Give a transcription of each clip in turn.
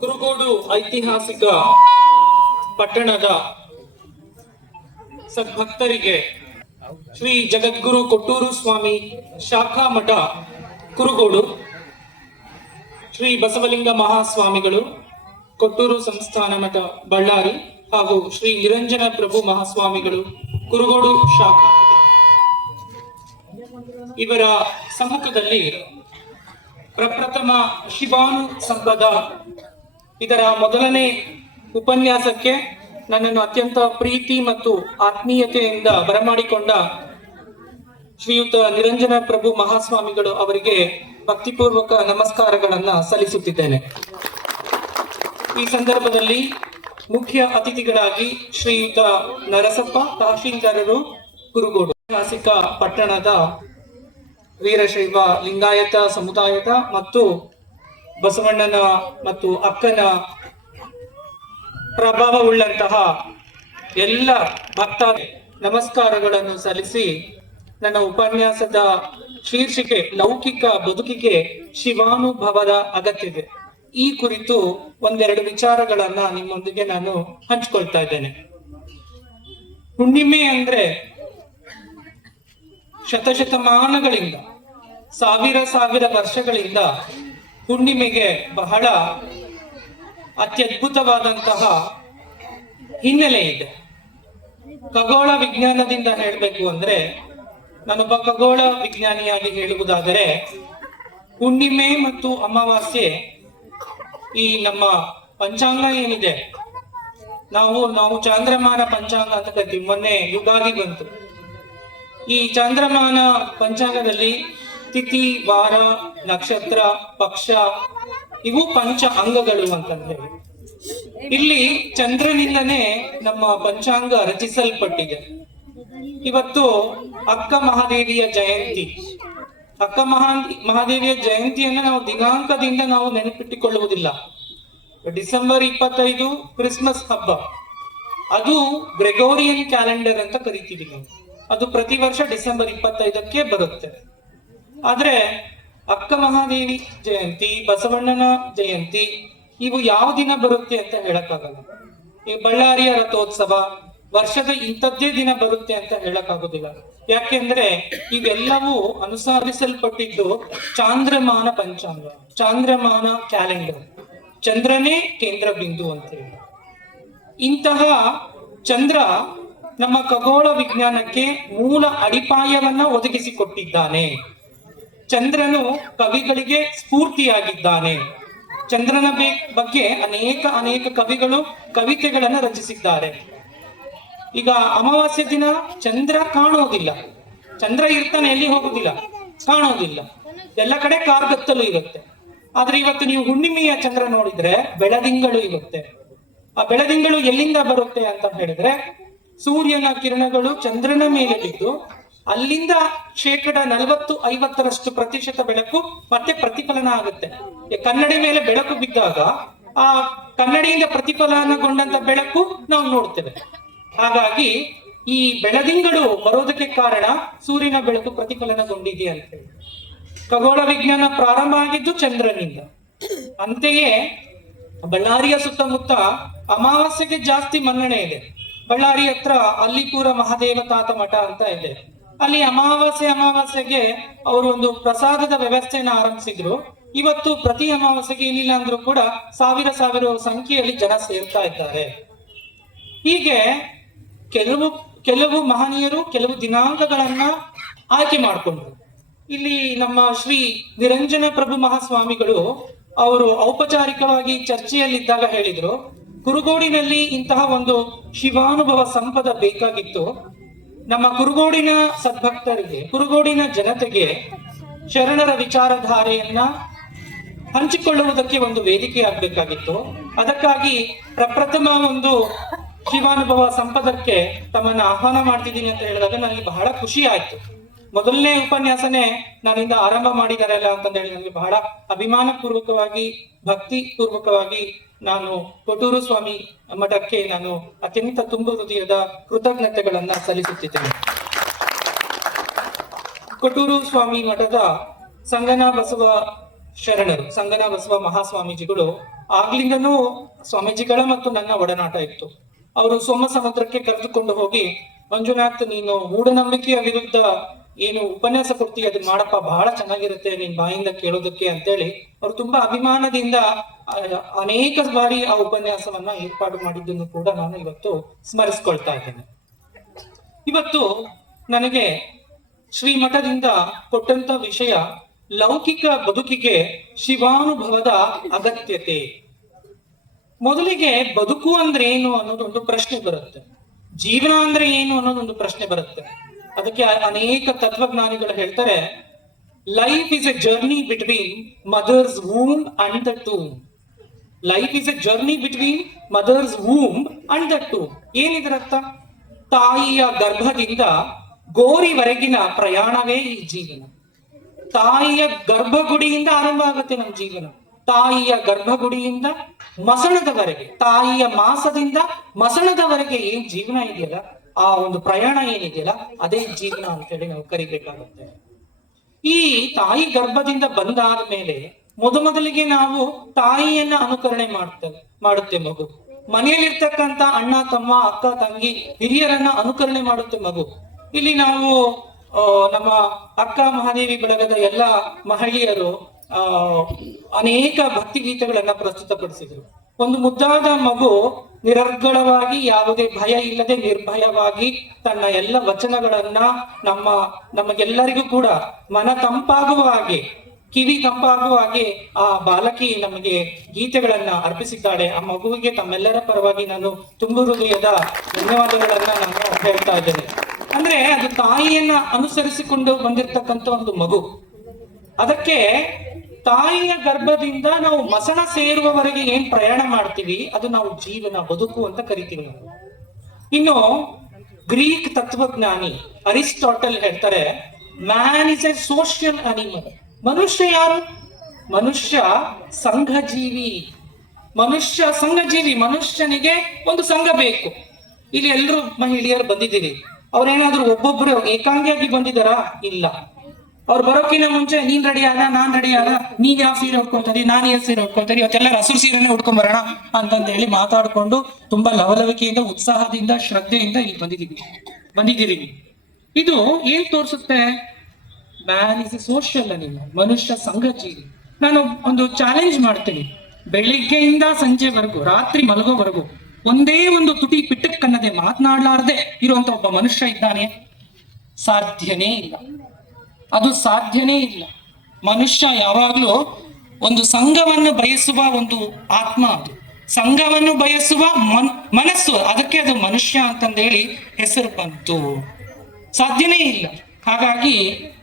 ಕುರುಗೋಡು ಐತಿಹಾಸಿಕ ಪಟ್ಟಣದ ಸದ್ಭಕ್ತರಿಗೆ ಶ್ರೀ ಜಗದ್ಗುರು ಕೊಟ್ಟೂರು ಸ್ವಾಮಿ ಶಾಖಾ ಮಠ ಕುರುಗೋಡು, ಶ್ರೀ ಬಸವಲಿಂಗ ಮಹಾಸ್ವಾಮಿಗಳು ಕೊಟ್ಟೂರು ಸಂಸ್ಥಾನ ಮಠ ಬಳ್ಳಾರಿ ಹಾಗೂ ಶ್ರೀ ನಿರಂಜನ ಪ್ರಭು ಮಹಾಸ್ವಾಮಿಗಳು ಕುರುಗೋಡು ಶಾಖಾ ಮಠ ಇವರ ಸಮ್ಮುಖದಲ್ಲಿ ಪ್ರಪ್ರಥಮ ಶಿವಾನು ಸಂಪದ ಇದರ ಮೊದಲನೇ ಉಪನ್ಯಾಸಕ್ಕೆ ನನ್ನನ್ನು ಅತ್ಯಂತ ಪ್ರೀತಿ ಮತ್ತು ಆತ್ಮೀಯತೆಯಿಂದ ಬರಮಾಡಿಕೊಂಡ ಶ್ರೀಯುತ ನಿರಂಜನ ಪ್ರಭು ಮಹಾಸ್ವಾಮಿಗಳು ಅವರಿಗೆ ಭಕ್ತಿಪೂರ್ವಕ ನಮಸ್ಕಾರಗಳನ್ನ ಸಲ್ಲಿಸುತ್ತಿದ್ದೇನೆ. ಈ ಸಂದರ್ಭದಲ್ಲಿ ಮುಖ್ಯ ಅತಿಥಿಗಳಾಗಿ ಶ್ರೀಯುತ ನರಸಪ್ಪ ತಹಶೀಲ್ದಾರರು ಕುರುಗೋಡು, ಐತಿಹಾಸಿಕ ಪಟ್ಟಣದ ವೀರಶೈವ ಲಿಂಗಾಯತ ಸಮುದಾಯದ ಮತ್ತು ಬಸವಣ್ಣನ ಮತ್ತು ಅಕ್ಕನ ಪ್ರಭಾವವುಳ್ಳಂತಹ ಎಲ್ಲ ಭಕ್ತ ನಮಸ್ಕಾರಗಳನ್ನು ಸಲ್ಲಿಸಿ ನನ್ನ ಉಪನ್ಯಾಸದ ಶೀರ್ಷಿಕೆ ಲೌಕಿಕ ಬದುಕಿಗೆ ಶಿವಾನುಭವದ ಅಗತ್ಯತೆ ಈ ಕುರಿತು ಒಂದೆರಡು ವಿಚಾರಗಳನ್ನ ನಿಮ್ಮೊಂದಿಗೆ ನಾನು ಹಂಚಿಕೊಳ್ತಾ ಇದ್ದೇನೆ. ಹುಣ್ಣಿಮೆ ಅಂದ್ರೆ ಶತಶತಮಾನಗಳಿಂದ ಸಾವಿರ ವರ್ಷಗಳಿಂದ ಹುಣ್ಣಿಮೆಗೆ ಬಹಳ ಅತ್ಯದ್ಭುತವಾದಂತಹ ಹಿನ್ನೆಲೆ ಇದೆ. ಖಗೋಳ ವಿಜ್ಞಾನದಿಂದ ಹೇಳಬೇಕು ಅಂದ್ರೆ, ನಾನೊಬ್ಬ ಖಗೋಳ ವಿಜ್ಞಾನಿಯಾಗಿ ಹೇಳುವುದಾದರೆ, ಹುಣ್ಣಿಮೆ ಮತ್ತು ಅಮಾವಾಸ್ಯೆ ಈ ನಮ್ಮ ಪಂಚಾಂಗ ಏನಿದೆ, ನಾವು ಚಾಂದ್ರಮಾನ ಪಂಚಾಂಗ ಅಂತ ಕರಿತೀವಿ. ಮೊನ್ನೆ ಯುಗಾದಿ ಬಂತು. ಈ ಚಾಂದ್ರಮಾನ ಪಂಚಾಂಗದಲ್ಲಿ ತಿಥಿ, ವಾರ, ನಕ್ಷತ್ರ, ಪಕ್ಷ ಇವು ಪಂಚ ಅಂಗಗಳು ಅಂತ ಹೇಳಿ, ಇಲ್ಲಿ ಚಂದ್ರನಿಂದನೇ ನಮ್ಮ ಪಂಚಾಂಗ ರಚಿಸಲ್ಪಟ್ಟಿದೆ. ಇವತ್ತು ಅಕ್ಕ ಮಹಾದೇವಿಯ ಜಯಂತಿ. ಅಕ್ಕ ಮಹಾದೇವಿಯ ಜಯಂತಿಯನ್ನ ನಾವು ದಿನಾಂಕದಿಂದ ನಾವು ನೆನಪಿಟ್ಟುಕೊಳ್ಳುವುದಿಲ್ಲ. ಡಿಸೆಂಬರ್ 25 ಕ್ರಿಸ್ಮಸ್ ಹಬ್ಬ, ಅದು ಗ್ರೆಗೋರಿಯನ್ ಕ್ಯಾಲೆಂಡರ್ ಅಂತ ಕರಿತೀವಿ ನಾವು. ಅದು ಪ್ರತಿ ವರ್ಷ ಡಿಸೆಂಬರ್ 25ಕ್ಕೆ ಬರುತ್ತೆ. ಆದ್ರೆ ಅಕ್ಕ ಮಹಾದೇವಿ ಜಯಂತಿ, ಬಸವಣ್ಣನ ಜಯಂತಿ ಇವು ಯಾವ ದಿನ ಬರುತ್ತೆ ಅಂತ ಹೇಳಕ್ಕಾಗಲ್ಲ. ಈ ಬಳ್ಳಾರಿಯ ರಥೋತ್ಸವ ವರ್ಷದ ಇಂಥದ್ದೇ ದಿನ ಬರುತ್ತೆ ಅಂತ ಹೇಳಕ್ಕಾಗೋದಿಲ್ಲ. ಯಾಕೆಂದ್ರೆ ಇವೆಲ್ಲವೂ ಅನುಸರಿಸಲ್ಪಟ್ಟಿದ್ದು ಚಾಂದ್ರಮಾನ ಪಂಚಾಂಗ, ಚಾಂದ್ರಮಾನ ಕ್ಯಾಲೆಂಡರ್, ಚಂದ್ರನೇ ಕೇಂದ್ರ ಬಿಂದು ಅಂತ ಹೇಳಿ. ಇಂತಹ ಚಂದ್ರ ನಮ್ಮ ಖಗೋಳ ವಿಜ್ಞಾನಕ್ಕೆ ಮೂಲ ಅಡಿಪಾಯವನ್ನ ಒದಗಿಸಿಕೊಟ್ಟಿದ್ದಾನೆ. ಚಂದ್ರನು ಕವಿಗಳಿಗೆ ಸ್ಫೂರ್ತಿಯಾಗಿದ್ದಾನೆ. ಚಂದ್ರನ ಬಗ್ಗೆ ಅನೇಕ ಕವಿಗಳು ಕವಿತೆಗಳನ್ನು ರಚಿಸಿದ್ದಾರೆ. ಈಗ ಅಮಾವಾಸ್ಯೆ ದಿನ ಚಂದ್ರ ಕಾಣೋದಿಲ್ಲ, ಚಂದ್ರ ಇರ್ತಾನೆ, ಎಲ್ಲಿ ಹೋಗುದಿಲ್ಲ, ಕಾಣೋದಿಲ್ಲ, ಎಲ್ಲ ಕಡೆ ಕಾರ್ಗತ್ತಲು ಇರುತ್ತೆ. ಆದ್ರೆ ಇವತ್ತು ನೀವು ಹುಣ್ಣಿಮೆಯ ಚಂದ್ರ ನೋಡಿದ್ರೆ ಬೆಳದಿಂಗಳು ಇರುತ್ತೆ. ಆ ಬೆಳದಿಂಗಳು ಎಲ್ಲಿಂದ ಬರುತ್ತೆ ಅಂತ ಹೇಳಿದ್ರೆ, ಸೂರ್ಯನ ಕಿರಣಗಳು ಚಂದ್ರನ ಮೇಲೆ ಬಿದ್ದು ಅಲ್ಲಿಂದ 40-50% ಬೆಳಕು ಮತ್ತೆ ಪ್ರತಿಫಲನ ಆಗುತ್ತೆ. ಕನ್ನಡಿ ಮೇಲೆ ಬೆಳಕು ಬಿದ್ದಾಗ ಆ ಕನ್ನಡಿಯಿಂದ ಪ್ರತಿಫಲನಗೊಂಡಂತ ಬೆಳಕು ನಾವು ನೋಡ್ತೇವೆ. ಹಾಗಾಗಿ ಈ ಬೆಳದಿಂಗಳು ಬರೋದಕ್ಕೆ ಕಾರಣ ಸೂರ್ಯನ ಬೆಳಕು ಪ್ರತಿಫಲನಗೊಂಡಿದೆ ಅಂತ ಹೇಳಿ. ಖಗೋಳ ವಿಜ್ಞಾನ ಪ್ರಾರಂಭ ಆಗಿದ್ದು ಚಂದ್ರನಿಂದ. ಅಂತೆಯೇ ಬಳ್ಳಾರಿಯ ಸುತ್ತಮುತ್ತ ಅಮಾವಾಸ್ಯೆಗೆ ಜಾಸ್ತಿ ಮನ್ನಣೆ ಇದೆ. ಬಳ್ಳಾರಿ ಹತ್ರ ಅಲ್ಲಿಪುರ ಮಹಾದೇವ ತಾತ ಮಠ ಅಂತ ಇದೆ. ಅಲ್ಲಿ ಅಮಾವಾಸ್ಯೆಗೆ ಅವರು ಒಂದು ಪ್ರಸಾದದ ವ್ಯವಸ್ಥೆಯನ್ನು ಆರಂಭಿಸಿದ್ರು. ಇವತ್ತು ಪ್ರತಿ ಅಮಾವಾಸ್ಯೆಗೆ ಏನಿಲ್ಲ ಅಂದ್ರೂ ಕೂಡ ಸಾವಿರ ಸಂಖ್ಯೆಯಲ್ಲಿ ಜನ ಸೇರ್ತಾ ಇದ್ದಾರೆ. ಹೀಗೆ ಕೆಲವು ಮಹನೀಯರು ಕೆಲವು ದಿನಾಂಕಗಳನ್ನ ಆಯ್ಕೆ ಮಾಡಿಕೊಂಡ್ರು. ಇಲ್ಲಿ ನಮ್ಮ ಶ್ರೀ ನಿರಂಜನ ಪ್ರಭು ಮಹಾಸ್ವಾಮಿಗಳು ಅವರು ಔಪಚಾರಿಕವಾಗಿ ಚರ್ಚೆಯಲ್ಲಿದ್ದಾಗ ಹೇಳಿದ್ರು, ಕುರುಗೋಡಿನಲ್ಲಿ ಇಂತಹ ಒಂದು ಶಿವಾನುಭವ ಸಂಪದ ಬೇಕಾಗಿತ್ತು. ನಮ್ಮ ಕುರುಗೋಡಿನ ಸದ್ಭಕ್ತರಿಗೆ, ಕುರುಗೋಡಿನ ಜನತೆಗೆ ಶರಣರ ವಿಚಾರಧಾರೆಯನ್ನ ಹಂಚಿಕೊಳ್ಳುವುದಕ್ಕೆ ಒಂದು ವೇದಿಕೆ ಆಗ್ಬೇಕಾಗಿತ್ತು. ಅದಕ್ಕಾಗಿ ಪ್ರಪ್ರಥಮ ಒಂದು ಶಿವಾನುಭವ ಸಂಪದಕ್ಕೆ ತಮ್ಮನ್ನ ಆಹ್ವಾನ ಮಾಡ್ತಿದ್ದೀನಿ ಅಂತ ಹೇಳಿದಾಗ ನನಗೆ ಬಹಳ ಖುಷಿ ಆಯ್ತು. ಮೊದಲನೇ ಉಪನ್ಯಾಸನೇ ನಾನಿಂದ ಆರಂಭ ಮಾಡಿದಾರಲ್ಲ ಅಂತಂದೇಳಿ ನನಗೆ ಬಹಳ ಅಭಿಮಾನ ಪೂರ್ವಕವಾಗಿ, ಭಕ್ತಿ ಪೂರ್ವಕವಾಗಿ ನಾನು ಕೊಟ್ಟೂರು ಸ್ವಾಮಿ ಮಠಕ್ಕೆ ನಾನು ಅತ್ಯಂತ ತುಂಬು ಹೃದಯದ ಕೃತಜ್ಞತೆಗಳನ್ನ ಸಲ್ಲಿಸುತ್ತಿದ್ದೇನೆ. ಕೊಟ್ಟೂರು ಸ್ವಾಮಿ ಮಠದ ಸಂಗನ ಬಸವ ಶರಣರು, ಸಂಗನ ಬಸವ ಮಹಾಸ್ವಾಮೀಜಿಗಳು ಆಗ್ಲಿಂದನೂ ಸ್ವಾಮೀಜಿಗಳ ಮತ್ತು ನನ್ನ ಒಡನಾಟ ಇತ್ತು. ಅವರು ಸೋಮಸಮುದ್ರಕ್ಕೆ ಕರೆದುಕೊಂಡು ಹೋಗಿ, ಮಂಜುನಾಥ್, ನೀನು ಮೂಢನಂಬಿಕೆಯ ವಿರುದ್ಧ ಏನು ಉಪನ್ಯಾಸ ಕೊಡ್ತೀಯ ಅದನ್ನ ಮಾಡಪ್ಪ, ಬಹಳ ಚೆನ್ನಾಗಿರುತ್ತೆ ನಿನ್ ಬಾಯಿಂದ ಕೇಳೋದಕ್ಕೆ ಅಂತೇಳಿ ಅವರು ತುಂಬಾ ಅಭಿಮಾನದಿಂದ ಅನೇಕ ಬಾರಿ ಆ ಉಪನ್ಯಾಸವನ್ನ ಏರ್ಪಾಡು ಮಾಡಿದ್ದನ್ನು ಕೂಡ ನಾನು ಇವತ್ತು ಸ್ಮರಿಸ್ಕೊಳ್ತಾ ಇದ್ದೇನೆ. ಇವತ್ತು ನನಗೆ ಶ್ರೀಮಠದಿಂದ ಕೊಟ್ಟಂತ ವಿಷಯ ಲೌಕಿಕ ಬದುಕಿಗೆ ಶಿವಾನುಭವದ ಅಗತ್ಯತೆ. ಮೊದಲಿಗೆ ಬದುಕು ಅಂದ್ರೆ ಏನು ಅನ್ನೋದೊಂದು ಪ್ರಶ್ನೆ ಬರುತ್ತೆ, ಜೀವನ ಅಂದ್ರೆ ಏನು ಅನ್ನೋದೊಂದು ಪ್ರಶ್ನೆ ಬರುತ್ತೆ. ಅದಕ್ಕೆ ಅನೇಕ ತತ್ವಜ್ಞಾನಿಗಳು ಹೇಳ್ತಾರೆ, life is a journey between mother's womb and the tomb. Life is a journey between mother's womb and the tomb. ಏನಿದ್ರ ಅರ್ಥ? ತಾಯಿಯ ಗರ್ಭದಿಂದ ಗೋರಿವರೆಗಿನ ಪ್ರಯಾಣವೇ ಈ ಜೀವನ. ತಾಯಿಯ ಗರ್ಭಗುಡಿಯಿಂದ ಆರಂಭ ಆಗುತ್ತೆ ನಮ್ಮ ಜೀವನ. ತಾಯಿಯ ಗರ್ಭಗುಡಿಯಿಂದ ಮಸಣದವರೆಗೆ, ತಾಯಿಯ ಮಾಸದಿಂದ ಮಸಣದವರೆಗೆ ಏನ್ ಜೀವನ ಇದೆಯಲ್ಲ, ಆ ಒಂದು ಪ್ರಯಾಣ ಏನಿದೆಯಲ್ಲ ಅದೇ ಜೀವನ ಅಂತೇಳಿ ನಾವು ಕರಿಬೇಕಾಗುತ್ತೆ. ಈ ತಾಯಿ ಗರ್ಭದಿಂದ ಬಂದಾದ ಮೇಲೆ ಮೊದಲಿಗೆ ನಾವು ತಾಯಿಯನ್ನ ಅನುಕರಣೆ ಮಾಡುತ್ತೆ ಮಗು. ಮನೆಯಲ್ಲಿರ್ತಕ್ಕಂಥ ಅಣ್ಣ ತಮ್ಮ ಅಕ್ಕ ತಂಗಿ ಹಿರಿಯರನ್ನ ಅನುಕರಣೆ ಮಾಡುತ್ತೆ ಮಗು. ಇಲ್ಲಿ ನಾವು ನಮ್ಮ ಅಕ್ಕ ಮಹಾದೇವಿ ಬಳಗದ ಎಲ್ಲ ಮಹಿಳೆಯರು ಅನೇಕ ಭಕ್ತಿ ಗೀತೆಗಳನ್ನ ಪ್ರಸ್ತುತಪಡಿಸಿದ್ರು. ಒಂದು ಮುದ್ದಾದ ಮಗು ನಿರರ್ಗಳವಾಗಿ, ಯಾವುದೇ ಭಯ ಇಲ್ಲದೆ ನಿರ್ಭಯವಾಗಿ ತನ್ನ ಎಲ್ಲ ವಚನಗಳನ್ನ ನಮಗೆಲ್ಲರಿಗೂ ಕೂಡ ಮನ ತಂಪಾಗುವ ಹಾಗೆ, ಕಿವಿ ತಂಪಾಗುವ ಹಾಗೆ ಆ ಬಾಲಕಿ ನಮಗೆ ಗೀತೆಗಳನ್ನ ಅರ್ಪಿಸಿದ್ದಾಳೆ. ಆ ಮಗುವಿಗೆ ತಮ್ಮೆಲ್ಲರ ಪರವಾಗಿ ನಾನು ತುಂಬು ಹೃದಯದ ಧನ್ಯವಾದಗಳನ್ನ ನಾನು ಹೇಳ್ತಾ ಇದ್ದೇನೆ. ಅಂದ್ರೆ ಅದು ತಾಯಿಯನ್ನ ಅನುಸರಿಸಿಕೊಂಡು ಬಂದಿರತಕ್ಕಂಥ ಒಂದು ಮಗು. ಅದಕ್ಕೆ ತಾಯಿಯ ಗರ್ಭದಿಂದ ನಾವು ಮಸಣ ಸೇರುವವರೆಗೆ ಏನ್ ಪ್ರಯಾಣ ಮಾಡ್ತೀವಿ ಅದು ನಾವು ಜೀವನ, ಬದುಕು ಅಂತ ಕರಿತೀವಿ ನಾವು. ಇನ್ನು ಗ್ರೀಕ್ ತತ್ವಜ್ಞಾನಿ ಅರಿಸ್ಟಾಟಲ್ ಹೇಳ್ತಾರೆ, man is A social animal. ಮನುಷ್ಯ ಯಾರು? ಮನುಷ್ಯ ಸಂಘಜೀವಿ. ಮನುಷ್ಯ ಸಂಘಜೀವಿ. ಮನುಷ್ಯನಿಗೆ ಒಂದು ಸಂಘ ಬೇಕು. ಇಲ್ಲಿ ಎಲ್ಲರೂ ಮಹಿಳೆಯರು ಬಂದಿದ್ದೀವಿ. ಅವ್ರೇನಾದ್ರೂ ಒಬ್ಬೊಬ್ರು ಏಕಾಂಗಿಯಾಗಿ ಬಂದಿದಾರಾ? ಇಲ್ಲ. ಅವ್ರು ಬರೋಕಿನ ಮುಂಚೆ ನೀನ್ ರೆಡಿ ಆದ, ನಾನ್ ರೆಡಿ ಆದ, ನೀನ್ ಯಾವ ಸೀರೆ ಉಟ್ಕೊಳ್ತಾರಿ, ನಾನ್ ಯಾವ ಸೀರೆ ಉಟ್ಕೊಳ್ತಾರಿ, ಇವತ್ತೆಲ್ಲ ಹಸಿರು ಸೀರೆನೆ ಉಟ್ಕೊಂಡ್ ಬರೋಣ ಅಂತಂದ ಹೇಳಿ ಮಾತಾಡ್ಕೊಂಡು ತುಂಬಾ ಲವಲವಿಕೆಯಿಂದ, ಉತ್ಸಾಹದಿಂದ, ಶ್ರದ್ಧೆಯಿಂದ ಇಲ್ಲಿ ಬಂದಿದ್ದೀರಿ. ಇದು ಏನ್ ತೋರಿಸುತ್ತೆ? Man is A social animal. ಮನುಷ್ಯ ಸಂಘಜೀವಿ. ನಾನು ಒಂದು ಚಾಲೆಂಜ್ ಮಾಡ್ತೀನಿ, ಬೆಳಿಗ್ಗೆಯಿಂದ ಸಂಜೆವರೆಗೂ, ರಾತ್ರಿ ಮಲಗೋವರೆಗೂ ಒಂದೇ ಒಂದು ತುಟಿ ಪಿಟ್ಟಕ್ಕನ್ನದೆ ಮಾತನಾಡಲಾರದೆ ಇರುವಂತ ಒಬ್ಬ ಮನುಷ್ಯ ಇದ್ದಾನೆ? ಸಾಧ್ಯನೇ ಇಲ್ಲ. ಅದು ಸಾಧ್ಯನೇ ಇಲ್ಲ. ಮನುಷ್ಯ ಯಾವಾಗ್ಲೂ ಒಂದು ಸಂಘವನ್ನು ಬಯಸುವ ಒಂದು ಆತ್ಮ, ಅದು ಸಂಘವನ್ನು ಬಯಸುವ ಮನಸ್ಸು. ಅದಕ್ಕೆ ಅದು ಮನುಷ್ಯ ಅಂತಂದೇಳಿ ಹೆಸರು ಬಂತು. ಸಾಧ್ಯನೇ ಇಲ್ಲ. ಹಾಗಾಗಿ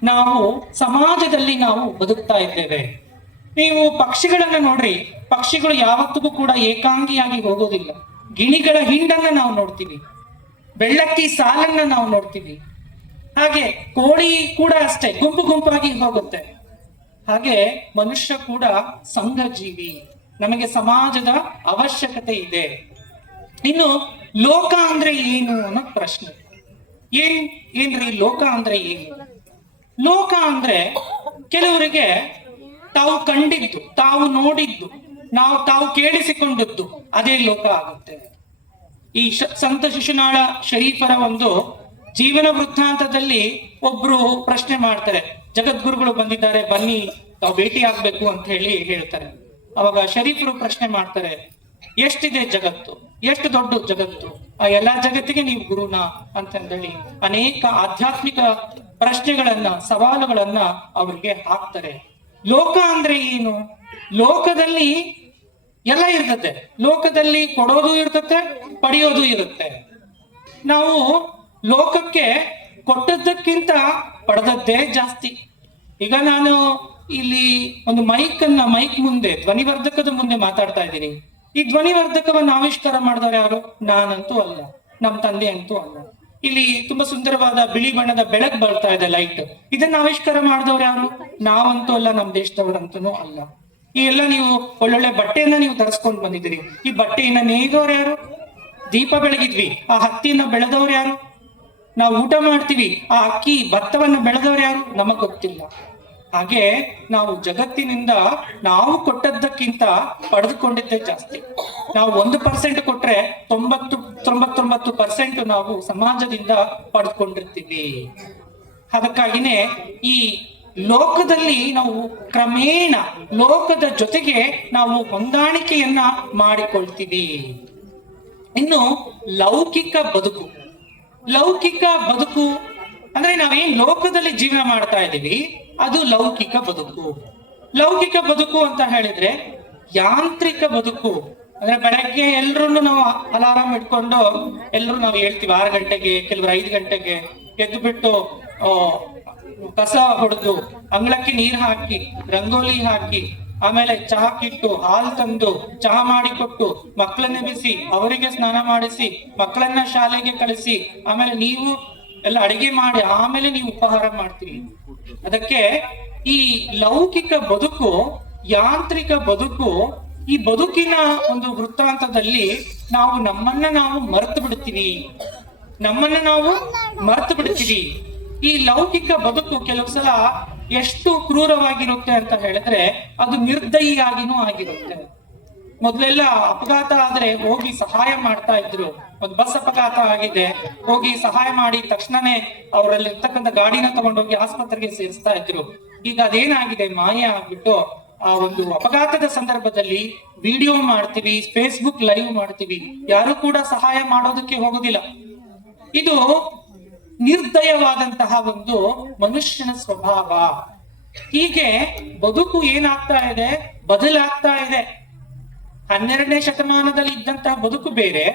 ನಾವು ಸಮಾಜದಲ್ಲಿ ನಾವು ಬದುಕ್ತಾ ಇದ್ದೇವೆ. ನೀವು ಪಕ್ಷಿಗಳನ್ನ ನೋಡ್ರಿ, ಪಕ್ಷಿಗಳು ಯಾವತ್ತಿಗೂ ಕೂಡ ಏಕಾಂಗಿಯಾಗಿ ಹೋಗೋದಿಲ್ಲ. ಗಿಣಿಗಳ ಹಿಂಡನ್ನ ನಾವು ನೋಡ್ತೀವಿ, ಬೆಳ್ಳಕ್ಕಿ ಸಾಲನ್ನ ನಾವು ನೋಡ್ತೀವಿ. ಹಾಗೆ ಕೋಳಿ ಕೂಡ ಅಷ್ಟೇ ಗುಂಪು ಗುಂಪಾಗಿ ಹೋಗುತ್ತೆ. ಹಾಗೆ ಮನುಷ್ಯ ಕೂಡ ಸಂಘಜೀವಿ. ನಮಗೆ ಸಮಾಜದ ಅವಶ್ಯಕತೆ ಇದೆ. ಇನ್ನು ಲೋಕ ಅಂದ್ರೆ ಏನು ಅನ್ನೋ ಪ್ರಶ್ನೆ. ಏನ್ರಿ ಲೋಕ ಅಂದ್ರೆ ಏನು? ಲೋಕ ಅಂದ್ರೆ ಕೆಲವರಿಗೆ ತಾವು ಕಂಡಿದ್ದು, ತಾವು ನೋಡಿದ್ದು, ತಾವು ಕೇಳಿಸಿಕೊಂಡದ್ದು ಅದೇ ಲೋಕ ಆಗುತ್ತೆ. ಈ ಸಂತ ಶಿಶುನಾಳ ಶರೀಫರ ಒಂದು ಜೀವನ ವೃತ್ತಾಂತದಲ್ಲಿ ಒಬ್ರು ಪ್ರಶ್ನೆ ಮಾಡ್ತಾರೆ, ಜಗದ್ಗುರುಗಳು ಬಂದಿದ್ದಾರೆ, ಬನ್ನಿ ತಾವು ಭೇಟಿ ಆಗ್ಬೇಕು ಅಂತ ಹೇಳ್ತಾರೆ. ಅವಾಗ ಶರೀಫರು ಪ್ರಶ್ನೆ ಮಾಡ್ತಾರೆ, ಎಷ್ಟಿದೆ ಜಗತ್ತು, ಎಷ್ಟು ದೊಡ್ಡ ಜಗತ್ತು, ಆ ಎಲ್ಲಾ ಜಗತ್ತಿಗೆ ನೀವು ಗುರುನಾ ಅಂತಂದೇಳಿ ಅನೇಕ ಆಧ್ಯಾತ್ಮಿಕ ಪ್ರಶ್ನೆಗಳನ್ನ, ಸವಾಲುಗಳನ್ನ ಅವ್ರಿಗೆ ಹಾಕ್ತಾರೆ. ಲೋಕ ಅಂದ್ರೆ ಏನು? ಲೋಕದಲ್ಲಿ ಎಲ್ಲ ಇರ್ತದೆ. ಲೋಕದಲ್ಲಿ ಕೊಡೋದು ಇರ್ತದೆ, ಪಡೆಯೋದು ಇರುತ್ತೆ. ನಾವು ಲೋಕಕ್ಕೆ ಕೊಟ್ಟದ್ದಕ್ಕಿಂತ ಪಡೆದದ್ದೇ ಜಾಸ್ತಿ. ಈಗ ನಾನು ಇಲ್ಲಿ ಒಂದು ಮೈಕ್ ಮುಂದೆ ಧ್ವನಿವರ್ಧಕದ ಮುಂದೆ ಮಾತಾಡ್ತಾ ಇದ್ದೀನಿ. ಈ ಧ್ವನಿವರ್ಧಕವನ್ನು ಆವಿಷ್ಕಾರ ಮಾಡಿದವರು ಯಾರು? ನಾನಂತೂ ಅಲ್ಲ, ನಮ್ ತಂದೆ ಅಂತೂ ಅಲ್ಲ. ಇಲ್ಲಿ ತುಂಬಾ ಸುಂದರವಾದ ಬಿಳಿ ಬಣ್ಣದ ಬೆಳಕು ಬರ್ತಾ ಇದೆ, ಲೈಟ್. ಇದನ್ನ ಆವಿಷ್ಕಾರ ಮಾಡಿದವ್ರು ಯಾರು? ನಾವಂತೂ ಅಲ್ಲ, ನಮ್ ದೇಶದವರಂತೂ ಅಲ್ಲ. ಈ ಎಲ್ಲ ನೀವು ಒಳ್ಳೊಳ್ಳೆ ಬಟ್ಟೆಯನ್ನ ನೀವು ಧರಿಸ್ಕೊಂಡು ಬಂದಿದ್ದೀರಿ. ಈ ಬಟ್ಟೆಯನ್ನ ನೇಯ್ದವ್ರು ಯಾರು? ದೀಪ ಬೆಳಗಿದ್ವಿ, ಆ ಹತ್ತಿಯನ್ನ ಬೆಳೆದವ್ರು ಯಾರು? ನಾವು ಊಟ ಮಾಡ್ತೀವಿ, ಆ ಅಕ್ಕಿ ಭತ್ತವನ್ನ ಬೆಳೆದವ್ರು ಯಾರು? ನಮಗ್ ಗೊತ್ತಿಲ್ಲ. ಹಾಗೆ ನಾವು ಜಗತ್ತಿನಿಂದ ನಾವು ಕೊಟ್ಟದ್ದಕ್ಕಿಂತ ಪಡೆದುಕೊಂಡಿದ್ದೇ ಜಾಸ್ತಿ. ನಾವು 1% ಕೊಟ್ರೆ 99% ನಾವು ಸಮಾಜದಿಂದ ಪಡೆದುಕೊಂಡಿರ್ತೀವಿ. ಅದಕ್ಕಾಗಿನೇ ಈ ಲೋಕದಲ್ಲಿ ನಾವು ಕ್ರಮೇಣ ಲೋಕದ ಜೊತೆಗೆ ನಾವು ಹೊಂದಾಣಿಕೆಯನ್ನ ಮಾಡಿಕೊಳ್ತೀವಿ. ಇನ್ನು ಲೌಕಿಕ ಬದುಕು ಅಂದ್ರೆ ನಾವೇನ್ ಲೋಕದಲ್ಲಿ ಜೀವನ ಮಾಡ್ತಾ ಇದ್ದೀವಿ ಅದು ಲೌಕಿಕ ಬದುಕು. ಲೌಕಿಕ ಬದುಕು ಅಂತ ಹೇಳಿದ್ರೆ ಯಾಂತ್ರಿಕ ಬದುಕು. ಅಂದ್ರೆ ಬೆಳಗ್ಗೆ ಎಲ್ರು ನಾವು ಅಲಾರಾಮ್ ಇಟ್ಕೊಂಡು ಎಲ್ರು ನಾವು ಹೇಳ್ತೀವಿ 6 ಗಂಟೆಗೆ, ಕೆಲವರು 5 ಗಂಟೆಗೆ ಎದ್ದು ಬಿಟ್ಟು ಕಸ ಹೊಡೆದು, ಅಂಗಳಕ್ಕೆ ನೀರ್ ಹಾಕಿ, ರಂಗೋಲಿ ಹಾಕಿ, ಆಮೇಲೆ ಚಹಾ ಕಿಟ್ಟು, ಹಾಲು ತಂದು ಚಹಾ ಮಾಡಿಕೊಟ್ಟು, ಮಕ್ಕಳನ್ನ ಬಿಸಿ, ಅವರಿಗೆ ಸ್ನಾನ ಮಾಡಿಸಿ, ಮಕ್ಕಳನ್ನ ಶಾಲೆಗೆ ಕಳಿಸಿ, ಆಮೇಲೆ ನೀವು ಎಲ್ಲ ಅಡಿಗೆ ಮಾಡಿ, ಆಮೇಲೆ ನೀವು ಉಪಹಾರ ಮಾಡ್ತೀರಿ. ಅದಕ್ಕೆ ಈ ಲೌಕಿಕ ಬದುಕು, ಯಾಂತ್ರಿಕ ಬದುಕು, ಈ ಬದುಕಿನ ಒಂದು ವೃತ್ತಾಂತದಲ್ಲಿ ನಾವು ನಮ್ಮನ್ನ ನಾವು ಮರೆತು ಬಿಡ್ತೀವಿ. ಈ ಲೌಕಿಕ ಬದುಕು ಕೆಲವು ಸಲ ಎಷ್ಟು ಕ್ರೂರವಾಗಿರುತ್ತೆ ಅಂತ ಹೇಳಿದ್ರೆ ಅದು ನಿರ್ದಯಿಯಾಗಿನೂ ಆಗಿರುತ್ತೆ. ಮೊದಲೆಲ್ಲ ಅಪಘಾತ ಆದ್ರೆ ಹೋಗಿ ಸಹಾಯ ಮಾಡ್ತಾ ಇದ್ರು. ಒಂದು ಬಸ್ ಅಪಘಾತ ಆಗಿದೆ, ಹೋಗಿ ಸಹಾಯ ಮಾಡಿ ತಕ್ಷಣನೇ ಅವರಲ್ಲಿ ಇರ್ತಕ್ಕಂಥ ಗಾಡಿನ ತಗೊಂಡೋಗಿ ಆಸ್ಪತ್ರೆಗೆ ಸೇರಿಸ್ತಾ ಇದ್ರು. ಈಗ ಅದೇನಾಗಿದೆ, ಮಾಯ ಆಗ್ಬಿಟ್ಟು ಆ ಒಂದು ಅಪಘಾತದ ಸಂದರ್ಭದಲ್ಲಿ ವಿಡಿಯೋ ಮಾಡ್ತೀವಿ, ಫೇಸ್ಬುಕ್ ಲೈವ್ ಮಾಡ್ತೀವಿ, ಯಾರು ಕೂಡ ಸಹಾಯ ಮಾಡೋದಕ್ಕೆ ಹೋಗೋದಿಲ್ಲ. ಇದು ನಿರ್ದಯವಾದಂತಹ ಒಂದು ಮನುಷ್ಯನ ಸ್ವಭಾವ. ಹೀಗೆ ಬದುಕು ಏನಾಗ್ತಾ ಇದೆ, ಬದಲಾಗ್ತಾ ಇದೆ. 12ನೇ ಶತಮಾನದಲ್ಲಿ ಇದ್ದಂತಹ ಬದುಕು ಬೇರೆ,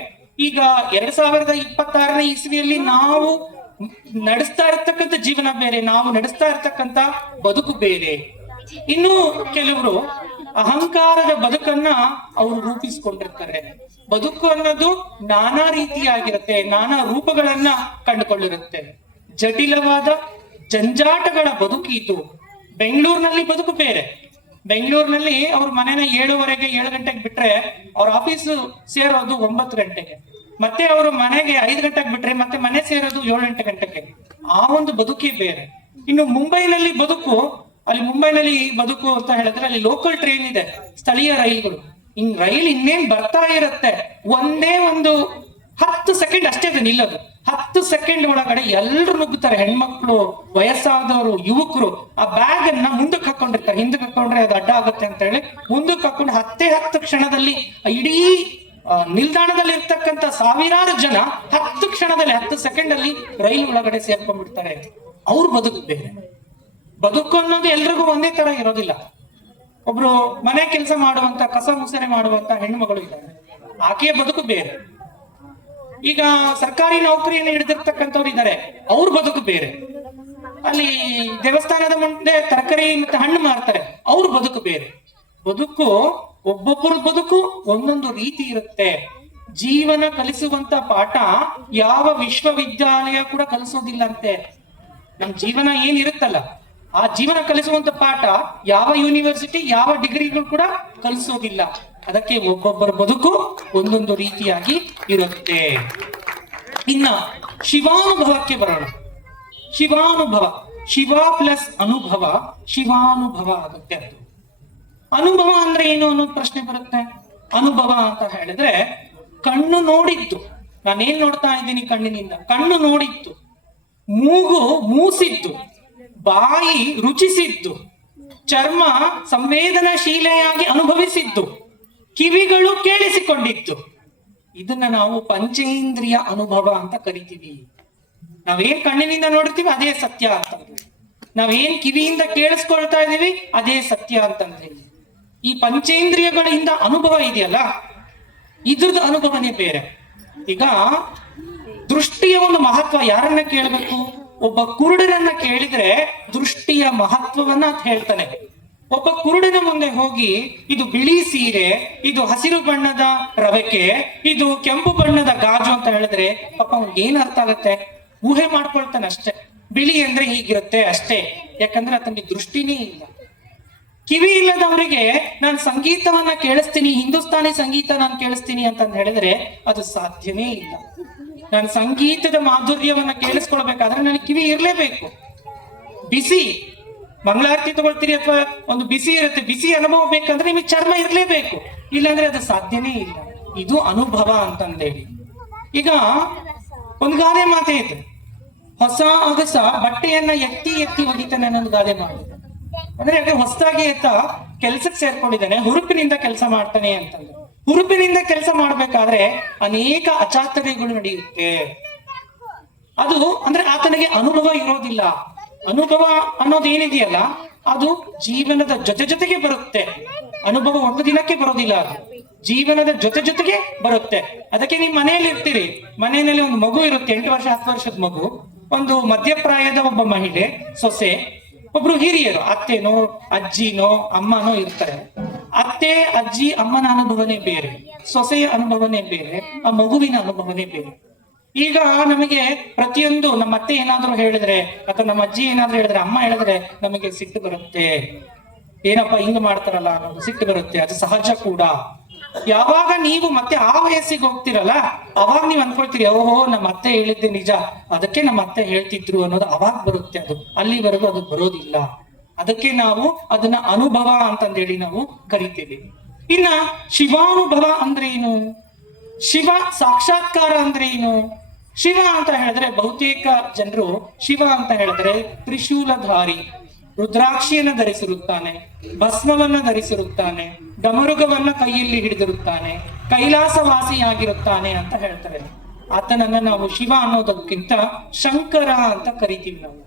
ಈಗ 2026ನೇ ಇಸ್ವಿಯಲ್ಲಿ ನಾವು ನಡೆಸ್ತಾ ಇರ್ತಕ್ಕಂಥ ಜೀವನ ಬೇರೆ, ನಾವು ನಡೆಸ್ತಾ ಇರ್ತಕ್ಕಂಥ ಬದುಕು ಬೇರೆ. ಇನ್ನು ಕೆಲವರು ಅಹಂಕಾರದ ಬದುಕನ್ನ ಅವರು ರೂಪಿಸ್ಕೊಂಡಿರ್ತಾರೆ. ಬದುಕು ಅನ್ನೋದು ನಾನಾ ರೀತಿಯಾಗಿರುತ್ತೆ, ನಾನಾ ರೂಪಗಳನ್ನ ಕಂಡುಕೊಂಡಿರುತ್ತೆ. ಜಟಿಲವಾದ ಜಂಜಾಟಗಳ ಬದುಕು ಇದು. ಬೆಂಗಳೂರಿನಲ್ಲಿ ಬದುಕು ಬೇರೆ. ಬೆಂಗಳೂರಿನಲ್ಲಿ ಅವ್ರ ಮನೆನ 7:15 7 ಗಂಟೆಗೆ ಬಿಟ್ರೆ ಅವ್ರ ಆಫೀಸ್ ಸೇರೋದು 9 ಗಂಟೆಗೆ, ಮತ್ತೆ ಅವರು ಮನೆಗೆ 5 ಗಂಟೆಗೆ ಬಿಟ್ರೆ ಮತ್ತೆ ಮನೆ ಸೇರೋದು 7-8 ಗಂಟೆಗೆ. ಆ ಒಂದು ಬದುಕೇ ಬೇರೆ. ಇನ್ನು ಮುಂಬೈನಲ್ಲಿ ಬದುಕು ಅಂತ ಹೇಳಿದ್ರೆ ಅಲ್ಲಿ ಲೋಕಲ್ ಟ್ರೈನ್ ಇದೆ, ಸ್ಥಳೀಯ ರೈಲ್ಗಳು. ರೈಲ್ ಇನ್ನೇನ್ ಬರ್ತಾ ಇರುತ್ತೆ, ಒಂದೇ ಒಂದು 10 ಸೆಕೆಂಡ್ ಅಷ್ಟೇ ಅದು ನಿಲ್ಲೋದು. 10 ಸೆಕೆಂಡ್ ಒಳಗಡೆ ಎಲ್ರು ನುಗ್ಗುತ್ತಾರೆ, ಹೆಣ್ಮಕ್ಳು, ವಯಸ್ಸಾದವರು, ಯುವಕರು. ಆ ಬ್ಯಾಗ್ ಅನ್ನ ಮುಂದಕ್ಕೆ ಹಾಕೊಂಡಿರ್ತಾರೆ, ಹಿಂದಕ್ಕೆ ಹಾಕೊಂಡ್ರೆ ಅದು ಅಡ್ಡ ಆಗುತ್ತೆ ಅಂತ ಹೇಳಿ ಮುಂದಕ್ಕೆ ಹಾಕೊಂಡು 10 ಕ್ಷಣದಲ್ಲಿ ಇಡೀ ನಿಲ್ದಾಣದಲ್ಲಿ ಇರ್ತಕ್ಕಂಥ ಸಾವಿರಾರು ಜನ 10 ಕ್ಷಣದಲ್ಲಿ 10 ಸೆಕೆಂಡ್ ಅಲ್ಲಿ ರೈಲ್ ಒಳಗಡೆ ಸೇರ್ಕೊಂಡ್ಬಿಡ್ತಾರೆ. ಅವ್ರ ಬದುಕು ಬೇರೆ. ಬದುಕು ಅನ್ನೋದು ಎಲ್ರಿಗೂ ಒಂದೇ ತರ ಇರೋದಿಲ್ಲ. ಒಬ್ರು ಮನೆ ಕೆಲಸ ಮಾಡುವಂತ, ಕಸ ಮುಸರೆ ಮಾಡುವಂತ ಹೆಣ್ಣು ಮಗಳು ಇದ್ದಾರೆ, ಆಕೆಯ ಬದುಕು ಬೇರೆ. ಈಗ ಸರ್ಕಾರಿ ನೌಕರಿಯನ್ನು ಹಿಡಿದಿರ್ತಕ್ಕಂಥವ್ರು ಇದ್ದಾರೆ, ಅವ್ರ ಬದುಕು ಬೇರೆ. ಅಲ್ಲಿ ದೇವಸ್ಥಾನದ ಮುಂದೆ ತರಕಾರಿ ಮತ್ತೆ ಹಣ್ಣು ಮಾರ್ತಾರೆ, ಅವ್ರ ಬದುಕು ಬೇರೆ. ಬದುಕು ಒಬ್ಬೊಬ್ಬರ ಬದುಕು ಒಂದೊಂದು ರೀತಿ ಇರುತ್ತೆ. ಜೀವನ ಕಲಿಸುವಂತ ಪಾಠ ಯಾವ ವಿಶ್ವವಿದ್ಯಾಲಯ ಕೂಡ ಕಲಿಸೋದಿಲ್ಲ ಅಂತೆ. ನಮ್ ಜೀವನ ಏನಿರುತ್ತಲ್ಲ, ಆ ಜೀವನ ಕಲಿಸುವಂತ ಪಾಠ ಯಾವ ಯೂನಿವರ್ಸಿಟಿ, ಯಾವ ಡಿಗ್ರಿಗಳು ಕೂಡ ಕಲಿಸೋದಿಲ್ಲ. ಅದಕ್ಕೆ ಒಬ್ಬೊಬ್ಬರ ಬದುಕು ಒಂದೊಂದು ರೀತಿಯಾಗಿ ಇರುತ್ತೆ. ಇನ್ನ ಶಿವಾನುಭವಕ್ಕೆ ಬರೋಣ. ಶಿವಾನುಭವ, ಶಿವ ಪ್ಲಸ್ ಅನುಭವ, ಶಿವಾನುಭವ ಆಗುತ್ತೆ. ಅದು ಅನುಭವ ಅಂದ್ರೆ ಏನು ಅನ್ನೋದು ಪ್ರಶ್ನೆ ಬರುತ್ತೆ. ಅನುಭವ ಅಂತ ಹೇಳಿದ್ರೆ ಕಣ್ಣು ನೋಡಿದ್ದು, ನಾನೇನ್ ನೋಡ್ತಾ ಇದ್ದೀನಿ ಕಣ್ಣಿನಿಂದ, ಕಣ್ಣು ನೋಡಿದ್ದು, ಮೂಗು ಮೂಸಿದ್ದು, ಬಾಯಿ ರುಚಿಸಿದ್ದು, ಚರ್ಮ ಸಂವೇದನಾಶೀಲೆಯಾಗಿ ಅನುಭವಿಸಿದ್ದು, ಕಿವಿಗಳು ಕೇಳಿಸಿಕೊಂಡಿದ್ದು. ಇದನ್ನ ನಾವು ಪಂಚೇಂದ್ರಿಯ ಅನುಭವ ಅಂತ ಕರಿತೀವಿ. ನಾವೇನ್ ಕಣ್ಣಿನಿಂದ ನೋಡ್ತೀವಿ ಅದೇ ಸತ್ಯ ಅಂತಂದ್ರೆ, ನಾವೇನ್ ಕಿವಿಯಿಂದ ಕೇಳಿಸ್ಕೊಳ್ತಾ ಇದೀವಿ ಅದೇ ಸತ್ಯ ಅಂತಂದ್ರೆ, ಈ ಪಂಚೇಂದ್ರಿಯಗಳಿಂದ ಅನುಭವ ಇದೆಯಲ್ಲ, ಇದ್ರದ್ದು ಅನುಭವನೇ ಬೇರೆ. ಈಗ ದೃಷ್ಟಿಯ ಒಂದು ಮಹತ್ವ ಯಾರನ್ನ ಕೇಳಬೇಕು? ಒಬ್ಬ ಕುರುಡರನ್ನ ಕೇಳಿದ್ರೆ ದೃಷ್ಟಿಯ ಮಹತ್ವವನ್ನ ಹೇಳ್ತಾನೆ. ಒಬ್ಬ ಕುರುಡನ ಮುಂದೆ ಹೋಗಿ ಇದು ಬಿಳಿ ಸೀರೆ, ಇದು ಹಸಿರು ಬಣ್ಣದ ರವೆಕೆ, ಇದು ಕೆಂಪು ಬಣ್ಣದ ಗಾಜು ಅಂತ ಹೇಳಿದ್ರೆ ಪಾಪ ಅವ್ನಿಗೆ ಏನ್ ಅರ್ಥ ಆಗತ್ತೆ? ಊಹೆ ಮಾಡ್ಕೊಳ್ತಾನೆ ಅಷ್ಟೇ. ಬಿಳಿ ಅಂದ್ರೆ ಹೀಗಿರುತ್ತೆ ಅಷ್ಟೇ. ಯಾಕಂದ್ರೆ ಆತನಿಗೆ ದೃಷ್ಟಿನೇ ಇಲ್ಲ. ಕಿವಿ ಇಲ್ಲದವರಿಗೆ ನಾನು ಸಂಗೀತವನ್ನ ಕೇಳಿಸ್ತೀನಿ, ಹಿಂದೂಸ್ತಾನಿ ಸಂಗೀತ ನಾನು ಕೇಳಿಸ್ತೀನಿ ಅಂತಂದು ಹೇಳಿದ್ರೆ ಅದು ಸಾಧ್ಯನೇ ಇಲ್ಲ. ನಾನು ಸಂಗೀತದ ಮಾಧುರ್ಯವನ್ನ ಕೇಳಿಸ್ಕೊಳ್ಬೇಕಾದ್ರೆ ನನಗೆ ಕಿವಿ ಇರ್ಲೇಬೇಕು. ಬಿಸಿ ಮಂಗಳಾರತಿ ತಗೊಳ್ತೀರಿ ಅಥವಾ ಒಂದು ಬಿಸಿ ಇರುತ್ತೆ, ಬಿಸಿ ಅನುಭವ ಬೇಕಂದ್ರೆ ನಿಮಗೆ ಚರ್ಮ ಇರ್ಲೇಬೇಕು, ಇಲ್ಲಾಂದ್ರೆ ಅದು ಸಾಧ್ಯನೇ ಇಲ್ಲ. ಇದು ಅನುಭವ ಅಂತಂದೇಳಿ. ಈಗ ಒಂದು ಗಾದೆ ಮಾತೆ ಇದೆ, ಹೊಸ ಅಗಸ ಬಟ್ಟೆಯನ್ನ ಎತ್ತಿ ಎತ್ತಿ ಒಗಿತಾನೆ ಅನ್ನೊಂದು ಗಾದೆ ಮಾತು. ಅಂದ್ರೆ ಯಾಕೆ ಹೊಸದಾಗಿ ಕೆಲ್ಸಕ್ಕೆ ಸೇರ್ಕೊಂಡಿದ್ದಾನೆ, ಹುರುಪಿನಿಂದ ಕೆಲಸ ಮಾಡ್ತಾನೆ ಅಂತಂದ್ರೆ. ಹುರುಪಿನಿಂದ ಕೆಲಸ ಮಾಡ್ಬೇಕಾದ್ರೆ ಅನೇಕ ಅಚಾತುರ್ಯಗಳು ನಡೆಯುತ್ತೆ. ಅದು ಅಂದ್ರೆ ಆತನಿಗೆ ಅನುಭವ ಇರೋದಿಲ್ಲ. ಅನುಭವ ಅನ್ನೋದೇನಿದೆಯಲ್ಲ ಅದು ಜೀವನದ ಜೊತೆ ಜೊತೆಗೆ ಬರುತ್ತೆ. ಅನುಭವ ಒಂದು ದಿನಕ್ಕೆ ಬರೋದಿಲ್ಲ, ಅದು ಜೀವನದ ಜೊತೆ ಜೊತೆಗೆ ಬರುತ್ತೆ. ಅದಕ್ಕೆ ನೀವು ಮನೆಯಲ್ಲಿ ಇರ್ತೀರಿ, ಮನೆಯಲ್ಲಿ ಒಂದು ಮಗು ಇರುತ್ತೆ, 8 ವರ್ಷ 10 ವರ್ಷದ ಮಗು, ಒಂದು ಮಧ್ಯಪ್ರಾಯದ ಒಬ್ಬ ಮಹಿಳೆ, ಸೊಸೆ, ಒಬ್ರು ಹಿರಿಯರು, ಅತ್ತೆನೋ ಅಜ್ಜಿನೋ ಅಮ್ಮನೋ ಇರ್ತಾರೆ. ಅತ್ತೆ ಅಜ್ಜಿ ಅಮ್ಮನ ಅನುಭವನೇ ಬೇರೆ, ಸೊಸೆಯ ಅನುಭವನೇ ಬೇರೆ, ಆ ಮಗುವಿನ ಅನುಭವನೇ ಬೇರೆ. ಈಗ ನಮಗೆ ಪ್ರತಿಯೊಂದು ನಮ್ಮ ಅತ್ತೆ ಏನಾದ್ರು ಹೇಳಿದ್ರೆ ಅಥವಾ ನಮ್ಮ ಅಜ್ಜಿ ಏನಾದ್ರು ಹೇಳಿದ್ರೆ, ಅಮ್ಮ ಹೇಳಿದ್ರೆ ನಮಗೆ ಸಿಟ್ಟು ಬರುತ್ತೆ. ಏನಪ್ಪ ಹಿಂಗ್ ಮಾಡ್ತಾರಲ್ಲ ಅನ್ನೋದು ಸಿಟ್ಟು ಬರುತ್ತೆ, ಅದು ಸಹಜ ಕೂಡ. ಯಾವಾಗ ನೀವು ಮತ್ತೆ ಆ ವಯಸ್ಸಿಗೆ ಹೋಗ್ತಿರಲ್ಲ ಅವಾಗ ನೀವು ಅನ್ಕೊಳ್ತೀರಿ, ಓಹೋ ನಮ್ಮ ಅತ್ತೆ ಹೇಳಿದ್ದೆ ನಿಜ, ಅದಕ್ಕೆ ನಮ್ಮ ಅತ್ತೆ ಹೇಳ್ತಿದ್ರು ಅನ್ನೋದು ಅವಾಗ ಬರುತ್ತೆ. ಅದು ಅಲ್ಲಿವರೆಗೂ ಅದು ಬರೋದಿಲ್ಲ. ಅದಕ್ಕೆ ನಾವು ಅದನ್ನ ಅನುಭವ ಅಂತಂದೇಳಿ ನಾವು ಕರಿತೀವಿ. ಇನ್ನ ಶಿವಾನುಭವ ಅಂದ್ರೆ ಏನು? ಶಿವ ಸಾಕ್ಷಾತ್ಕಾರ ಅಂದ್ರೆ ಏನು? ಶಿವ ಅಂತ ಹೇಳಿದ್ರೆ ಬಹುತೇಕ ಜನರು ಶಿವ ಅಂತ ಹೇಳಿದ್ರೆ ತ್ರಿಶೂಲಧಾರಿ, ರುದ್ರಾಕ್ಷಿಯನ್ನ ಧರಿಸಿರುತ್ತಾನೆ, ಭಸ್ಮವನ್ನ ಧರಿಸಿರುತ್ತಾನೆ, ಡಮರುಗವನ್ನ ಕೈಯಲ್ಲಿ ಹಿಡಿದಿರುತ್ತಾನೆ, ಕೈಲಾಸವಾಸಿಯಾಗಿರುತ್ತಾನೆ ಅಂತ ಹೇಳ್ತಾರೆ. ಆತನನ್ನ ನಾವು ಶಿವ ಅನ್ನೋದಕ್ಕಿಂತ ಶಂಕರ ಅಂತ ಕರಿತೀವಿ ನಾವು.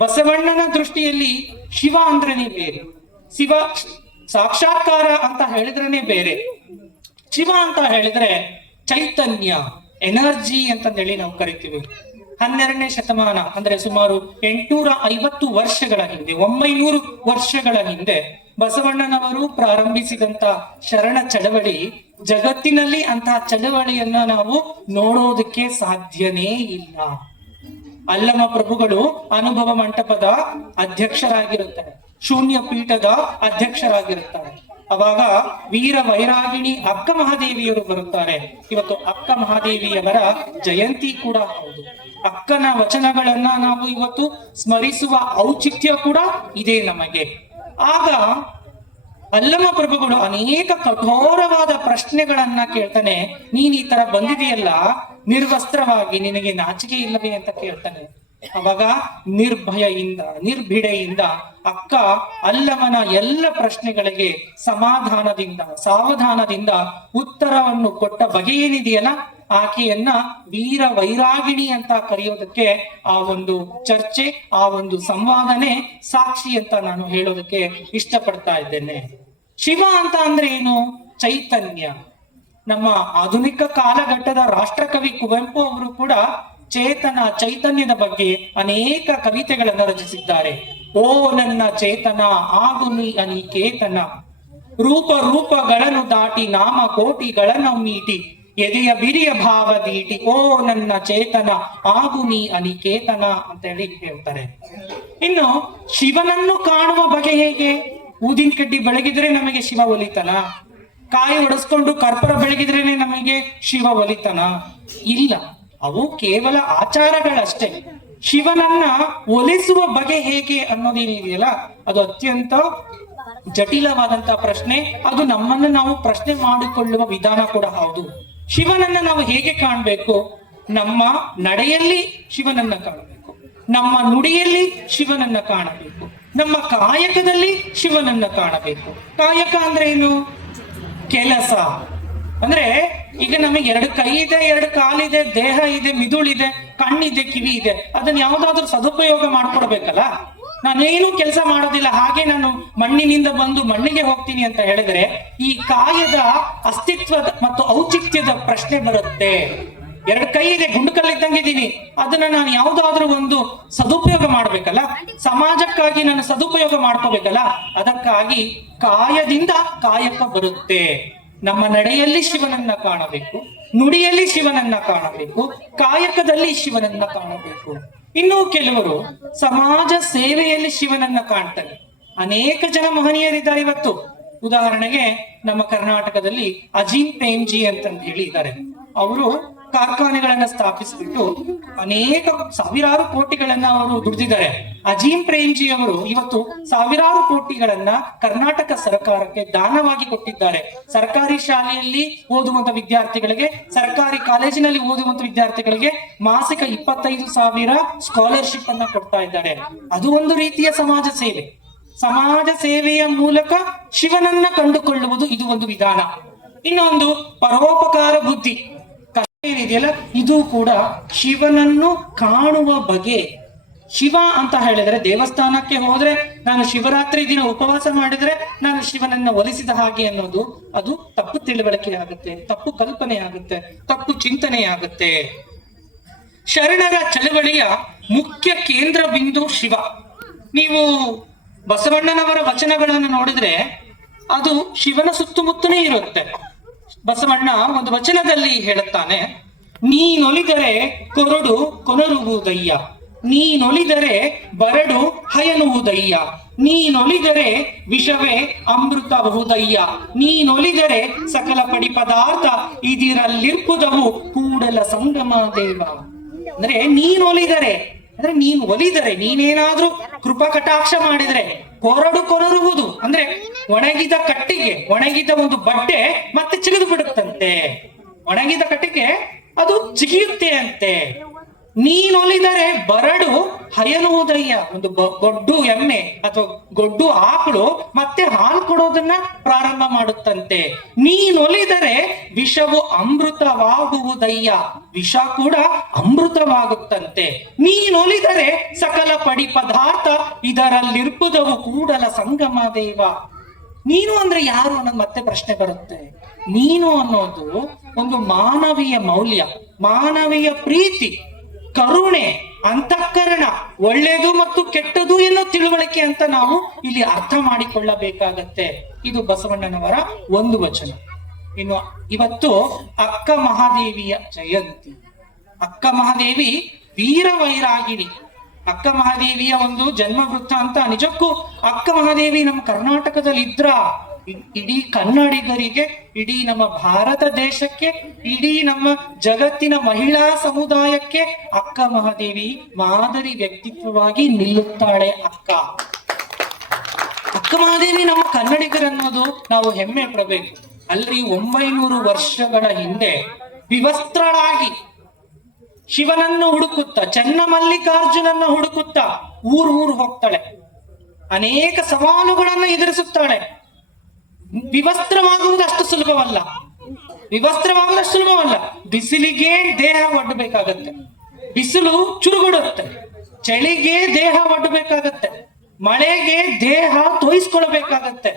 ಬಸವಣ್ಣನ ದೃಷ್ಟಿಯಲ್ಲಿ ಶಿವ ಅಂದ್ರೇನೆ ಬೇರೆ, ಶಿವ ಸಾಕ್ಷಾತ್ಕಾರ ಅಂತ ಹೇಳಿದ್ರೇನೆ ಬೇರೆ. ಶಿವ ಅಂತ ಹೇಳಿದ್ರೆ ಚೈತನ್ಯ, ಎನರ್ಜಿ ಅಂತಂದೇಳಿ ನಾವು ಕರಿತೀವಿ. 12ನೇ ಶತಮಾನ ಅಂದ್ರೆ ಸುಮಾರು 850 ವರ್ಷಗಳ ಹಿಂದೆ, 900 ವರ್ಷಗಳ ಹಿಂದೆ ಬಸವಣ್ಣನವರು ಪ್ರಾರಂಭಿಸಿದಂತ ಶರಣ ಚಳವಳಿ, ಜಗತ್ತಿನಲ್ಲಿ ಅಂತಹ ಚಳವಳಿಯನ್ನ ನಾವು ನೋಡೋದಕ್ಕೆ ಸಾಧ್ಯನೇ ಇಲ್ಲ. ಅಲ್ಲಮ ಪ್ರಭುಗಳು ಅನುಭವ ಮಂಟಪದ ಅಧ್ಯಕ್ಷರಾಗಿರುತ್ತಾರೆ, ಶೂನ್ಯ ಪೀಠದ ಅಧ್ಯಕ್ಷರಾಗಿರುತ್ತಾರೆ. ಅವಾಗ ವೀರ ವೈರಾಗಿಣಿ ಅಕ್ಕ ಮಹಾದೇವಿಯರು ಬರುತ್ತಾರೆ. ಇವತ್ತು ಅಕ್ಕ ಮಹಾದೇವಿಯವರ ಜಯಂತಿ ಕೂಡ ಹೌದು. ಅಕ್ಕನ ವಚನಗಳನ್ನ ನಾವು ಇವತ್ತು ಸ್ಮರಿಸುವ ಔಚಿತ್ಯ ಕೂಡ ಇದೆ ನಮಗೆ. ಆಗ ಅಲ್ಲಮ ಪ್ರಭುಗಳು ಅನೇಕ ಕಠೋರವಾದ ಪ್ರಶ್ನೆಗಳನ್ನ ಕೇಳ್ತಾನೆ. ನೀನ್ ಈ ತರ ಬಂದಿದೆಯಲ್ಲ ನಿರ್ವಸ್ತ್ರವಾಗಿ, ನಿನಗೆ ನಾಚಿಕೆ ಇಲ್ಲವೇ ಅಂತ ಕೇಳ್ತಾನೆ. ಅವಾಗ ನಿರ್ಭಯದಿಂದ ನಿರ್ಭಿಡೆಯಿಂದ ಅಕ್ಕ ಅಲ್ಲಮನ ಎಲ್ಲ ಪ್ರಶ್ನೆಗಳಿಗೆ ಸಮಾಧಾನದಿಂದ ಸಾವಧಾನದಿಂದ ಉತ್ತರವನ್ನು ಕೊಟ್ಟ ಬಗೆ ಏನಿದೆಯಲ್ಲ, ಆಕೆಯನ್ನ ವೀರ ವೈರಾಗಿಣಿ ಅಂತ ಕರೆಯೋದಕ್ಕೆ ಆ ಒಂದು ಚರ್ಚೆ, ಆ ಒಂದು ಸಂವಾದನೆ ಸಾಕ್ಷಿ ಅಂತ ನಾನು ಹೇಳೋದಕ್ಕೆ ಇಷ್ಟಪಡ್ತಾ ಇದ್ದೇನೆ. ಶಿವ ಅಂತ ಅಂದ್ರೆ ಏನು? ಚೈತನ್ಯ. ನಮ್ಮ ಆಧುನಿಕ ಕಾಲಘಟ್ಟದ ರಾಷ್ಟ್ರಕವಿ ಕುವೆಂಪು ಅವರು ಕೂಡ ಚೈತನ್ಯದ ಬಗ್ಗೆ ಅನೇಕ ಕವಿತೆಗಳನ್ನು ರಚಿಸಿದ್ದಾರೆ. ಓ ನನ್ನ ಚೇತನ ಆಗು ನೀ ಅನಿಕೇತನ, ರೂಪಗಳನ್ನು ದಾಟಿ ನಾಮ ಕೋಟಿಗಳನ್ನು ಮೀಟಿ, ಎದೆಯ ಬಿರಿಯ ಭಾವದೀಟಿ, ಓ ನನ್ನ ಚೇತನ ಆಗು ನೀ ಅನಿಕೇತನ ಅಂತ ಹೇಳಿ ಹೇಳ್ತಾರೆ. ಇನ್ನು ಶಿವನನ್ನು ಕಾಣುವ ಬಗೆ ಹೇಗೆ? ಊದಿನ ಕಡ್ಡಿ ಬೆಳಗಿದ್ರೆ ನಮಗೆ ಶಿವ ಒಲಿತನ? ಕಾಯಿ ಒಡೆಸ್ಕೊಂಡು ಕರ್ಪೂರ ಬೆಳಗಿದ್ರೇನೆ ನಮಗೆ ಶಿವ ಒಲಿತನ? ಇಲ್ಲ, ಅವು ಕೇವಲ ಆಚಾರಗಳಷ್ಟೇ. ಶಿವನನ್ನ ಒಲಿಸುವ ಬಗೆ ಹೇಗೆ ಅನ್ನೋದೇನಿದೆಯಲ್ಲ ಅದು ಅತ್ಯಂತ ಜಟಿಲವಾದಂತಹ ಪ್ರಶ್ನೆ. ಅದು ನಮ್ಮನ್ನ ನಾವು ಪ್ರಶ್ನೆ ಮಾಡಿಕೊಳ್ಳುವ ವಿಧಾನ ಕೂಡ ಹೌದು. ಶಿವನನ್ನ ನಾವು ಹೇಗೆ ಕಾಣಬೇಕು? ನಮ್ಮ ನಡೆಯಲ್ಲಿ ಶಿವನನ್ನ ಕಾಣಬೇಕು, ನಮ್ಮ ನುಡಿಯಲ್ಲಿ ಶಿವನನ್ನ ಕಾಣಬೇಕು, ನಮ್ಮ ಕಾಯಕದಲ್ಲಿ ಶಿವನನ್ನ ಕಾಣಬೇಕು. ಕಾಯಕ ಅಂದ್ರೆ ಏನು? ಕೆಲಸ. ಅಂದ್ರೆ ಈಗ ನಮಗೆ 2 ಕೈ ಇದೆ, 2 ಕಾಲಿದೆ, ದೇಹ ಇದೆ, ಮಿದುಳಿದೆ, ಕಣ್ಣಿದೆ, ಕಿವಿ ಇದೆ. ಅದನ್ನ ಯಾವ್ದಾದ್ರು ಸದುಪಯೋಗ ಮಾಡ್ಕೊಡ್ಬೇಕಲ್ಲ. ನಾನೇನು ಕೆಲಸ ಮಾಡೋದಿಲ್ಲ, ಹಾಗೆ ನಾನು ಮಣ್ಣಿನಿಂದ ಬಂದು ಮಣ್ಣಿಗೆ ಹೋಗ್ತೀನಿ ಅಂತ ಹೇಳಿದ್ರೆ ಈ ಕಾಯದ ಅಸ್ತಿತ್ವದ ಮತ್ತು ಔಚಿತ್ಯದ ಪ್ರಶ್ನೆ ಬರುತ್ತೆ. ಎರಡು ಕೈ ಇದೆ, ಗುಂಡುಕಲ್ಲಿದ್ದಂಗಿದ್ದೀನಿ, ಅದನ್ನ ನಾನು ಯಾವುದಾದ್ರೂ ಒಂದು ಸದುಪಯೋಗ ಮಾಡ್ಬೇಕಲ್ಲ, ಸಮಾಜಕ್ಕಾಗಿ ನಾನು ಸದುಪಯೋಗ ಮಾಡ್ಕೋಬೇಕಲ್ಲ. ಅದಕ್ಕಾಗಿ ಕಾಯದಿಂದ ಕಾಯಕ ಬರುತ್ತೆ. ನಮ್ಮ ನಡೆಯಲ್ಲಿ ಶಿವನನ್ನ ಕಾಣಬೇಕು, ನುಡಿಯಲ್ಲಿ ಶಿವನನ್ನ ಕಾಣಬೇಕು, ಕಾಯಕದಲ್ಲಿ ಶಿವನನ್ನ ಕಾಣಬೇಕು. ಇನ್ನು ಕೆಲವರು ಸಮಾಜ ಸೇವೆಯಲ್ಲಿ ಶಿವನನ್ನ ಕಾಣ್ತಾರೆ. ಅನೇಕ ಜನ ಮಹನೀಯರಿದ್ದಾರೆ ಇವತ್ತು. ಉದಾಹರಣೆಗೆ ನಮ್ಮ ಕರ್ನಾಟಕದಲ್ಲಿ ಅಜೀಂ ಪ್ರೇಮ್ಜಿ ಅಂತಂದು ಹೇಳಿ ಇದ್ದಾರೆ. ಅವರು ಕಾರ್ಖಾನೆಗಳನ್ನ ಸ್ಥಾಪಿಸಿಬಿಟ್ಟು ಅನೇಕ ಸಾವಿರಾರು ಕೋಟಿಗಳನ್ನ ಅವರು ದುಡಿದಿದ್ದಾರೆ. ಅಜೀಂ ಪ್ರೇಮ್ಜಿ ಅವರು ಇವತ್ತು ಸಾವಿರಾರು ಕೋಟಿಗಳನ್ನ ಕರ್ನಾಟಕ ಸರ್ಕಾರಕ್ಕೆ ದಾನವಾಗಿ ಕೊಟ್ಟಿದ್ದಾರೆ. ಸರ್ಕಾರಿ ಶಾಲೆಯಲ್ಲಿ ಓದುವಂತ ವಿದ್ಯಾರ್ಥಿಗಳಿಗೆ, ಸರ್ಕಾರಿ ಕಾಲೇಜಿನಲ್ಲಿ ಓದುವಂತ ವಿದ್ಯಾರ್ಥಿಗಳಿಗೆ ಮಾಸಿಕ 25,000 ಸ್ಕಾಲರ್ಶಿಪ್ ಅನ್ನ ಕೊಡ್ತಾ ಇದ್ದಾರೆ. ಅದು ಒಂದು ರೀತಿಯ ಸಮಾಜ ಸೇವೆ. ಸಮಾಜ ಸೇವೆಯ ಮೂಲಕ ಶಿವನನ್ನ ಕಂಡುಕೊಳ್ಳುವುದು ಇದು ಒಂದು ವಿಧಾನ. ಇನ್ನೊಂದು ಪರೋಪಕಾರ ಬುದ್ಧಿ ಏನಿದೆಯಲ್ಲ, ಇದು ಕೂಡ ಶಿವನನ್ನು ಕಾಣುವ ಬಗೆ. ಶಿವ ಅಂತ ಹೇಳಿದ್ರೆ ದೇವಸ್ಥಾನಕ್ಕೆ ಹೋದ್ರೆ ನಾನು ಶಿವರಾತ್ರಿ ದಿನ ಉಪವಾಸ ಮಾಡಿದ್ರೆ ನಾನು ಶಿವನನ್ನ ಒಲಿಸಿದ ಹಾಗೆ ಅನ್ನೋದು ಅದು ತಪ್ಪು ತಿಳುವಳಿಕೆ ಆಗುತ್ತೆ, ತಪ್ಪು ಕಲ್ಪನೆ ಆಗುತ್ತೆ, ತಪ್ಪು ಚಿಂತನೆ ಆಗುತ್ತೆ. ಶರಣರ ಚಳವಳಿಯ ಮುಖ್ಯ ಕೇಂದ್ರ ಬಿಂದು ಶಿವ. ನೀವು ಬಸವಣ್ಣನವರ ವಚನಗಳನ್ನು ನೋಡಿದ್ರೆ ಅದು ಶಿವನ ಸುತ್ತಮುತ್ತನೇ ಇರುತ್ತೆ. ಬಸವಣ್ಣ ಒಂದು ವಚನದಲ್ಲಿ ಹೇಳುತ್ತಾನೆ, ನೀನೊಲಿದರೆ ಕೊರಡು ಕೊನರುವುದಯ್ಯ, ನೀನೊಲಿದರೆ ಬರಡು ಹಯನುವುದಯ್ಯ, ನೀನೊಲಿದರೆ ವಿಷವೇ ಅಮೃತಬಹುದಯ್ಯ, ನೀನೊಲಿದರೆ ಸಕಲ ಪಡಿ ಪದಾರ್ಥ ಇದಿರಲ್ಲಿರ್ಪುದವು ಕೂಡಲ ಸಂಗಮ ದೇವ. ಅಂದ್ರೆ ನೀನೊಲಿದರೆ ಅಂದ್ರೆ ನೀನು ಒಲಿದರೆ, ನೀನೇನಾದ್ರೂ ಕೃಪಾ ಕಟಾಕ್ಷ ಮಾಡಿದ್ರೆ, ಕೊರಡು ಕೊನರುವುದು ಅಂದ್ರೆ ಒಣಗಿದ ಕಟ್ಟಿಗೆ, ಒಣಗಿದ ಒಂದು ಬಟ್ಟೆ ಮತ್ತೆ ಚಿಗಿದು ಬಿಡುತ್ತಂತೆ. ಒಣಗಿದ ಕಟ್ಟಿಗೆ ಅದು ಚಿಗಿಯುತ್ತೆ ಅಂತೆ. ನೀನೊಲಿದರೆ ಬರಡು ಹಯನುವುದಯ್ಯ, ಒಂದು ಗೊಡ್ಡು ಎಮ್ಮೆ ಅಥವಾ ಗೊಡ್ಡು ಆಕಳು ಮತ್ತೆ ಹಾಲು ಕೊಡೋದನ್ನ ಪ್ರಾರಂಭ ಮಾಡುತ್ತಂತೆ. ನೀನೊಲಿದರೆ ವಿಷವು ಅಮೃತವಾಗುವುದಯ್ಯ, ವಿಷ ಕೂಡ ಅಮೃತವಾಗುತ್ತಂತೆ. ನೀನೊಲಿದರೆ ಸಕಲ ಪಡಿ ಪದಾರ್ಥ ಇದರಲ್ಲಿರ್ಪುದವು ಕೂಡಲ ಸಂಗಮ ದೇವ. ನೀನು ಅಂದ್ರೆ ಯಾರು ಅನ್ನೋದು ಮತ್ತೆ ಪ್ರಶ್ನೆ ಬರುತ್ತೆ. ನೀನು ಅನ್ನೋದು ಒಂದು ಮಾನವೀಯ ಮೌಲ್ಯ, ಮಾನವೀಯ ಪ್ರೀತಿ, ಕರುಣೆ, ಅಂತಃಕರಣ, ಒಳ್ಳೆಯದು ಮತ್ತು ಕೆಟ್ಟದು ಎನ್ನೋ ತಿಳುವಳಿಕೆ ಅಂತ ನಾವು ಇಲ್ಲಿ ಅರ್ಥ ಮಾಡಿಕೊಳ್ಳಬೇಕಾಗತ್ತೆ. ಇದು ಬಸವಣ್ಣನವರ ಒಂದು ವಚನ. ಇನ್ನು ಇವತ್ತು ಅಕ್ಕ ಮಹಾದೇವಿಯ ಜಯಂತಿ. ಅಕ್ಕ ಮಹಾದೇವಿ ವೀರ ವೈರಾಗಿಣಿ. ಅಕ್ಕ ಮಹಾದೇವಿಯ ಒಂದು ಜನ್ಮ ವೃತ್ತಾಂತ ನಿಜಕ್ಕೂ ಅಕ್ಕ ಮಹಾದೇವಿ ನಮ್ಮ ಕರ್ನಾಟಕದಲ್ಲಿ ಇದ್ರ ಇಡೀ ಕನ್ನಡಿಗರಿಗೆ, ಇಡೀ ನಮ್ಮ ಭಾರತ ದೇಶಕ್ಕೆ, ಇಡೀ ನಮ್ಮ ಜಗತ್ತಿನ ಮಹಿಳಾ ಸಮುದಾಯಕ್ಕೆ ಅಕ್ಕ ಮಹಾದೇವಿ ಮಾದರಿ ವ್ಯಕ್ತಿತ್ವವಾಗಿ ನಿಲ್ಲುತ್ತಾಳೆ. ಅಕ್ಕ ಮಹಾದೇವಿ ನಮ್ಮ ಕನ್ನಡಿಗರನ್ನೋದು ನಾವು ಹೆಮ್ಮೆ ಪಡಬೇಕು. ಅಲ್ರಿ 900 ವರ್ಷಗಳ ಹಿಂದೆ ವಿವಸ್ತ್ರಳಾಗಿ ಶಿವನನ್ನು ಹುಡುಕುತ್ತಾ, ಚನ್ನಮಲ್ಲಿಕಾರ್ಜುನನ್ನ ಹುಡುಕುತ್ತಾ ಊರು ಹೋಗ್ತಾಳೆ. ಅನೇಕ ಸವಾಲುಗಳನ್ನು ಎದುರಿಸುತ್ತಾಳೆ. ವಿವಸ್ತ್ರವಾಗುವುದು ಅಷ್ಟು ಸುಲಭವಲ್ಲ, ವಿವಸ್ತ್ರವಾಗುವುದಷ್ಟು ಸುಲಭವಲ್ಲ. ಬಿಸಿಲಿಗೆ ದೇಹ ಒಡ್ಡಬೇಕಾಗತ್ತೆ, ಬಿಸಿಲು ಚುರುಗುಡುತ್ತೆ. ಚಳಿಗೆ ದೇಹ ಒಡ್ಡಬೇಕಾಗತ್ತೆ, ಮಳೆಗೆ ದೇಹ ತೋಯಿಸ್ಕೊಳ್ಬೇಕಾಗತ್ತೆ.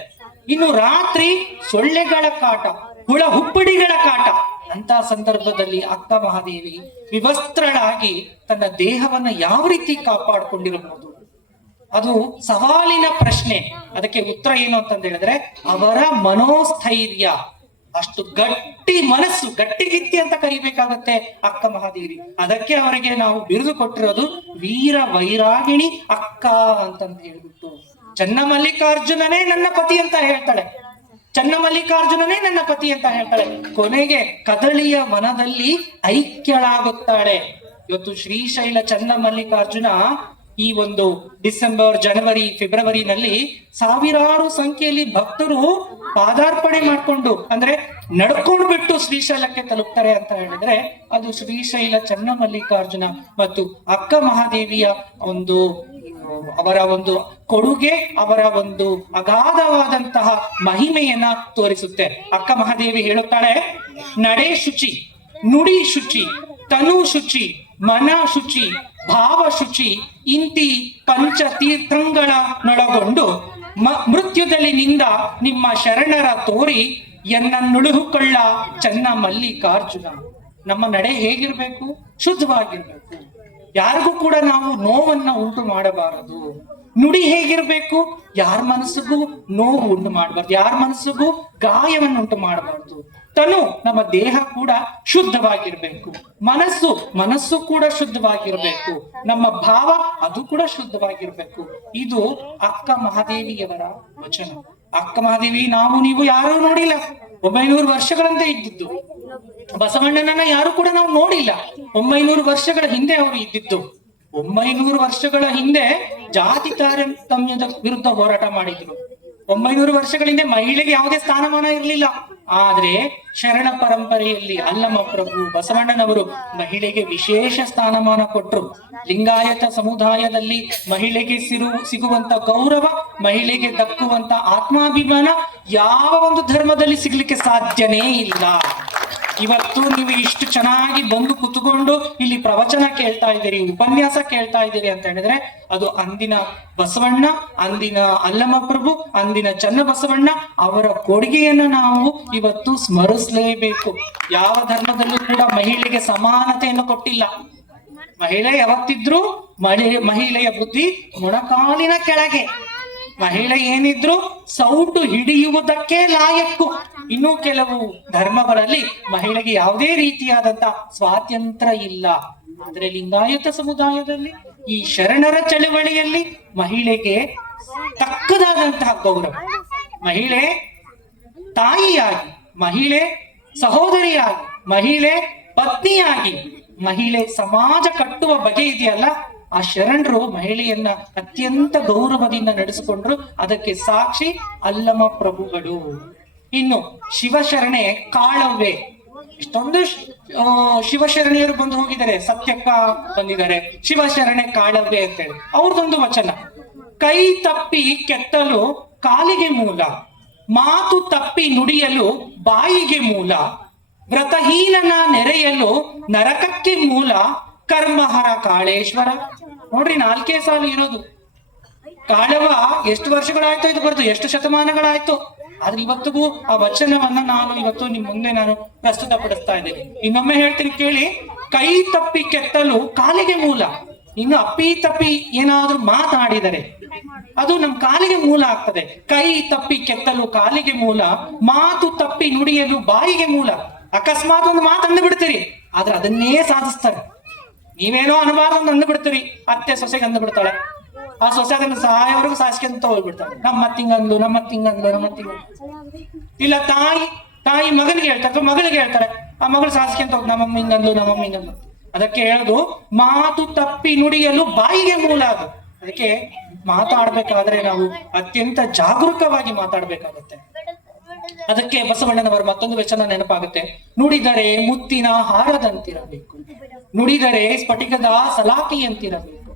ಇನ್ನು ರಾತ್ರಿ ಸೊಳ್ಳೆಗಳ ಕಾಟ, ಹುಳ ಹುಪ್ಪಡಿಗಳ ಕಾಟ. ಅಂತ ಸಂದರ್ಭದಲ್ಲಿ ಅಕ್ಕ ಮಹಾದೇವಿ ವಿವಸ್ತ್ರಳಾಗಿ ತನ್ನ ದೇಹವನ್ನ ಯಾವ ರೀತಿ ಕಾಪಾಡಿಕೊಂಡಿರಬಹುದು? ಅದು ಸವಾಲಿನ ಪ್ರಶ್ನೆ. ಅದಕ್ಕೆ ಉತ್ತರ ಏನು ಅಂತಂದ ಹೇಳಿದ್ರೆ ಅವರ ಮನೋಸ್ಥೈರ್ಯ. ಅಷ್ಟು ಗಟ್ಟಿ ಮನಸ್ಸು, ಗಟ್ಟಿಗಿತ್ತಿ ಅಂತ ಕರಿಬೇಕಾಗತ್ತೆ ಅಕ್ಕ ಮಹಾದೇವಿ. ಅದಕ್ಕೆ ಅವರಿಗೆ ನಾವು ಬಿರುದು ಕೊಟ್ಟಿರೋದು ವೀರ ವೈರಾಗಿಣಿ ಅಕ್ಕ ಅಂತಂತ ಹೇಳ್ಬಿಟ್ಟು. ಚನ್ನಮಲ್ಲಿಕಾರ್ಜುನನೇ ನನ್ನ ಪತಿ ಅಂತ ಹೇಳ್ತಾಳೆ, ಚನ್ನಮಲ್ಲಿಕಾರ್ಜುನನೇ ನನ್ನ ಪತಿ ಅಂತ ಹೇಳ್ತಾಳೆ. ಕೊನೆಗೆ ಕದಳಿಯ ವನದಲ್ಲಿ ಐಕ್ಯಳಾಗುತ್ತಾಳೆ. ಇವತ್ತು ಶ್ರೀಶೈಲ ಚನ್ನಮಲ್ಲಿಕಾರ್ಜುನ ಈ ಒಂದು ಡಿಸೆಂಬರ್, ಜನವರಿ, ಫೆಬ್ರವರಿನಲ್ಲಿ ಸಾವಿರಾರು ಸಂಖ್ಯೆಯಲ್ಲಿ ಭಕ್ತರು ಪಾದಾರ್ಪಣೆ ಮಾಡ್ಕೊಂಡು, ಅಂದ್ರೆ ನಡ್ಕೊಂಡು ಬಿಟ್ಟು ಶ್ರೀಶೈಲಕ್ಕೆ ತಲುಪ್ತಾರೆ ಅಂತ ಹೇಳಿದ್ರೆ ಅದು ಶ್ರೀಶೈಲ ಚನ್ನಮಲ್ಲಿಕಾರ್ಜುನ ಮತ್ತು ಅಕ್ಕ ಮಹಾದೇವಿಯ ಒಂದು ಅವರ ಒಂದು ಕೊಡುಗೆ, ಅವರ ಒಂದು ಅಗಾಧವಾದಂತಹ ಮಹಿಮೆಯನ್ನ ತೋರಿಸುತ್ತೆ. ಅಕ್ಕ ಮಹಾದೇವಿ ಹೇಳುತ್ತಾಳೆ, ನಡೆ ಶುಚಿ, ನುಡಿ ಶುಚಿ, ತನು ಶುಚಿ, ಮನ ಶುಚಿ, ಭಾವ ಶುಚಿ, ಇಂತಿ ಪಂಚ ತೀರ್ಥಂಗಳ ನೊಳಗೊಂಡು ಮೃತ್ಯುದಲ್ಲಿ ನಿಂದ ನಿಮ್ಮ ಶರಣರ ತೋರಿ ಎನ್ನನ್ನುಳುಹುಕೊಳ್ಳ ಚನ್ನ ಮಲ್ಲಿಕಾರ್ಜುನ. ನಮ್ಮ ನಡೆ ಹೇಗಿರ್ಬೇಕು? ಶುದ್ಧವಾಗಿರ್ಬೇಕು. ಯಾರಿಗೂ ಕೂಡ ನಾವು ನೋವನ್ನ ಉಂಟು ಮಾಡಬಾರದು. ನುಡಿ ಹೇಗಿರ್ಬೇಕು? ಯಾರ ಮನಸ್ಸಿಗೂ ನೋವು ಉಂಟು ಮಾಡಬಾರ್ದು, ಯಾರ ಮನಸ್ಸಿಗೂ ಗಾಯವನ್ನು ಉಂಟು ಮಾಡಬಾರ್ದು. ತನು ನಮ್ಮ ದೇಹ ಕೂಡ ಶುದ್ಧವಾಗಿರ್ಬೇಕು, ಮನಸ್ಸು ಕೂಡ ಶುದ್ಧವಾಗಿರ್ಬೇಕು, ನಮ್ಮ ಭಾವ ಅದು ಕೂಡ ಶುದ್ಧವಾಗಿರ್ಬೇಕು. ಇದು ಅಕ್ಕ ಮಹಾದೇವಿಯವರ ವಚನ. ಅಕ್ಕ ಮಹಾದೇವಿ ನಾವು ನೀವು ಯಾರೂ ನೋಡಿಲ್ಲ, 900 ವರ್ಷಗಳಂತ ಇದ್ದಿದ್ದು. ಬಸವಣ್ಣನನ್ನ ಯಾರು ಕೂಡ ನಾವು ನೋಡಿಲ್ಲ, 900 ವರ್ಷಗಳ ಹಿಂದೆ ಅವರು ಇದ್ದಿದ್ದು. 900 ವರ್ಷಗಳ ಹಿಂದೆ ಜಾತಿ ತಾರತಮ್ಯದ ವಿರುದ್ಧ ಹೋರಾಟ ಮಾಡಿದ್ರು. 900 ವರ್ಷಗಳ ಹಿಂದೆ ಮಹಿಳೆಗೆ ಯಾವುದೇ ಸ್ಥಾನಮಾನ ಇರಲಿಲ್ಲ. ಆದ್ರೆ ಶರಣ ಪರಂಪರೆಯಲ್ಲಿ ಅಲ್ಲಮ ಪ್ರಭು ಬಸವಣ್ಣನವರು ಮಹಿಳೆಗೆ ವಿಶೇಷ ಸ್ಥಾನಮಾನ ಕೊಟ್ರು. ಲಿಂಗಾಯತ ಸಮುದಾಯದಲ್ಲಿ ಮಹಿಳೆಗೆ ಸಿಗುವಂತ ಗೌರವ, ಮಹಿಳೆಗೆ ದಕ್ಕುವಂತ ಆತ್ಮಾಭಿಮಾನ ಯಾವ ಒಂದು ಧರ್ಮದಲ್ಲಿ ಸಿಗ್ಲಿಕ್ಕೆ ಸಾಧ್ಯನೇ ಇಲ್ಲ. ಇವತ್ತು ನೀವು ಇಷ್ಟು ಚೆನ್ನಾಗಿ ಬಂದು ಕುತ್ಕೊಂಡು ಇಲ್ಲಿ ಪ್ರವಚನ ಕೇಳ್ತಾ ಇದ್ದೀರಿ, ಉಪನ್ಯಾಸ ಕೇಳ್ತಾ ಇದ್ದೀರಿ ಅಂತ ಹೇಳಿದ್ರೆ ಅದು ಅಂದಿನ ಬಸವಣ್ಣ, ಅಂದಿನ ಅಲ್ಲಮ ಪ್ರಭು, ಅಂದಿನ ಚನ್ನಬಸವಣ್ಣ ಅವರ ಕೊಡುಗೆಯನ್ನ ನಾವು ಇವತ್ತು ಸ್ಮರಿಸಲೇಬೇಕು. ಯಾವ ಧರ್ಮದಲ್ಲೂ ಕೂಡ ಮಹಿಳೆಗೆ ಸಮಾನತೆಯನ್ನು ಕೊಟ್ಟಿಲ್ಲ. ಮಹಿಳೆ ಯಾವತ್ತಿದ್ರು ಮಹಿಳೆಯ ಬುದ್ಧಿ ಮೊಣಕಾಲಿನ ಕೆಳಗೆ. ಮಹಿಳೆ ಏನಿದ್ರು ಸೌಟು ಹಿಡಿಯುವುದಕ್ಕೆ ಲಾಯಕ್ಕು. ಇನ್ನು ಕೆಲವು ಧರ್ಮಗಳಲ್ಲಿ ಮಹಿಳೆಗೆ ಯಾವುದೇ ರೀತಿಯಾದಂತ ಸ್ವಾತಂತ್ರ್ಯ ಇಲ್ಲ. ಆದ್ರೆ ಲಿಂಗಾಯತ ಸಮುದಾಯದಲ್ಲಿ, ಈ ಶರಣರ ಚಳವಳಿಯಲ್ಲಿ ಮಹಿಳೆಗೆ ತಕ್ಕದಾದಂತಹ ಗೌರವ. ಮಹಿಳೆ ತಾಯಿಯಾಗಿ, ಮಹಿಳೆ ಸಹೋದರಿಯಾಗಿ, ಮಹಿಳೆ ಪತ್ನಿಯಾಗಿ, ಮಹಿಳೆ ಸಮಾಜ ಕಟ್ಟುವ ಬಗೆ ಇದೆಯಲ್ಲ, ಆ ಶರಣರು ಮಹಿಳೆಯನ್ನ ಅತ್ಯಂತ ಗೌರವದಿಂದ ನಡೆಸಿಕೊಂಡ್ರು. ಅದಕ್ಕೆ ಸಾಕ್ಷಿ ಅಲ್ಲಮ ಪ್ರಭುಗಳು. ಇನ್ನು ಶಿವಶರಣೆ ಕಾಳವ್ವೆ, ಎಷ್ಟೊಂದು ಶಿವಶರಣೆಯರು ಬಂದು ಹೋಗಿದ್ದಾರೆ. ಸತ್ಯಕ್ಕ ಬಂದಿದ್ದಾರೆ, ಶಿವಶರಣೆ ಕಾಳವ್ವೆ ಅಂತೇಳಿ. ಅವ್ರದೊಂದು ವಚನ: ಕೈ ತಪ್ಪಿ ಕೆತ್ತಲು ಕಾಲಿಗೆ ಮೂಲ, ಮಾತು ತಪ್ಪಿ ನುಡಿಯಲು ಬಾಯಿಗೆ ಮೂಲ, ವ್ರತಹೀನನ ನೆರೆಯಲು ನರಕಕ್ಕೆ ಮೂಲ, ಕರ್ಮಹರ ಕಾಳೇಶ್ವರ. ನೋಡ್ರಿ, 4 ಸಾಲು ಇರೋದು. ಕಾಳವ ಎಷ್ಟು ವರ್ಷಗಳಾಯ್ತು ಇದು ಬರೆದು, ಎಷ್ಟು ಶತಮಾನಗಳಾಯ್ತು. ಆದ್ರೆ ಇವತ್ತಿಗೂ ಆ ವಚನವನ್ನ ನಾನು ಇವತ್ತು ನಿಮ್ ಮುಂದೆ ನಾನು ಪ್ರಸ್ತುತ ಪಡಿಸ್ತಾ ಇದ್ದೇನೆ. ಇನ್ನೊಮ್ಮೆ ಹೇಳ್ತೀನಿ ಕೇಳಿ: ಕೈ ತಪ್ಪಿ ಕೆತ್ತಲು ಕಾಲಿಗೆ ಮೂಲ. ಇನ್ನು ಅಪ್ಪಿ ತಪ್ಪಿ ಏನಾದ್ರೂ ಮಾತಾಡಿದರೆ ಅದು ನಮ್ ಕಾಲಿಗೆ ಮೂಲ ಆಗ್ತದೆ. ಕೈ ತಪ್ಪಿ ಕೆತ್ತಲು ಕಾಲಿಗೆ ಮೂಲ, ಮಾತು ತಪ್ಪಿ ನುಡಿಯಲು ಬಾಯಿಗೆ ಮೂಲ. ಅಕಸ್ಮಾತ್ ಒಂದು ಮಾತು ಅಂದು ಬಿಡ್ತೀರಿ, ಆದ್ರೆ ಅದನ್ನೇ ಸಾಧಿಸ್ತಾರೆ. ನೀವೇನೋ ಅನುಭವ ಅಂದು ಬಿಡ್ತೀರಿ, ಅತ್ತೆ ಸೊಸೆಗೆ ಅಂದು ಬಿಡ್ತಾಳೆ. ಆ ಸೊಸೆ ಅದನ್ನು ಸಾಯವರೆಗೂ ಸಾಯಿಸ್ಕೊಂತ ಹೋಗ್ಬಿಡ್ತಾಳೆ. ನಮ್ಮ ತಿಂಗಂದ್ಲು. ಇಲ್ಲ ತಾಯಿ ಮಗನಿಗೆ ಹೇಳ್ತಾರೆ ಅಥವಾ ಮಗಳಿಗೆ ಹೇಳ್ತಾರೆ, ಆ ಮಗಳು ಸಾಯಿಸ್ಕೊಂತ ಹೋಗಿ ನಮ್ಮಮ್ಮ ಹಿಂಗಂದ್ಲು. ಅದಕ್ಕೆ ಹೇಳೋದು ಮಾತು ತಪ್ಪಿ ನುಡಿಯಲು ಬಾಯಿಗೆ ಮೂಲ. ಅದು ಅದಕ್ಕೆ ಮಾತಾಡ್ಬೇಕಾದ್ರೆ ನಾವು ಅತ್ಯಂತ ಜಾಗರೂಕವಾಗಿ ಮಾತಾಡ್ಬೇಕಾಗತ್ತೆ. ಅದಕ್ಕೆ ಬಸವಣ್ಣನವರ ಮತ್ತೊಂದು ವಚನ ನೆನಪಾಗುತ್ತೆ: ನುಡಿದರೆ ಮುತ್ತಿನ ಹಾರದಂತಿರಬೇಕು, ನುಡಿದರೆ ಸ್ಫಟಿಕದ ಸಲಾಕಿಯಂತಿರಬೇಕು,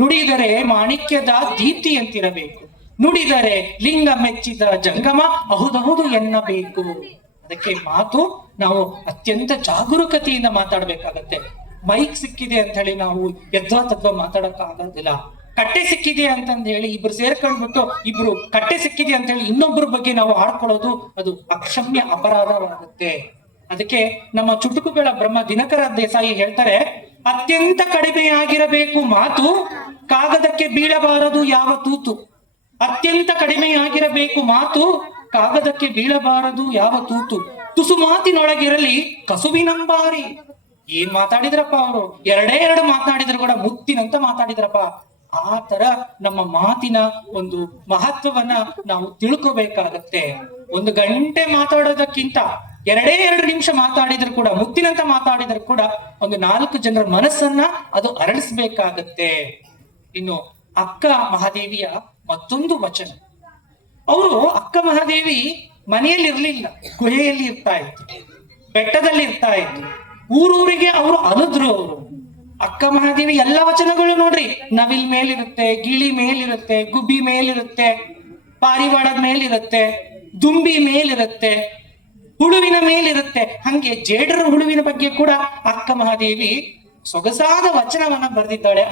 ನುಡಿದರೆ ಮಾಣಿಕ್ಯದ ದೀಪ್ತಿಯಂತಿರಬೇಕು, ನುಡಿದರೆ ಲಿಂಗ ಮೆಚ್ಚಿದ ಜಂಗಮ ಅಹುದಹುದು ಎನ್ನಬೇಕು. ಅದಕ್ಕೆ ಮಾತು ನಾವು ಅತ್ಯಂತ ಜಾಗರೂಕತೆಯಿಂದ ಮಾತಾಡ್ಬೇಕಾಗತ್ತೆ. ಮೈಕ್ ಸಿಕ್ಕಿದೆ ಅಂತ ಹೇಳಿ ನಾವು ಯದ್ವಾ ತದ್ವಾ ಮಾತಾಡಕ್ ಆಗೋದಿಲ್ಲ. ಕಟ್ಟೆ ಸಿಕ್ಕಿದೆ ಅಂತಂದ ಹೇಳಿ ಇಬ್ರು ಸೇರ್ಕೊಂಡ್ಬಿಟ್ಟು ಇಬ್ರು ಕಟ್ಟೆ ಸಿಕ್ಕಿದೆ ಅಂತ ಹೇಳಿ ಇನ್ನೊಬ್ಬರ ಬಗ್ಗೆ ನಾವು ಆಡ್ಕೊಳ್ಳೋದು ಅದು ಅಕ್ಷಮ್ಯ ಅಪರಾಧವಾಗುತ್ತೆ. ಅದಕ್ಕೆ ನಮ್ಮ ಚುಟುಕುಗಳ ಬ್ರಹ್ಮ ದಿನಕರ ದೇಸಾಯಿ ಹೇಳ್ತಾರೆ: ಅತ್ಯಂತ ಕಡಿಮೆಯಾಗಿರಬೇಕು ಮಾತು, ಕಾಗದಕ್ಕೆ ಬೀಳಬಾರದು ಯಾವ ತೂತು. ಅತ್ಯಂತ ಕಡಿಮೆಯಾಗಿರಬೇಕು ಮಾತು, ಕಾಗದಕ್ಕೆ ಬೀಳಬಾರದು ಯಾವ ತೂತು. ತುಸು ಮಾತಿನೊಳಗಿರಲಿ ಕಸುವಿನಂಬಾರಿ. ಏನ್ ಮಾತಾಡಿದ್ರಪ್ಪ ಅವರು, ಎರಡೇ ಮಾತನಾಡಿದ್ರು ಕೂಡ ಮುತ್ತಿನಂತ ಮಾತಾಡಿದ್ರಪ್ಪ. ಆ ತರ ನಮ್ಮ ಮಾತಿನ ಒಂದು ಮಹತ್ವವನ್ನ ನಾವು ತಿಳ್ಕೋಬೇಕಾಗತ್ತೆ. 1 ಗಂಟೆ ಮಾತಾಡೋದಕ್ಕಿಂತ 2 ನಿಮಿಷ ಮಾತಾಡಿದ್ರು ಕೂಡ, ಮುತ್ತಿನಂತ ಮಾತಾಡಿದ್ರು ಕೂಡ ಒಂದು 4 ಜನರ ಮನಸ್ಸನ್ನ ಅದು ಅರಳಿಸ್ಬೇಕಾಗತ್ತೆ. ಇನ್ನು ಅಕ್ಕ ಮಹಾದೇವಿಯ ಮತ್ತೊಂದು ವಚನ. ಅವರು ಅಕ್ಕ ಮಹಾದೇವಿ ಮನೆಯಲ್ಲಿ ಇರ್ಲಿಲ್ಲ, ಗುಹೆಯಲ್ಲಿ ಇರ್ತಾ ಇತ್ತು, ಬೆಟ್ಟದಲ್ಲಿ ಇರ್ತಾ ಇತ್ತು. ಊರೂರಿಗೆ ಅವರು ಅಲದ್ರು. ಅವರು ಅಕ್ಕ ಮಹಾದೇವಿ ಎಲ್ಲ ವಚನಗಳು ನೋಡ್ರಿ, ನವಿಲ್ ಮೇಲಿರುತ್ತೆ, ಗಿಳಿ ಮೇಲಿರುತ್ತೆ, ಗುಬ್ಬಿ ಮೇಲಿರುತ್ತೆ, ಪಾರಿವಾಳದ ಮೇಲಿರುತ್ತೆ, ದುಂಬಿ ಮೇಲಿರುತ್ತೆ, ಹುಳುವಿನ ಮೇಲಿರುತ್ತೆ. ಹಂಗೆ ಜೇಡರ ಹುಳುವಿನ ಬಗ್ಗೆ ಕೂಡ ಅಕ್ಕ ಮಹಾದೇವಿ ಸೊಗಸಾದ ವಚನವನ್ನ ಬರೆದಿದ್ದಾಳೆ.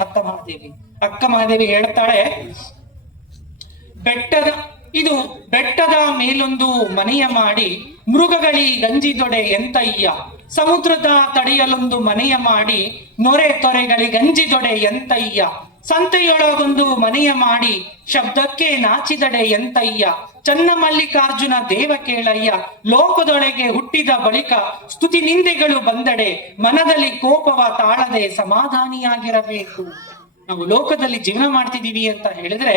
ಅಕ್ಕ ಮಹಾದೇವಿ ಹೇಳ್ತಾಳೆ: ಬೆಟ್ಟದ ಮೇಲೊಂದು ಮನೆಯ ಮಾಡಿ, ಮೃಗಗಳಿ ಗಂಜಿದೊಡೆ ಎಂತಯ್ಯ, ಸಮುದ್ರದ ತಡೆಯಲೊಂದು ಮನೆಯ ಮಾಡಿ ನೊರೆ ತೊರೆಗಳಿಗಂಜಿದೊಡೆ ಎಂತಯ್ಯ. ಸಂತೆಯೊಳಗೊಂದು ಮನೆಯ ಮಾಡಿ ಶಬ್ದಕ್ಕೆ ನಾಚಿದಡೆ ಎಂತಯ್ಯ. ಚನ್ನ ಮಲ್ಲಿಕಾರ್ಜುನ ದೇವ ಕೇಳಯ್ಯ. ಲೋಕದೊಳಗೆ ಹುಟ್ಟಿದ ಬಳಿಕ ಸ್ತುತಿ ನಿಂದೆಗಳು ಬಂದಡೆ ಮನದಲ್ಲಿ ಕೋಪವ ತಾಳದೆ ಸಮಾಧಾನಿಯಾಗಿರಬೇಕು. ನಾವು ಲೋಕದಲ್ಲಿ ಜೀವನ ಮಾಡ್ತಿದೀವಿ ಅಂತ ಹೇಳಿದ್ರೆ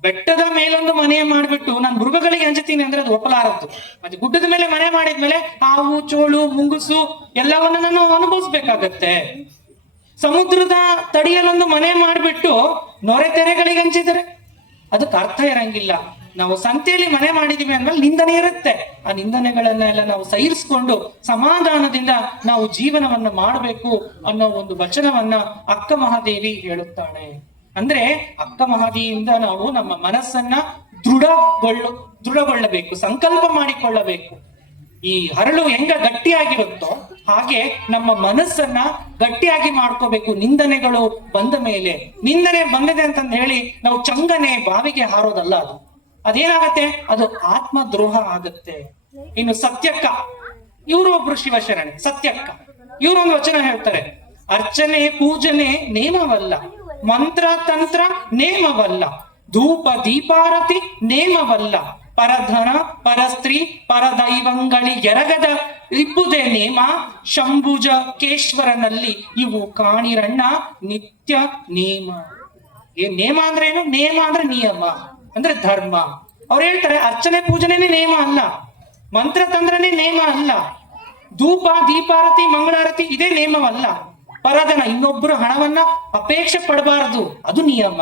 ಬೆಟ್ಟದ ಮೇಲೊಂದು ಮನೆ ಮಾಡ್ಬಿಟ್ಟು ನಾನು ಮೃಗಗಳಿಗೆ ಅಂಜುತ್ತೀನಿ ಅಂದ್ರೆ ಅದು ಒಪ್ಪಲಾರದ್ದು. ಮತ್ತೆ ಗುಡ್ಡದ ಮೇಲೆ ಮನೆ ಮಾಡಿದ್ಮೇಲೆ ಹಾವು, ಚೋಳು, ಮುಂಗುಸು ಎಲ್ಲವನ್ನ ನಾನು ಅನುಭವಿಸ್ಬೇಕಾಗತ್ತೆ. ಸಮುದ್ರದ ತಡಿಯಲೊಂದು ಮನೆ ಮಾಡ್ಬಿಟ್ಟು ನೊರೆ ತೆರೆಗಳಿಗೆ ಹಂಚಿದರೆ ಅದಕ್ಕೆ ಅರ್ಥ ಇರಂಗಿಲ್ಲ. ನಾವು ಸಂತೆಯಲ್ಲಿ ಮನೆ ಮಾಡಿದೀವಿ ಅಂದ್ಮೇಲೆ ನಿಂದನೆ ಇರುತ್ತೆ. ಆ ನಿಂದನೆಗಳನ್ನೆಲ್ಲ ನಾವು ಸಹಿಸ್ಕೊಂಡು ಸಮಾಧಾನದಿಂದ ನಾವು ಜೀವನವನ್ನ ಮಾಡಬೇಕು ಅನ್ನೋ ಒಂದು ವಚನವನ್ನ ಅಕ್ಕ ಮಹಾದೇವಿ ಹೇಳುತ್ತಾಳೆ. ಅಂದ್ರೆ ಅಕ್ಕ ಮಹಾದೇವಿಯಿಂದ ನಾವು ನಮ್ಮ ಮನಸ್ಸನ್ನ ದೃಢಗೊಳ್ಳಬೇಕು, ಸಂಕಲ್ಪ ಮಾಡಿಕೊಳ್ಳಬೇಕು. ಈ ಹರಳು ಹೆಂಗ ಗಟ್ಟಿಯಾಗಿರುತ್ತೋ ಹಾಗೆ ನಮ್ಮ ಮನಸ್ಸನ್ನ ಗಟ್ಟಿಯಾಗಿ ಮಾಡ್ಕೋಬೇಕು. ನಿಂದನೆಗಳು ಬಂದ ಮೇಲೆ, ನಿಂದನೆ ಬಂದಿದೆ ಅಂತಂದು ಹೇಳಿ ನಾವು ಚಂಗನೆ ಬಾವಿಗೆ ಹಾರೋದಲ್ಲ. ಅದೇನಾಗತ್ತೆ, ಅದು ಆತ್ಮದ್ರೋಹ ಆಗುತ್ತೆ. ಇನ್ನು ಸತ್ಯಕ್ಕ, ಇವರು ಒಬ್ರು ಶಿವಶರಣೆ. ಸತ್ಯಕ್ಕ ಇವರು ಒಂದು ವಚನ ಹೇಳ್ತಾರೆ, ಅರ್ಚನೆ ಪೂಜನೆ ನೇಮವಲ್ಲ, ಮಂತ್ರ ತಂತ್ರ ನೇಮವಲ್ಲ, ಧೂಪ ದೀಪಾರತಿ ನೇಮವಲ್ಲ, ಪರಧನ ಪರಸ್ತ್ರೀ ಪರದೈವಂಗಳಿಗೆರಗದ ಇಬ್ಬುದೇ ನೇಮ, ಶಂಭುಜ ಕೇಶ್ವರನಲ್ಲಿ ಇವು ಕಾಣಿರಣ್ಣ ನಿತ್ಯ ನೇಮ. ನೇಮ ಅಂದ್ರೆ ಏನು? ನೇಮ ಅಂದ್ರೆ ನಿಯಮ, ಅಂದ್ರೆ ಧರ್ಮ. ಅವ್ರು ಹೇಳ್ತಾರೆ ಅರ್ಚನೆ ಪೂಜನೆನೇ ನೇಮ ಅಲ್ಲ, ಮಂತ್ರ ತಂತ್ರನೇ ನೇಮ ಅಲ್ಲ, ಧೂಪ ದೀಪಾರತಿ ಮಂಗಳಾರತಿ ಇದೇ ನೇಮವಲ್ಲ, ಪರಧನ ಇನ್ನೊಬ್ಬರು ಹಣವನ್ನ ಅಪೇಕ್ಷೆ ಪಡಬಾರದು ಅದು ನಿಯಮ,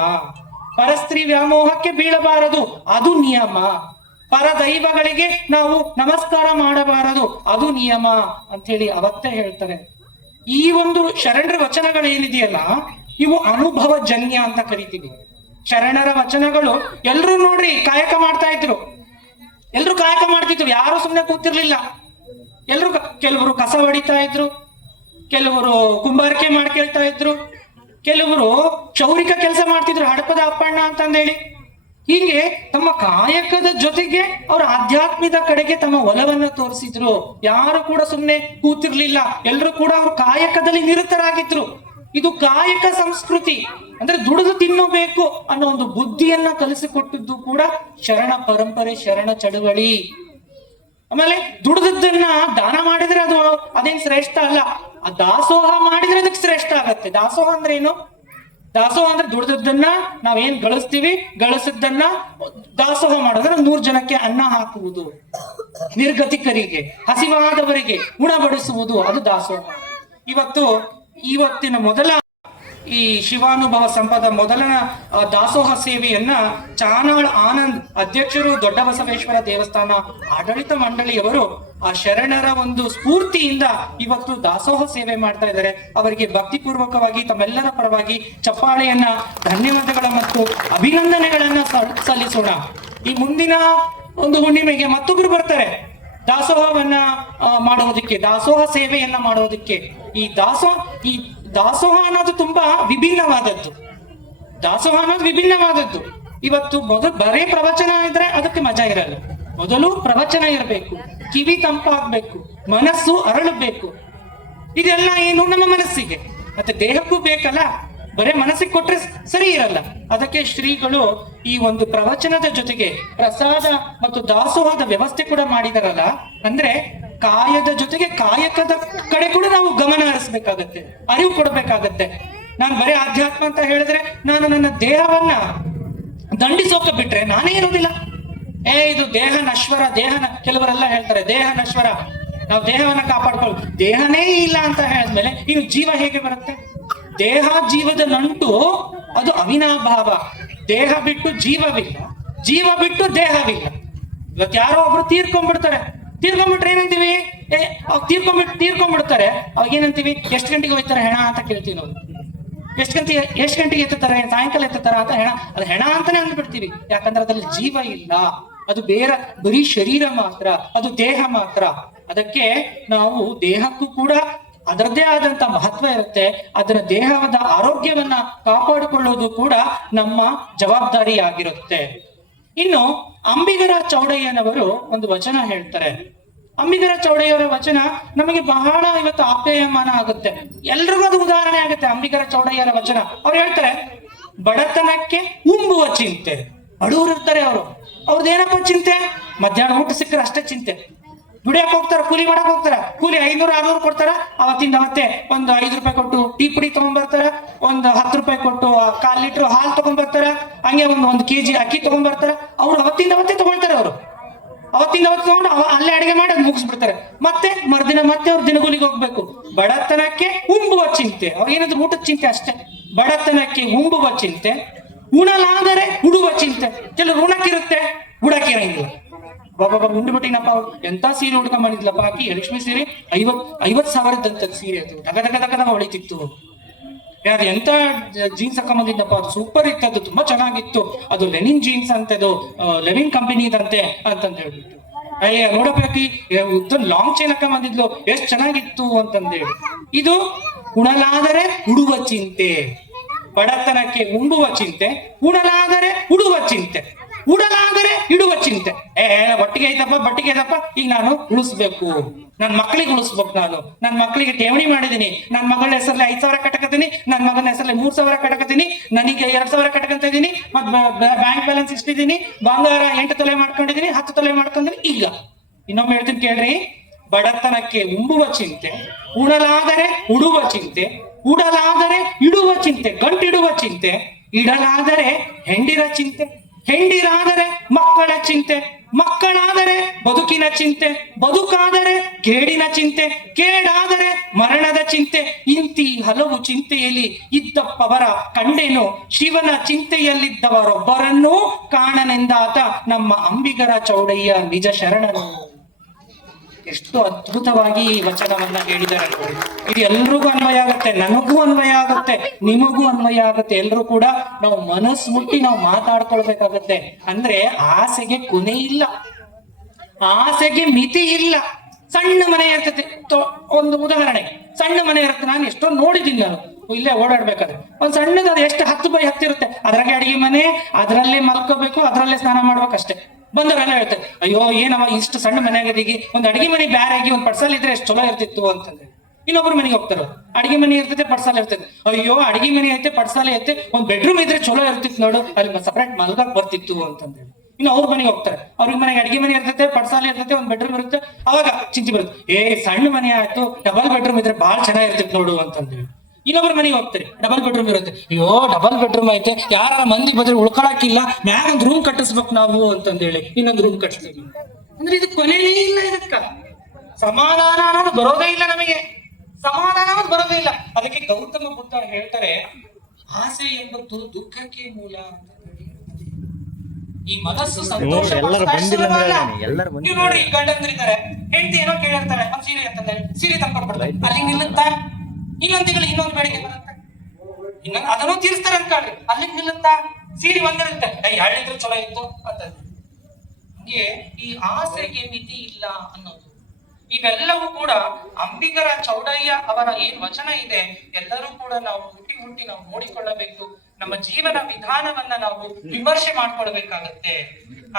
ಪರಸ್ತ್ರೀ ವ್ಯಾಮೋಹಕ್ಕೆ ಬೀಳಬಾರದು ಅದು ನಿಯಮ, ಪರದೈವಗಳಿಗೆ ನಾವು ನಮಸ್ಕಾರ ಮಾಡಬಾರದು ಅದು ನಿಯಮ ಅಂತ ಹೇಳಿ ಅವತ್ತೇ ಹೇಳ್ತಾರೆ. ಈ ಒಂದು ಶರಣರ ವಚನಗಳೇನಿದೆಯಲ್ಲ ಇವು ಅನುಭವ ಜನ್ಯ ಅಂತ ಕರಿತೀವಿ. ಶರಣರ ವಚನಗಳು ಎಲ್ರು ನೋಡ್ರಿ ಕಾಯಕ ಮಾಡ್ತಾ ಇದ್ರು, ಎಲ್ರು ಕಾಯಕ ಮಾಡ್ತಿದ್ರು, ಯಾರು ಸುಮ್ಮನೆ ಕೂತಿರ್ಲಿಲ್ಲ. ಎಲ್ರು ಕೆಲವರು ಕಸ ಹೊಡಿತಾ ಇದ್ರು, ಕೆಲವರು ಕುಂಬಾರಿಕೆ ಮಾಡ್ಕೇಳ್ತಾ ಇದ್ರು, ಕೆಲವರು ಕ್ಷೌರಿಕ ಕೆಲಸ ಮಾಡ್ತಿದ್ರು, ಹಡಪದ ಅಪ್ಪಣ್ಣ ಅಂತಂದೇಳಿ. ಹೀಗೆ ತಮ್ಮ ಕಾಯಕದ ಜೊತೆಗೆ ಅವರ ಆಧ್ಯಾತ್ಮಿಕ ಕಡೆಗೆ ತಮ್ಮ ಒಲವನ್ನ ತೋರಿಸಿದ್ರು. ಯಾರು ಕೂಡ ಸುಮ್ಮನೆ ಕೂತಿರ್ಲಿಲ್ಲ, ಎಲ್ರು ಕೂಡ ಅವರು ಕಾಯಕದಲ್ಲಿ ನಿರತರಾಗಿದ್ರು. ಇದು ಕಾಯಕ ಸಂಸ್ಕೃತಿ, ಅಂದ್ರೆ ದುಡಿದು ತಿನ್ನಬೇಕು ಅನ್ನೋ ಒಂದು ಬುದ್ಧಿಯನ್ನ ಕಲಿಸಿಕೊಟ್ಟಿದ್ದು ಕೂಡ ಶರಣ ಪರಂಪರೆ, ಶರಣ ಚಳುವಳಿ. ಆಮೇಲೆ ದುಡಿದದ್ದನ್ನ ದಾನ ಮಾಡಿದ್ರೆ ಅದೇನ್ ಶ್ರೇಷ್ಠ ಅಲ್ಲ, ಆ ದಾಸೋಹ ಮಾಡಿದ್ರೆ ಅದಕ್ಕೆ ಶ್ರೇಷ್ಠ ಆಗತ್ತೆ. ದಾಸೋಹ ಅಂದ್ರೆ ಏನು? ದಾಸೋಹ ಅಂದ್ರೆ ದುಡಿದದ್ದನ್ನ ನಾವೇನ್ ಗಳಿಸ್ತೀವಿ, ಗಳಿಸಿದ್ದನ್ನ ದಾಸೋಹ ಮಾಡೋದ್ರೆ 100 ಜನಕ್ಕೆ ಅನ್ನ ಹಾಕುವುದು, ನಿರ್ಗತಿಕರಿಗೆ ಹಸಿವಾದವರಿಗೆ ಉಣಬಡಿಸುವುದು, ಅದು ದಾಸೋಹ. ಇವತ್ತಿನ ಮೊದಲ ಈ ಶಿವಾನುಭವ ಸಂಪದ ಮೊದಲ ದಾಸೋಹ ಸೇವೆಯನ್ನ ಚಾನಾಳ್ ಆನಂದ್ ಅಧ್ಯಕ್ಷರು, ದೊಡ್ಡ ಬಸವೇಶ್ವರ ದೇವಸ್ಥಾನ ಆಡಳಿತ ಮಂಡಳಿಯವರು ಆ ಶರಣರ ಒಂದು ಸ್ಫೂರ್ತಿಯಿಂದ ಇವತ್ತು ದಾಸೋಹ ಸೇವೆ ಮಾಡ್ತಾ ಇದ್ದಾರೆ. ಅವರಿಗೆ ಭಕ್ತಿಪೂರ್ವಕವಾಗಿ ತಮ್ಮೆಲ್ಲರ ಪರವಾಗಿ ಚಪ್ಪಾಳೆಯನ್ನ, ಧನ್ಯವಾದಗಳ ಮತ್ತು ಅಭಿನಂದನೆಗಳನ್ನ ಸಲ್ಲಿಸೋಣ. ಈ ಮುಂದಿನ ಒಂದು ಹುಣ್ಣಿಮೆಗೆ ಮತ್ತೊಬ್ರು ಬರ್ತಾರೆ ದಾಸೋಹವನ್ನ ಮಾಡುವುದಕ್ಕೆ, ದಾಸೋಹ ಸೇವೆಯನ್ನ ಮಾಡುವುದಕ್ಕೆ. ಈ ದಾಸೋಹ ಅನ್ನೋದು ತುಂಬಾ ವಿಭಿನ್ನವಾದದ್ದು. ದಾಸೋಹ ಅನ್ನೋದು ವಿಭಿನ್ನವಾದದ್ದು. ಇವತ್ತು ಬರೇ ಪ್ರವಚನ ಇದ್ರೆ ಅದಕ್ಕೆ ಮಜಾ ಇರಲ್ಲ. ಮೊದಲು ಪ್ರವಚನ ಇರಬೇಕು, ಕಿವಿ ತಂಪಾಗ್ಬೇಕು, ಮನಸ್ಸು ಅರಳಬೇಕು. ಇದೆಲ್ಲ ಏನು ನಮ್ಮ ಮನಸ್ಸಿಗೆ, ಮತ್ತೆ ದೇಹಕ್ಕೂ ಬೇಕಲ್ಲ. ಬರೇ ಮನಸ್ಸಿಗೆ ಕೊಟ್ರೆ ಸರಿ ಇರಲ್ಲ. ಅದಕ್ಕೆ ಶ್ರೀಗಳು ಈ ಒಂದು ಪ್ರವಚನದ ಜೊತೆಗೆ ಪ್ರಸಾದ ಮತ್ತು ದಾಸೋಹದ ವ್ಯವಸ್ಥೆ ಕೂಡ ಮಾಡಿದಾರಲ್ಲ. ಅಂದ್ರೆ ಕಾಯದ ಜೊತೆಗೆ ಕಾಯಕದ ಕಡೆ ಕೂಡ ನಾವು ಗಮನ ಹರಿಸ್ಬೇಕಾಗತ್ತೆ, ಅರಿವು ಕೊಡ್ಬೇಕಾಗತ್ತೆ. ನಾನು ಬರೀ ಆಧ್ಯಾತ್ಮ ಅಂತ ಹೇಳಿದ್ರೆ ನಾನು ನನ್ನ ದೇಹವನ್ನ ದಂಡಿಸೋಕೆ ಬಿಟ್ರೆ ನಾನೇ ಇರೋದಿಲ್ಲ. ಇದು ದೇಹ ನಶ್ವರ, ಕೆಲವರೆಲ್ಲ ಹೇಳ್ತಾರೆ ದೇಹ ನಶ್ವರ, ನಾವು ದೇಹವನ್ನ ಕಾಪಾಡ್ಕೊಳ್ಳೋದು. ದೇಹನೇ ಇಲ್ಲ ಅಂತ ಹೇಳಿದ್ಮೇಲೆ ಇನ್ನು ಜೀವ ಹೇಗೆ ಬರುತ್ತೆ? ದೇಹ ಜೀವದ ನಂಟು ಅದು ಅವಿನಾಭಾವ. ದೇಹ ಬಿಟ್ಟು ಜೀವವಿಲ್ಲ, ಜೀವ ಬಿಟ್ಟು ದೇಹವಿಲ್ಲ. ಇವತ್ತು ಯಾರೋ ಒಬ್ರು ತೀರ್ಕೊಂಡ್ಬಿಟ್ರೆ ಏನಂತೀವಿ? ತೀರ್ಕೊಂಡ್ಬಿಡ್ತಾರೆ. ಅವಾಗ ಏನಂತೀವಿ? ಎಷ್ಟು ಗಂಟೆಗೆ ಹೋಗ್ತಾರೆ ಹೆಣ ಅಂತ ಕೇಳ್ತೀವಿ ನಾವು. ಎಷ್ಟು ಗಂಟೆಗೆ ಎತ್ತುತ್ತಾರೆ, ಸಾಯಂಕಾಲ ಎತ್ತುತ್ತಾರ ಅಂತ ಹೆಣ, ಅದು ಹೆಣ ಅಂತಾನೆ ಅಂದ್ಬಿಡ್ತೀವಿ. ಯಾಕಂದ್ರೆ ಅದ್ರಲ್ಲಿ ಜೀವ ಇಲ್ಲ, ಅದು ಬರೀ ಶರೀರ ಮಾತ್ರ, ಅದು ದೇಹ ಮಾತ್ರ. ಅದಕ್ಕೆ ನಾವು ದೇಹಕ್ಕೂ ಕೂಡ ಅದರದ್ದೇ ಆದಂತ ಮಹತ್ವ ಇರುತ್ತೆ. ಅದರ ದೇಹದ ಆರೋಗ್ಯವನ್ನ ಕಾಪಾಡಿಕೊಳ್ಳುವುದು ಕೂಡ ನಮ್ಮ ಜವಾಬ್ದಾರಿ ಆಗಿರುತ್ತೆ. ಇನ್ನು ಅಂಬಿಗರ ಚೌಡಯ್ಯನವರು ಒಂದು ವಚನ ಹೇಳ್ತಾರೆ, ಅಂಬಿಗರ ಚೌಡಯ್ಯವರ ವಚನ ನಮಗೆ ಬಹಳ ಇವತ್ತು ಆಪ್ಯಾಯಮಾನ ಆಗುತ್ತೆ. ಎಲ್ರಿಗೂ ಅದು ಉದಾಹರಣೆ ಆಗುತ್ತೆ. ಅಂಬಿಗರ ಚೌಡಯ್ಯರ ವಚನ ಅವ್ರು ಹೇಳ್ತಾರೆ, ಬಡತನಕ್ಕೆ ಉಂಬುವ ಚಿಂತೆ. ಬಡವರು ಇರ್ತಾರೆ, ಅವ್ರದ್ದೇನಪ್ಪ ಚಿಂತೆ? ಮಧ್ಯಾಹ್ನ ಊಟ ಸಿಕ್ಕರೆ ಅಷ್ಟೇ ಚಿಂತೆ. ದುಡಿಯಕ್ ಹೋಗ್ತಾರ, ಕೂಲಿ ಮಾಡಕ್ ಹೋಗ್ತಾರ, ಕೂಲಿ 500-600 ಕೊಡ್ತಾರ. ಅವತ್ತಿಂದ ಅವತ್ತೆ ಒಂದು 5 ರೂಪಾಯಿ ಕೊಟ್ಟು ಟೀ ಪುಡಿ ತಗೊಂಡ್ಬರ್ತಾರ, ಒಂದು 10 ರೂಪಾಯಿ ಕೊಟ್ಟು 1/4 ಲೀಟರ್ ಹಾಲು ತಗೊಂಡ್ಬರ್ತಾರ, ಹಂಗೆ ಒಂದು kg ಅಕ್ಕಿ ತಗೊಂಡ್ಬರ್ತಾರ. ಅವ್ರು ಅವತ್ತಿಂದ ಅವತ್ತೇ ತಗೊಳ್ತಾರೆ. ಅವತ್ತಿಂದ ಅವತ್ತು ತಗೊಂಡು ಅಲ್ಲೇ ಅಡಿಗೆ ಮಾಡಿ ಅದು ಮುಗಿಸ್ಬಿಡ್ತಾರೆ. ಮತ್ತೆ ಮರುದಿನ ಮತ್ತೆ ಅವ್ರು ದಿನಗೂಲಿಗೆ ಹೋಗ್ಬೇಕು. ಬಡತನಕ್ಕೆ ಉಂಬುವ ಚಿಂತೆ. ಅವ್ರಿಗೇನಾದ್ರು ಊಟದ ಚಿಂತೆ ಅಷ್ಟೇ. ಬಡತನಕ್ಕೆ ಉಂಬುವ ಚಿಂತೆ, ಉಣಲಾದರೆ ಉಡುವ ಚಿಂತೆ. ಕೆಲವು ಉಣಕ್ಕಿರುತ್ತೆ, ಉಡಕ್ಕಿರಂಗಿಲ್ಲ. ಬಾಬಾ ಉಂಡ್ಬಿಟ್ಟಿನಪ್ಪ, ಎಂತ ಸೀರೆ ಉಡ್ಕೊಂಡ್ ಮಾಡಿದ್ಲಪ್ಪ ಆಕಿ, ಲಕ್ಷ್ಮಿ ಸೀರೆ 50,000 ಸೀರೆ. ಅದು ಟಗದ ಹೊಳಿತಿತ್ತು. ಯಾರು ಎಂತ ಜೀನ್ಸ್ ಹಾಕೊಂಬಂದಿದ್ದಪ್ಪ, ಅದು ಸೂಪರ್ ಇತ್ತದು, ತುಂಬಾ ಚೆನ್ನಾಗಿತ್ತು, ಅದು ಲೆನಿನ್ ಜೀನ್ಸ್ ಅಂತದು, ಲೆನಿನ್ ಕಂಪನಿದಂತೆ ಅಂತಂದ್ ಹೇಳ್ಬಿಟ್ಟು. ಅಯ್ಯ ನೋಡಬೇಕು, ಉದ್ದ ಲಾಂಗ್ ಚೈನ್ ಹಾಕೊಂಬಂದಿದ್ಲು, ಎಷ್ಟ್ ಚೆನ್ನಾಗಿತ್ತು ಅಂತಂದೇಳಿ. ಇದು ಉಣಲಾದರೆ ಉಡುವ ಚಿಂತೆ. ಬಡತನಕ್ಕೆ ಉಂಬುವ ಚಿಂತೆ, ಉಣಲಾದರೆ ಉಡುವ ಚಿಂತೆ, ಉಡಲಾದರೆ ಇಡುವ ಚಿಂತೆ. ಒಟ್ಟಿಗೆ ಐತಪ್ಪ, ಬಟ್ಟಿಗೆ ಐತಪ್ಪ, ಈಗ ನಾನು ಉಳಿಸ್ಬೇಕು, ನನ್ ಮಕ್ಳಿಗೆ ಉಳಿಸ್ಬೇಕು. ನನ್ನ ಮಕ್ಳಿಗೆ ಠೇವಣಿ ಮಾಡಿದೀನಿ, ನನ್ನ ಮಗಳ ಹೆಸರಲ್ಲಿ 5,000 ಕಟ್ಟಕತೀನಿ, ನನ್ನ ಮಗನ ಹೆಸರಲ್ಲಿ 3,000 ಕಟ್ಟಕತೀನಿ, ನನಗೆ 2,000 ಕಟ್ಟಕಂತ ಇದೀನಿ, ಮತ್ ಬ್ಯಾಂಕ್ ಬ್ಯಾಲೆನ್ಸ್ ಇಷ್ಟಿದೀನಿ, ಬಂಗಾರ 8 ತೊಲೆ ಮಾಡ್ಕೊಂಡಿದೀನಿ, 10 ತೊಲೆ ಮಾಡ್ಕೊಂಡಿದೀನಿ. ಈಗ ಇನ್ನೊಮ್ಮೆ ಹೇಳ್ತೀನಿ ಕೇಳ್ರಿ, ಬಡತನಕ್ಕೆ ಉಂಬುವ ಚಿಂತೆ, ಉಣಲಾದರೆ ಉಡುವ ಚಿಂತೆ, ಉಡಲಾದರೆ ಇಡುವ ಚಿಂತೆ, ಗಂಟಿಡುವ ಚಿಂತೆ, ಇಡಲಾದರೆ ಹೆಂಡಿರ ಚಿಂತೆ, ಹೆಂಡಿರಾದರೆ ಮಕ್ಕಳ ಚಿಂತೆ, ಮಕ್ಕಳಾದರೆ ಬದುಕಿನ ಚಿಂತೆ, ಬದುಕಾದರೆ ಕೇಡಿನ ಚಿಂತೆ, ಕೇಡಾದರೆ ಮರಣದ ಚಿಂತೆ. ಇಂತಿ ಹಲವು ಚಿಂತೆಯಲ್ಲಿ ಇದ್ದಪ್ಪವರ ಕಂಡೇನು, ಶಿವನ ಚಿಂತೆಯಲ್ಲಿದ್ದವರೊಬ್ಬರನ್ನೂ ಕಾಣನೆಂದಾತ ನಮ್ಮ ಅಂಬಿಗರ ಚೌಡಯ್ಯ ನಿಜ ಶರಣನು. ಎಷ್ಟು ಅದ್ಭುತವಾಗಿ ಈ ವಚನವನ್ನ ಹೇಳಿದ್ದಾರೆ. ಇದು ಎಲ್ರಿಗೂ ಅನ್ವಯ ಆಗುತ್ತೆ, ನನಗೂ ಅನ್ವಯ ಆಗುತ್ತೆ, ನಿಮಗೂ ಅನ್ವಯ ಆಗುತ್ತೆ. ಎಲ್ರು ಕೂಡ ನಾವು ಮನಸ್ಸು ಮುಟ್ಟಿ ನಾವು ಮಾತಾಡ್ಕೊಳ್ಬೇಕಾಗತ್ತೆ. ಅಂದ್ರೆ ಆಸೆಗೆ ಕೊನೆ ಇಲ್ಲ, ಆಸೆಗೆ ಮಿತಿ ಇಲ್ಲ. ಸಣ್ಣ ಮನೆ ಇರ್ತದೆ, ಒಂದು ಉದಾಹರಣೆ, ಸಣ್ಣ ಮನೆ ಇರುತ್ತೆ. ನಾನು ಎಷ್ಟೋ ನೋಡಿದ್ದೀನಿ, ನಾನು ಇಲ್ಲೇ ಓಡಾಡ್ಬೇಕಾದ್ರೆ ಒಂದ್ ಸಣ್ಣದ, ಅದು ಎಷ್ಟು 10 by 10 ಇರುತ್ತೆ. ಅದ್ರಾಗೆ ಅಡಿಗೆ ಮನೆ, ಅದರಲ್ಲೇ ಮಲ್ಕೋಬೇಕು, ಅದರಲ್ಲೇ ಸ್ನಾನ ಮಾಡ್ಬೇಕಷ್ಟೇ. ಬಂದವರೆಲ್ಲ ಹೇಳ್ತಾರೆ, ಅಯ್ಯೋ ಏನವ ಇಷ್ಟು ಸಣ್ಣ ಮನೆ ಆಗಿದೀಗಿ, ಒಂದ್ ಅಡಿಗೆ ಮನೆ ಬ್ಯಾರೆ ಆಗಿ ಒಂದ್ ಪಡ್ಸಲ್ ಇದ್ರೆ ಎಷ್ಟು ಚಲೋ ಇರ್ತಿತ್ತು ಅಂತಂದ್ರೆ. ಇನ್ನೊಬ್ರು ಮನೆಗೆ ಹೋಗ್ತಾರ, ಅಡಿಗೆ ಮನೆ ಇರ್ತೈತೆ, ಪಡ್ಸಾಲ ಇರ್ತೈತೆ. ಅಯ್ಯೋ ಅಡಿಗೆ ಮನೆ ಐತೆ, ಪಡ್ಸಾಲೆ ಐತೆ, ಒಂದ್ ಬೆಡ್ರೂಮ್ ಇದ್ರೆ ಚಲೋ ಇರ್ತಿತ್ತು ನೋಡು, ಅಲ್ಲಿ ಸಪರೇಟ್ ಮಲ್ಗಕ್ ಬರ್ತಿತ್ತು ಅಂತಂದ್ರೆ. ಇನ್ನು ಅವ್ರ ಮನೆಗೆ ಹೋಗ್ತಾರೆ, ಅವ್ರಿಗೆ ಮನೆಗೆ ಅಡಿಗೆ ಮನೆ ಇರ್ತೈತೆ, ಪಡ್ಸಾಲೆ ಇರ್ತೈತೆ, ಒಂದ್ ಬೆಡ್ರೂಮ್ ಇರುತ್ತೆ. ಅವಾಗ ಚಿಂತೆ ಬರುತ್ತೆ, ಸಣ್ಣ ಮನೆ ಆಯ್ತು, ಡಬಲ್ ಬೆಡ್ರೂಮ್ ಇದ್ರೆ ಬಹಳ ಚೆನ್ನಾಗಿರ್ತಿತ್ತು ನೋಡು ಅಂತಂದ್ರೆ. ಇನ್ನೊಬ್ರು ಮನೆಗೆ ಹೋಗ್ತಾರೆ, ಡಬಲ್ ಬೆಡ್ರೂಮ್ ಇರುತ್ತೆ. ಅಯ್ಯೋ ಡಬಲ್ ಬೆಡ್ರೂಮ್ ಐತೆ, ಯಾರ ಮಂದಿ ಬಂದ್ರೆ ಉಳ್ಕೊಳಕಿಲ್ಲ, ಮ್ಯಾಗ ಒಂದ್ ರೂಮ್ ಕಟ್ಟಿಸ್ಬೇಕು ನಾವು ಅಂತಂದೇಳಿ ಇನ್ನೊಂದು ರೂಮ್ ಕಟ್ಟಿಸ್ತೀವಿ. ಅಂದ್ರೆ ಇದು ಕೊನೆಯೇ ಇಲ್ಲ. ಇದಕ್ಕ ಸಮಾಧಾನ ಅನ್ನೋದು ಬರೋದೇ ಇಲ್ಲ, ನಮಗೆ ಸಮಾಧಾನ ಅನ್ನೋದು ಬರೋದೇ ಇಲ್ಲ. ಅದಕ್ಕೆ ಗೌತಮ ಬುದ್ಧ ಹೇಳ್ತಾರೆ, ಆಸೆ ಎಂಬುದು ದುಃಖಕ್ಕೆ ಮೂಲ ಅಂತ ಹೇಳಿ. ಈ ಮನಸ್ಸು ಸಂತೋಷ ನೀವು ನೋಡ್ರಿ, ಗಂಡಂದ್ರಿದ್ದಾರೆ, ಹೆಂಡತಿ ಏನೋ ಕೇಳಿರ್ತಾಳೆ, ಸೀರೆ ಅಂತಂದ್ರೆ ಸೀರೆ ತಂದ್ಕೊಡ್ಬಿಡ್ತಾರೆ, ಅಲ್ಲಿ ನಿಲ್ಲುತ್ತಾ ಇನ್ನೊಂದು ತಿಂಗಳು ಇನ್ನೊಂದು ಬೆಳಿಗ್ಗೆ ಬರುತ್ತೆ, ಇನ್ನೊಂದು ಅದನ್ನು ತೀರಿಸ್ತಾರೆ ಅನ್ಕೊಳ್ರಿ, ಅಲ್ಲಿಗೆ ನಿಲ್ಲುತ್ತಾ ಸೀರೆ ಒಂದಿರುತ್ತೆ, ಹೇಳಿದ್ರು ಚಲೋ ಇತ್ತು ಅಂತ. ಹಂಗೆ ಈ ಆಸೆಗೆ ಮಿತಿ ಇಲ್ಲ ಅನ್ನೋದು. ಇವೆಲ್ಲವೂ ಕೂಡ ಅಂಬಿಗರ ಚೌಡಯ್ಯ ಅವರ ಏನ್ ವಚನ ಇದೆ, ಎಲ್ಲರೂ ಕೂಡ ನಾವು ಹುಟ್ಟಿ ನಾವು ನೋಡಿಕೊಳ್ಳಬೇಕು. ನಮ್ಮ ಜೀವನ ವಿಧಾನವನ್ನ ನಾವು ವಿಮರ್ಶೆ ಮಾಡ್ಕೊಳ್ಬೇಕಾಗತ್ತೆ.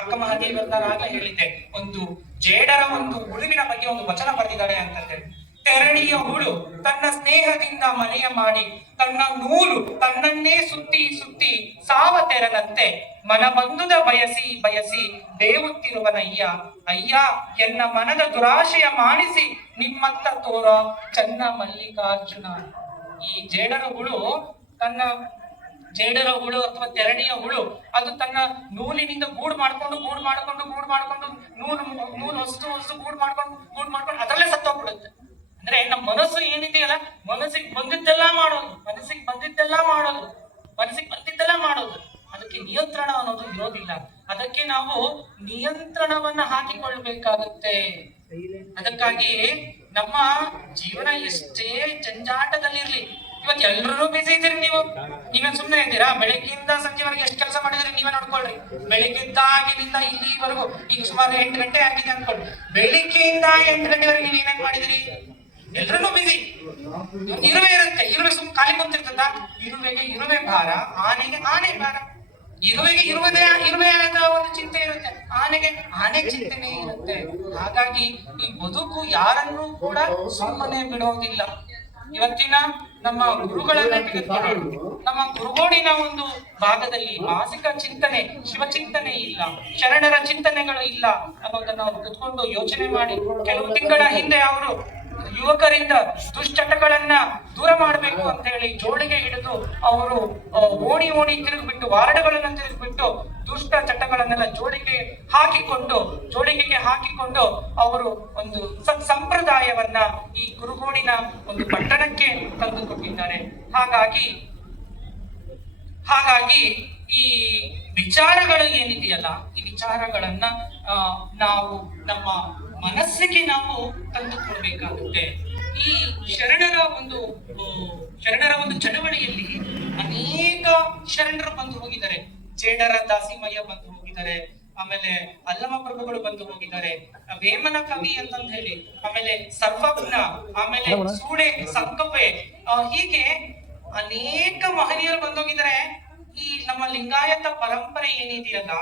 ಅಕ್ಕ ಮಹಾದೇವರನ್ನ ಹೇಳಿದ್ದೆ, ಒಂದು ಜೇಡರ ಒಂದು ಹುಳುವಿನ ಬಗ್ಗೆ ಒಂದು ವಚನ ಬರೆದಿದ್ದಾರೆ ಅಂತಂದ್ರೆ, ತೆರಳಿಯ ಹುಳು ತನ್ನ ಸ್ನೇಹದಿಂದ ಮನೆಯ ಮಾಡಿ, ತನ್ನ ನೂಲು ತನ್ನನ್ನೇ ಸುತ್ತಿ ಸುತ್ತಿ ಸಾವ ತೆರನಂತೆ, ಮನಬಂಧುದ ಬಯಸಿ ಬಯಸಿ ಬೇವುತ್ತಿರುವನಯ್ಯ, ಅಯ್ಯ ಎನ್ನ ಮನದ ದುರಾಶೆಯ ಮಾಡಿಸಿ ನಿಮ್ಮತ್ತ ತೋರ ಚನ್ನ ಮಲ್ಲಿಕಾರ್ಜುನ. ಈ ಜೇಡರ ಹುಳು ಅಥವಾ ತೆರಣಿಯ ಹುಳು, ಅದು ತನ್ನ ನೂಲಿನಿಂದ ಗೂಡು ಮಾಡ್ಕೊಂಡು ನೂಲು ಹೊಸ ಗೂಡು ಮಾಡ್ಕೊಂಡು ಅದರಲ್ಲೇ ಸತ್ತೋಗ್ಬಿಡುತ್ತೆ. ಅಂದ್ರೆ ನಮ್ಮ ಮನಸ್ಸು ಏನಿದೆಯಲ್ಲ, ಮನಸ್ಸಿಗೆ ಬಂದಿದ್ದೆಲ್ಲ ಮಾಡೋದು, ಅದಕ್ಕೆ ನಿಯಂತ್ರಣ ಅನ್ನೋದು ಇರೋದಿಲ್ಲ. ಅದಕ್ಕೆ ನಾವು ನಿಯಂತ್ರಣವನ್ನ ಹಾಕಿಕೊಳ್ಬೇಕಾಗುತ್ತೆ. ಅದಕ್ಕಾಗಿ ನಮ್ಮ ಜೀವನ ಎಷ್ಟೇ ಜಂಜಾಟದಲ್ಲಿರ್ಲಿ, ಇವತ್ತು ಎಲ್ರೂ ಬಿಸಿ ಇದ್ದೀರಿ, ನೀವೇ ಸುಮ್ಮನೆ ಇದ್ದೀರಾ? ಬೆಳಗ್ಗೆಯಿಂದ ಸಂಜೆವರೆಗೆ ಎಷ್ಟು ಕೆಲಸ ಮಾಡಿದ್ರಿ ನೀವೇ ನೋಡ್ಕೊಳ್ರಿ. ಬೆಳಿಗ್ಗೆದ್ದಾಗಿನಿಂದ ಇಲ್ಲಿವರೆಗೂ ಈಗ ಸುಮಾರು 8 ಗಂಟೆ ಆಗಿದೆ ಅನ್ಕೊಳ್ಳಿ. ಬೆಳಿಗ್ಗೆಯಿಂದ 8 ಗಂಟೆವರೆಗೆ ನೀವು ಏನೇನ್ ಮಾಡಿದಿರಿ? ಎಲ್ರೂ ಬಿಸಿ. ಇರುವೆ ಇರುತ್ತೆ, ಇರುವೆ ಖಾಲಿ ಕುಂತಿರ್ತದ, ಇರುವೆಗೆ ಇರುವೆ ಭಾರ, ಆನೆಗೆ ಆನೆ ಭಾರ. ಇರುವೆಯಾದ ಒಂದು ಚಿಂತೆ ಇರುತ್ತೆ, ಆನೆಗೆ ಆನೆ ಚಿಂತನೆ ಇರುತ್ತೆ. ಹಾಗಾಗಿ ಈ ಬದುಕು ಯಾರನ್ನೂ ಕೂಡ ಸುಮ್ಮನೆ ಬಿಡೋದಿಲ್ಲ. ಇವತ್ತಿನ ನಮ್ಮ ಗುರುಗಳನ್ನ ತೆಗೆದುಕೊಳ್ಳೋಣ. ನಮ್ಮ ಗುರುಗೋಡಿನ ಒಂದು ಭಾಗದಲ್ಲಿ ಮಾನಸಿಕ ಚಿಂತನೆ, ಶಿವಚಿಂತನೆ ಇಲ್ಲ, ಶರಣರ ಚಿಂತನೆಗಳು ಇಲ್ಲ ಅನ್ನೋದನ್ನ ಅವರು ಕುತ್ಕೊಂಡು ಯೋಚನೆ ಮಾಡಿ ಕೆಲವು ತಿಂಗಳ ಹಿಂದೆ ಅವರು ಯುವಕರಿಂದ ದುಶ್ಚಟಗಳನ್ನ ದೂರ ಮಾಡಬೇಕು ಅಂತ ಹೇಳಿ ಜೋಳಿಗೆ ಹಿಡಿದು ಅವರು ಓಣಿ ತಿರುಗಿಬಿಟ್ಟು, ವಾರ್ಡ್ಗಳನ್ನ ತಿರುಗಿಬಿಟ್ಟು ದುಷ್ಟ ಚಟಗಳನ್ನೆಲ್ಲ ಜೋಳಿಗೆಗೆ ಹಾಕಿಕೊಂಡು ಅವರು ಒಂದು ಸಂಪ್ರದಾಯವನ್ನ ಈ ಕುರುಗೋಡಿನ ಒಂದು ಪಟ್ಟಣಕ್ಕೆ ತಂದುಕೊಟ್ಟಿದ್ದಾರೆ. ಹಾಗಾಗಿ ಈ ವಿಚಾರಗಳು ಏನಿದೆಯಲ್ಲ, ಈ ವಿಚಾರಗಳನ್ನ ನಾವು ನಮ್ಮ ಮನಸ್ಸಿಗೆ ನಾವು ತಂದುಕೊಳ್ಬೇಕಾಗುತ್ತೆ. ಈ ಶರಣರ ಒಂದು ಚಳವಳಿಯಲ್ಲಿ ಅನೇಕ ಶರಣರು ಬಂದು ಹೋಗಿದ್ದಾರೆ. ಜೇಡರ ದಾಸಿಮಯ್ಯ ಬಂದು ಹೋಗಿದ್ದಾರೆ, ಆಮೇಲೆ ಅಲ್ಲಮ ಪ್ರಭುಗಳು ಬಂದು ಹೋಗಿದ್ದಾರೆ, ವೇಮನ ಕವಿ ಅಂತಂದ ಹೇಳಿ, ಆಮೇಲೆ ಸರ್ವಜ್ಞ, ಆಮೇಲೆ ಸೂಳೆ ಸಂಕಪೆ, ಹೀಗೆ ಅನೇಕ ಮಹನೀಯರು ಬಂದೋಗಿದ್ದಾರೆ. ಈ ನಮ್ಮ ಲಿಂಗಾಯತ ಪರಂಪರೆ ಏನಿದೆಯಲ್ಲ,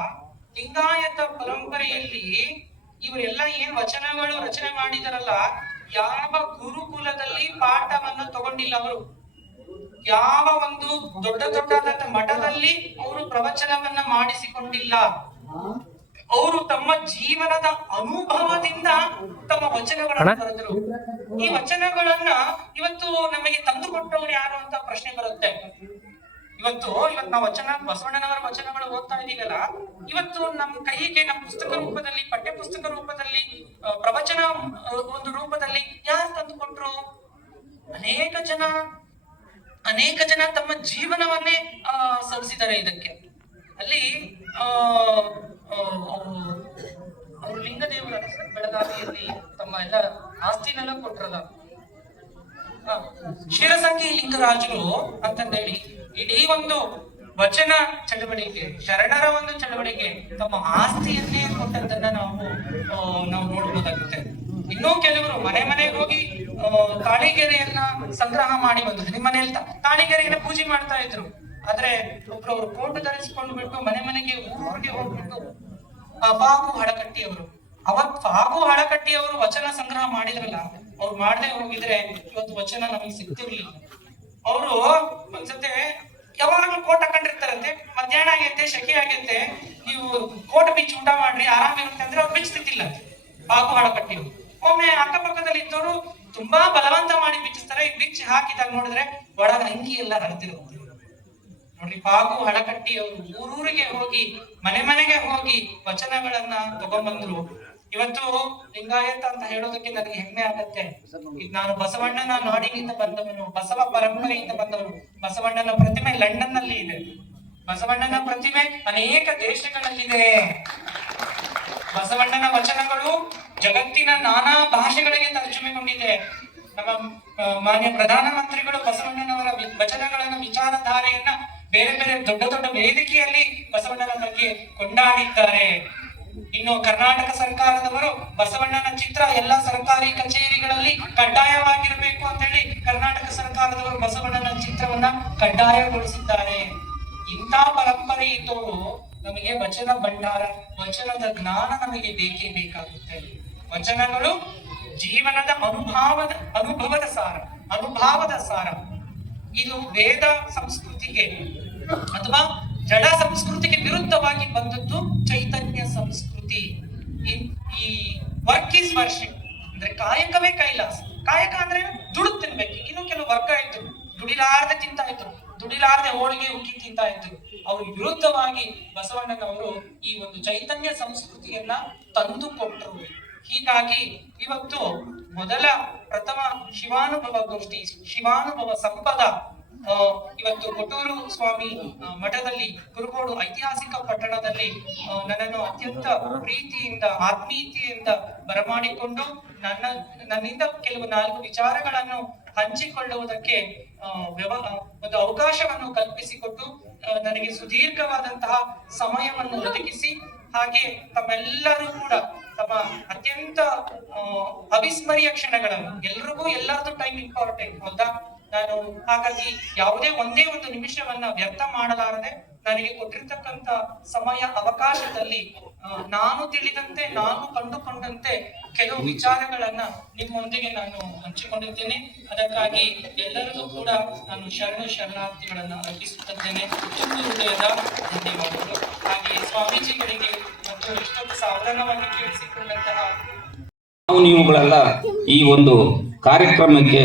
ಲಿಂಗಾಯತ ಪರಂಪರೆಯಲ್ಲಿ ಇವರೆಲ್ಲ ಏನ್ ವಚನಗಳು ರಚನೆ ಮಾಡಿದಾರಲ್ಲ, ಯಾವ ಗುರುಕುಲದಲ್ಲಿ ಪಾಠವನ್ನು ತಗೊಂಡಿಲ್ಲ ಅವರು, ಯಾವ ಒಂದು ದೊಡ್ಡದಾದಂತ ಮಠದಲ್ಲಿ ಅವರು ಪ್ರವಚನವನ್ನ ಮಾಡಿಸಿಕೊಂಡಿಲ್ಲ. ಅವರು ತಮ್ಮ ಜೀವನದ ಅನುಭವದಿಂದ ತಮ್ಮ ವಚನಗಳನ್ನ ಬರೆದರು. ಈ ವಚನಗಳನ್ನ ಇವತ್ತು ನಮಗೆ ತಂದುಕೊಟ್ಟವರು ಯಾರು ಅಂತ ಪ್ರಶ್ನೆ ಬರುತ್ತೆ. ಇವತ್ತು ನಾವು ಬಸವಣ್ಣನವರ ವಚನಗಳು ಓದ್ತಾ ಇದೀವಲ್ಲ, ಇವತ್ತು ನಮ್ಮ ಕೈಗೆ ನಮ್ಮ ಪುಸ್ತಕ ರೂಪದಲ್ಲಿ, ಪಠ್ಯ ಪುಸ್ತಕ ರೂಪದಲ್ಲಿ, ಪ್ರವಚನ ಒಂದು ರೂಪದಲ್ಲಿ ಯಾರು ತಂದುಕೊಟ್ರು? ಅನೇಕ ಜನ ತಮ್ಮ ಜೀವನವನ್ನೇ ಸಲ್ಲಿಸಿದ್ದಾರೆ ಇದಕ್ಕೆ. ಅಲ್ಲಿ ಅವರು ಲಿಂಗದೇವರ ಬೆಳಗಾವಿಯಲ್ಲಿ ತಮ್ಮ ಎಲ್ಲ ಆಸ್ತಿನೆಲ್ಲ ಕೊಟ್ರಲ್ಲ, ಶಿರಸಂಗಿ ಲಿಂಗರಾಜರು ಅಂತಂದೇಳಿ ಇಡೀ ಒಂದು ವಚನ ಚಳವಳಿಗೆ, ಶರಣರ ಒಂದು ಚಳವಳಿಗೆ ತಮ್ಮ ಆಸ್ತಿಯನ್ನೇ ಕೊಟ್ಟದ್ದನ್ನ ನಾವು ನೋಡ್ಬೋದಾಗುತ್ತೆ. ಇನ್ನೂ ಕೆಲವರು ಮನೆಗೆ ಹೋಗಿ ತಾಳಿಗೆರೆಯನ್ನ ಸಂಗ್ರಹ ಮಾಡಿ ಬಂದ್ರು. ನಿಮ್ಮ ಮನೆಯಲ್ಲಿ ತಾಳಿಗೆರೆಯನ್ನ ಪೂಜೆ ಮಾಡ್ತಾ ಇದ್ರು. ಆದ್ರೆ ಒಬ್ರು ಕೋಟು ಧರಿಸಿಕೊಂಡು ಬಿಟ್ಟು ಮನೆಗೆ ಊರಿಗೆ ಹೋಗ್ಬಿಟ್ಟು ಫಾಗು ಹಳಕಟ್ಟಿಯವರು ವಚನ ಸಂಗ್ರಹ ಮಾಡಿದ್ರಲ್ಲ, ಅವ್ರು ಮಾಡದೆ ಹೋಗಿದ್ರೆ ಇವತ್ತು ವಚನ ನಮಗೆ ಸಿಗ್ತಿರ್ಲಿಲ್ಲ. ಅವರು ಒಂದ್ಸತೆ ಯಾವಾಗ್ಲೂ ಕೋಟ್ ಹಾಕೊಂಡಿರ್ತಾರಂತೆ, ಮಧ್ಯಾಹ್ನ ಆಗೈತೆ, ಶೆಕೆ ಆಗೈತೆ, ನೀವು ಕೋಟ್ ಬಿಚ್ಚಿ ಊಟ ಮಾಡ್ರಿ ಆರಾಮಿರುತ್ತೆ ಅಂದ್ರೆ ಅವ್ರು ಬಿಚ್ತಿದ್ದಿಲ್ಲ ಫಾಗು ಹಳಕಟ್ಟಿಯವರು. ಒಮ್ಮೆ ಅಕ್ಕಪಕ್ಕದಲ್ಲಿ ಇದ್ದವರು ತುಂಬಾ ಬಲವಂತ ಮಾಡಿ ಬಿಚ್ಚಿಸ್ತಾರೆ. ಈ ಬಿಚ್ಚಿ ಹಾಕಿದಾಗ ನೋಡಿದ್ರೆ ಒಳಗ ಅಂಗಿ ಎಲ್ಲ ಹರಿದಿರುತ್ತೆ ನೋಡ್ರಿ. ಫಾಗು ಹಳಕಟ್ಟಿಯವರು ಊರೂರಿಗೆ ಹೋಗಿ ಮನೆಗೆ ಹೋಗಿ ವಚನಗಳನ್ನ ತಗೊಂಡ್ಬಂದ್ರು. ಇವತ್ತು ಲಿಂಗಾಯತ ಅಂತ ಹೇಳೋದಕ್ಕೆ ನನಗೆ ಹೆಮ್ಮೆ ಆಗತ್ತೆ. ಈಗ ನಾನು ಬಸವಣ್ಣನ ನಾಡಿನಿಂದ ಬಂದವನು, ಬಸವ ಪರಂಪರೆಯಿಂದ ಬಂದವನು. ಬಸವಣ್ಣನ ಪ್ರತಿಮೆ ಲಂಡನ್ ನಲ್ಲಿ ಇದೆ, ಬಸವಣ್ಣನ ಪ್ರತಿಮೆ ಅನೇಕ ದೇಶಗಳಲ್ಲಿದೆ. ಬಸವಣ್ಣನ ವಚನಗಳು ಜಗತ್ತಿನ ನಾನಾ ಭಾಷೆಗಳಿಗೆ ತರ್ಜುಮೆಗೊಂಡಿದೆ. ನಮ್ಮ ಮಾನ್ಯ ಪ್ರಧಾನಮಂತ್ರಿಗಳು ಬಸವಣ್ಣನವರ ವಚನಗಳನ್ನ, ವಿಚಾರಧಾರೆಯನ್ನ ಬೇರೆ ದೊಡ್ಡ ವೇದಿಕೆಯಲ್ಲಿ ಬಸವಣ್ಣನ ಬಗ್ಗೆ ಕೊಂಡಾಡಿದ್ದಾರೆ. ಇನ್ನು ಕರ್ನಾಟಕ ಸರ್ಕಾರದವರು ಬಸವಣ್ಣನ ಚಿತ್ರ ಎಲ್ಲಾ ಸರ್ಕಾರಿ ಕಚೇರಿಗಳಲ್ಲಿ ಕಡ್ಡಾಯವಾಗಿರಬೇಕು ಅಂತ ಹೇಳಿ ಕರ್ನಾಟಕ ಸರ್ಕಾರದವರು ಬಸವಣ್ಣನ ಚಿತ್ರವನ್ನ ಕಡ್ಡಾಯಗೊಳಿಸಿದ್ದಾರೆ. ಇಂಥ ಪರಂಪರೆ ಇದ್ದವರು ನಮಗೆ ವಚನ ಭಂಡಾರ, ವಚನದ ಜ್ಞಾನ ನಮಗೆ ಬೇಕೇ ಬೇಕಾಗುತ್ತೆ. ವಚನಗಳು ಜೀವನದ ಅನುಭವದ ಸಾರ. ಇದು ವೇದ ಸಂಸ್ಕೃತಿಗೆ ಅಥವಾ ಜಡ ಸಂಸ್ಕೃತಿಗೆ ವಿರುದ್ಧವಾಗಿ ಬಂದದ್ದು ಚೈತನ್ಯ ಸಂಸ್ಕೃತಿ. ಈ ವರ್ಕ್ ಈಸ್ ವರ್ಷಿಪ್ ಅಂದ್ರೆ ಕಾಯಕವೇ ಕೈಲಾಸ. ಕಾಯಕ ಅಂದ್ರೆ ದುಡಿದು ತಿನ್ಬೇಕು. ಇನ್ನು ಕೆಲವು ವರ್ಗ ಇದ್ರು, ದುಡಿಲಾರದೆ ತಿಂತಾ ಇದ್ರು, ದುಡಿಲಾರದೆ ಹೋಳಿಗೆ ಉಕ್ಕಿ ತಿಂತಾ ಇದ್ರು. ಅವ್ರ ವಿರುದ್ಧವಾಗಿ ಬಸವಣ್ಣನವರು ಈ ಒಂದು ಚೈತನ್ಯ ಸಂಸ್ಕೃತಿಯನ್ನ ತಂದು ಕೊಟ್ಟರು. ಹೀಗಾಗಿ ಇವತ್ತು ಪ್ರಥಮ ಶಿವಾನುಭವ ಗೋಷ್ಠಿ, ಶಿವಾನುಭವ ಸಂಪದ ಇವತ್ತು ಕೊಟ್ಟೂರು ಸ್ವಾಮಿ ಮಠದಲ್ಲಿ, ಕುರುಗೋಡು ಐತಿಹಾಸಿಕ ಪಟ್ಟಣದಲ್ಲಿ ನನ್ನನ್ನು ಅತ್ಯಂತ ಪ್ರೀತಿಯಿಂದ, ಆತ್ಮೀಯತೆಯಿಂದ ಬರಮಾಡಿಕೊಂಡು ನನ್ನಿಂದ ಕೆಲವು 4 ವಿಚಾರಗಳನ್ನು ಹಂಚಿಕೊಳ್ಳುವುದಕ್ಕೆ ಒಂದು ಅವಕಾಶವನ್ನು ಕಲ್ಪಿಸಿಕೊಟ್ಟು ನನಗೆ ಸುದೀರ್ಘವಾದಂತಹ ಸಮಯವನ್ನು ಒದಗಿಸಿ, ಹಾಗೆ ತಮ್ಮೆಲ್ಲರೂ ಕೂಡ ತಮ್ಮ ಅತ್ಯಂತ ಅವಿಸ್ಮರಣೀಯ ಕ್ಷಣಗಳನ್ನು, ಎಲ್ರಿಗೂ ಎಲ್ಲರದ್ದು ಟೈಮ್ ಇಂಪಾರ್ಟೆಂಟ್ ಹೌದಾ, ನಾನು ಹಾಗಾಗಿ ಯಾವುದೇ ಒಂದೇ ಒಂದು ನಿಮಿಷವನ್ನ ವ್ಯರ್ಥ ಮಾಡಲಾರದೆ ನನಗೆ ಕೊಟ್ಟಿರ್ತಕ್ಕಂಥ ಸಮಯ ಅವಕಾಶದಲ್ಲಿ ನಾನು ತಿಳಿದಂತೆ ನಾನು ಕಂಡುಕೊಂಡಂತೆ ಕೆಲವು ವಿಚಾರಗಳನ್ನ ನಿಮ್ಮೊಂದಿಗೆ ನಾನು ಹಂಚಿಕೊಂಡಿದ್ದೇನೆ. ಅದಕ್ಕಾಗಿ ಎಲ್ಲರಿಗೂ ಕೂಡ ನಾನು ಶರಣಾರ್ಥಿಗಳನ್ನ ಅರ್ಪಿಸುತ್ತಿದ್ದೇನೆ. ಹೃದಯದ ಧನ್ಯವಾದಗಳು. ಹಾಗೆ ಸ್ವಾಮೀಜಿಗಳಿಗೆ ಮತ್ತು ಇಷ್ಟೊಂದು ಸಾವಧಾನವಾಗಿ ಕೇಳಿಸಿಕೊಂಡಂತಹ ನಾವು ನೀವುಗಳೆಲ್ಲ ಈ ಒಂದು ಕಾರ್ಯಕ್ರಮಕ್ಕೆ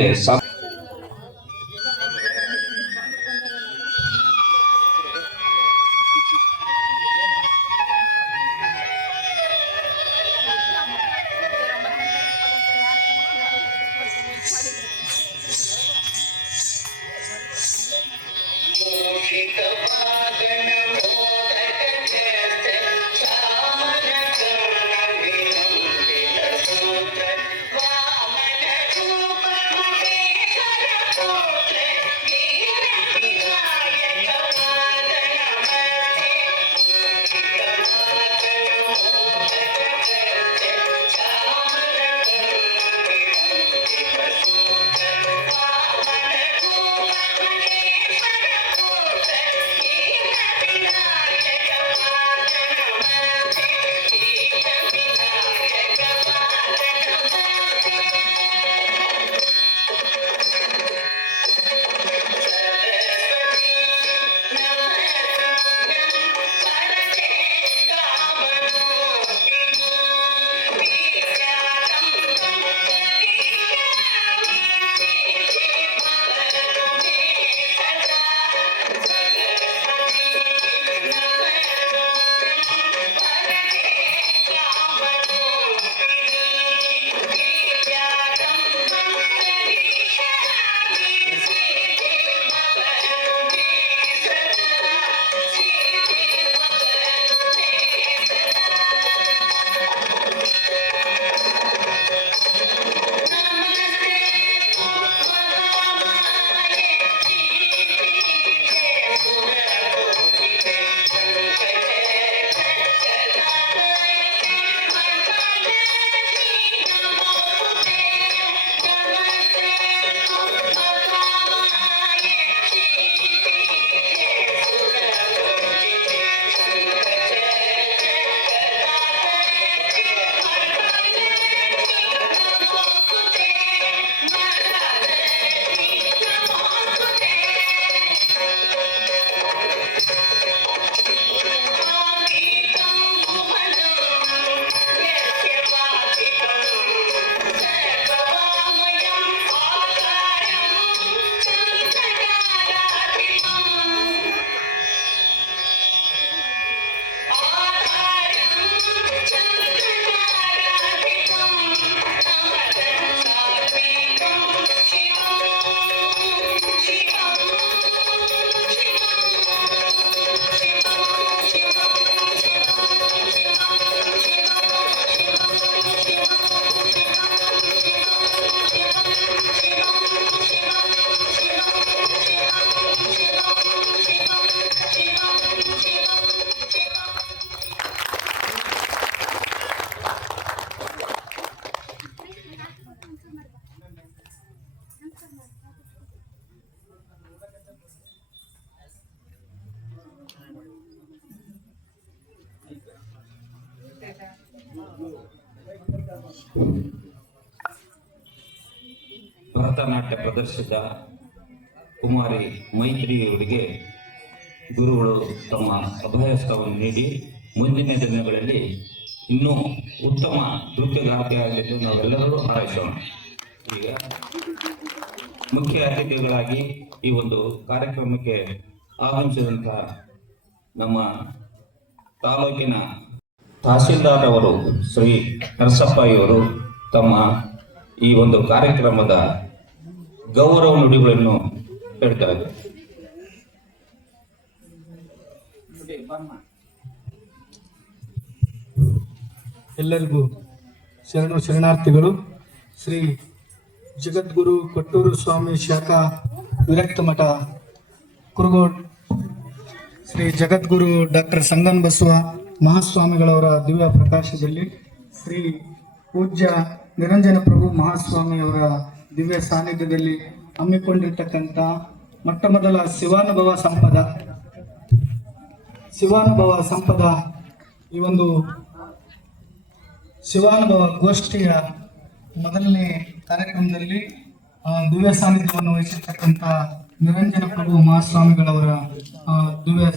ಭರತನಾಟ್ಯ ಪ್ರದರ್ಶಿತ ಕುಮಾರಿ ಮೈತ್ರಿಯವರಿಗೆ ಗುರುಗಳು ತಮ್ಮ ಅಭಯಸ್ಥವನ್ನು ನೀಡಿ ಮುಂದಿನ ದಿನಗಳಲ್ಲಿ ಇನ್ನೂ ಉತ್ತಮ ನೃತ್ಯಗಾರ್ತಿಯಾಗಲಿದ್ದು ನಾವೆಲ್ಲರೂ ಹಾರೈಸೋಣ. ಈಗ ಮುಖ್ಯ ಅತಿಥಿಗಳಾಗಿ ಈ ಒಂದು ಕಾರ್ಯಕ್ರಮಕ್ಕೆ ಆಗಮಿಸಿದಂತಹ ನಮ್ಮ ತಾಲೂಕಿನ ತಹಸೀಲ್ದಾರ್ ಅವರು ಶ್ರೀ ನರಸಪ್ಪಯ್ಯವರು ತಮ್ಮ ಈ ಒಂದು ಕಾರ್ಯಕ್ರಮದ ಗೌರವ ನುಡಿಗಳನ್ನು ಹೇಳ್ತಾರೆ. ಎಲ್ಲರಿಗೂ ಶರಣಾರ್ಥಿಗಳು. ಶ್ರೀ ಜಗದ್ಗುರು ಕೊಟ್ಟೂರು ಸ್ವಾಮಿ ಶಾಖಾ ವಿರಕ್ತ ಮಠ ಕುರುಗೋಡ್ ಶ್ರೀ ಜಗದ್ಗುರು ಡಾಕ್ಟರ್ ಸಂಗನ್ ಬಸವ ಮಹಾಸ್ವಾಮಿಗಳವರ ದಿವ್ಯ ಪ್ರಕಾಶದಲ್ಲಿ ಶ್ರೀ ಪೂಜ್ಯ ನಿರಂಜನ ಪ್ರಭು ಮಹಾಸ್ವಾಮಿ ಅವರ ದಿವ್ಯ ಸಾನ್ನಿಧ್ಯದಲ್ಲಿ ಹಮ್ಮಿಕೊಂಡಿರ್ತಕ್ಕಂಥ ಮೊಟ್ಟ ಮೊದಲ ಶಿವಾನುಭವ ಸಂಪದ ಈ ಒಂದು ಶಿವಾನುಭವ ಗೋಷ್ಠಿಯ ಮೊದಲನೇ ಕಾರ್ಯಕ್ರಮದಲ್ಲಿ ದಿವ್ಯ ಸಾನ್ನಿಧ್ಯವನ್ನು ವಹಿಸಿರ್ತಕ್ಕಂಥ ನಿರಂಜನ ಪ್ರಭು ಮಹಾಸ್ವಾಮಿಗಳವರ ದಿವ್ಯ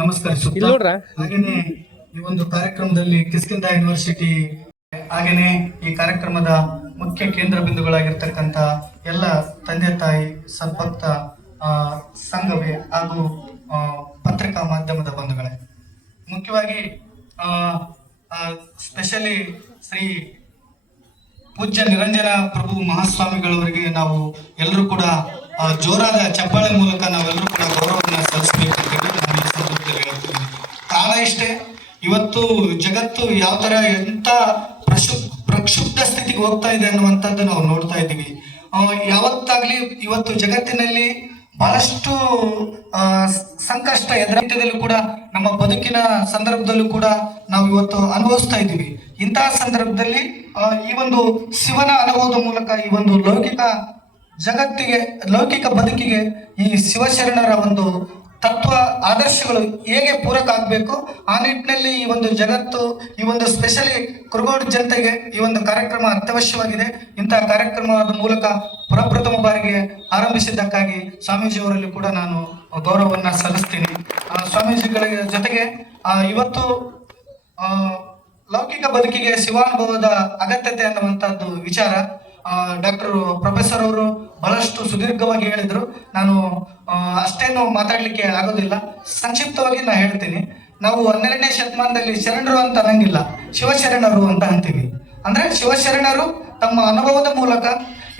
ನಮಸ್ಕರಿಸುತ್ತಾ ಹಾಗೇನೆ ಈ ಒಂದು ಕಾರ್ಯಕ್ರಮದಲ್ಲಿ ಕಿಷ್ಕಿಂಧ ಯೂನಿವರ್ಸಿಟಿ ಹಾಗೇನೆ ಈ ಕಾರ್ಯಕ್ರಮದ ಮುಖ್ಯ ಕೇಂದ್ರ ಬಿಂದುಗಳಾಗಿರ್ತಕ್ಕಂಥ ಎಲ್ಲ ತಂದೆ ತಾಯಿ ಸದ್ಭಕ್ತ ಸಂಘವೇ ಹಾಗೂ ಪತ್ರಿಕಾ ಮಾಧ್ಯಮದ ಬಂಧುಗಳೇ, ಮುಖ್ಯವಾಗಿ ಸ್ಪೆಷಲಿ ಶ್ರೀ ಪೂಜ್ಯ ನಿರಂಜನ ಪ್ರಭು ಮಹಾಸ್ವಾಮಿಗಳವರಿಗೆ ನಾವು ಎಲ್ಲರೂ ಕೂಡ ಜೋರಾದ ಚಪ್ಪಾಳೆ ಮೂಲಕ ನಾವೆಲ್ಲರೂ ಕೂಡ ಗೌರವವನ್ನು ಸಲ್ಲಿಸಬೇಕು ಅಂತ ಹೇಳಿ ನಾನು ಈ ಸಂದರ್ಭದಲ್ಲಿ ಹೇಳ್ತೀನಿ. ಕಾರಣ ಇಷ್ಟೇ, ಇವತ್ತು ಜಗತ್ತು ಯಾವ ತರ ಎಂತ ಪ್ರಕ್ಷುಬ್ಧ ಸ್ಥಿತಿಗೆ ಹೋಗ್ತಾ ಇದೆ ಅನ್ನುವಂಥದ್ದು ನಾವು ನೋಡ್ತಾ ಇದ್ದೀವಿ. ಯಾವತ್ತಾಗ್ಲಿ ಇವತ್ತು ಜಗತ್ತಿನಲ್ಲಿ ಬಹಳಷ್ಟು ಸಂಕಷ್ಟ ಎದುರಾಟದಲ್ಲೂ ಕೂಡ ನಮ್ಮ ಬದುಕಿನ ಸಂದರ್ಭದಲ್ಲೂ ಕೂಡ ನಾವು ಇವತ್ತು ಅನುಭವಿಸ್ತಾ ಇದ್ದೀವಿ. ಇಂತಹ ಸಂದರ್ಭದಲ್ಲಿ ಈ ಒಂದು ಶಿವನ ಅನುಭವದ ಮೂಲಕ ಈ ಒಂದು ಲೌಕಿಕ ಬದುಕಿಗೆ ಈ ಶಿವಶರಣರ ಒಂದು ತತ್ವ ಆದರ್ಶಗಳು ಹೇಗೆ ಪೂರಕ ಆಗಬೇಕು, ಆ ನಿಟ್ಟಿನಲ್ಲಿ ಈ ಒಂದು ಜಗತ್ತು, ಈ ಒಂದು ಸ್ಪೆಷಲಿ ಕುರುಗೋಡು ಜನತೆಗೆ ಈ ಒಂದು ಕಾರ್ಯಕ್ರಮ ಅತ್ಯವಶ್ಯವಾಗಿದೆ. ಇಂತಹ ಕಾರ್ಯಕ್ರಮದ ಮೂಲಕ ಪ್ರಪ್ರಥಮ ಬಾರಿಗೆ ಆರಂಭಿಸಿದ್ದಕ್ಕಾಗಿ ಸ್ವಾಮೀಜಿಯವರಲ್ಲಿ ಕೂಡ ನಾನು ಗೌರವವನ್ನು ಸಲ್ಲಿಸ್ತೀನಿ. ಸ್ವಾಮೀಜಿಗಳ ಜೊತೆಗೆ ಇವತ್ತು ಲೌಕಿಕ ಬದುಕಿಗೆ ಶಿವಾನುಭವದ ಅಗತ್ಯತೆ ಅನ್ನುವಂಥದ್ದು ವಿಚಾರ ಡಾಕ್ಟರ್ ಪ್ರೊಫೆಸರ್ ಅವರು ಬಹಳಷ್ಟು ಸುದೀರ್ಘವಾಗಿ ಹೇಳಿದ್ರು. ನಾನು ಅಷ್ಟೇನು ಮಾತಾಡ್ಲಿಕ್ಕೆ ಆಗೋದಿಲ್ಲ, ಸಂಕ್ಷಿಪ್ತವಾಗಿ ನಾನು ಹೇಳ್ತೀನಿ. ನಾವು 12ನೇ ಶತಮಾನದಲ್ಲಿ ಶರಣರು ಅಂತ ಅನ್ನಂಗಿಲ್ಲ, ಶಿವಶರಣರು ಅಂತ ಅಂತೀವಿ. ಅಂದ್ರೆ ಶಿವಶರಣರು ತಮ್ಮ ಅನುಭವದ ಮೂಲಕ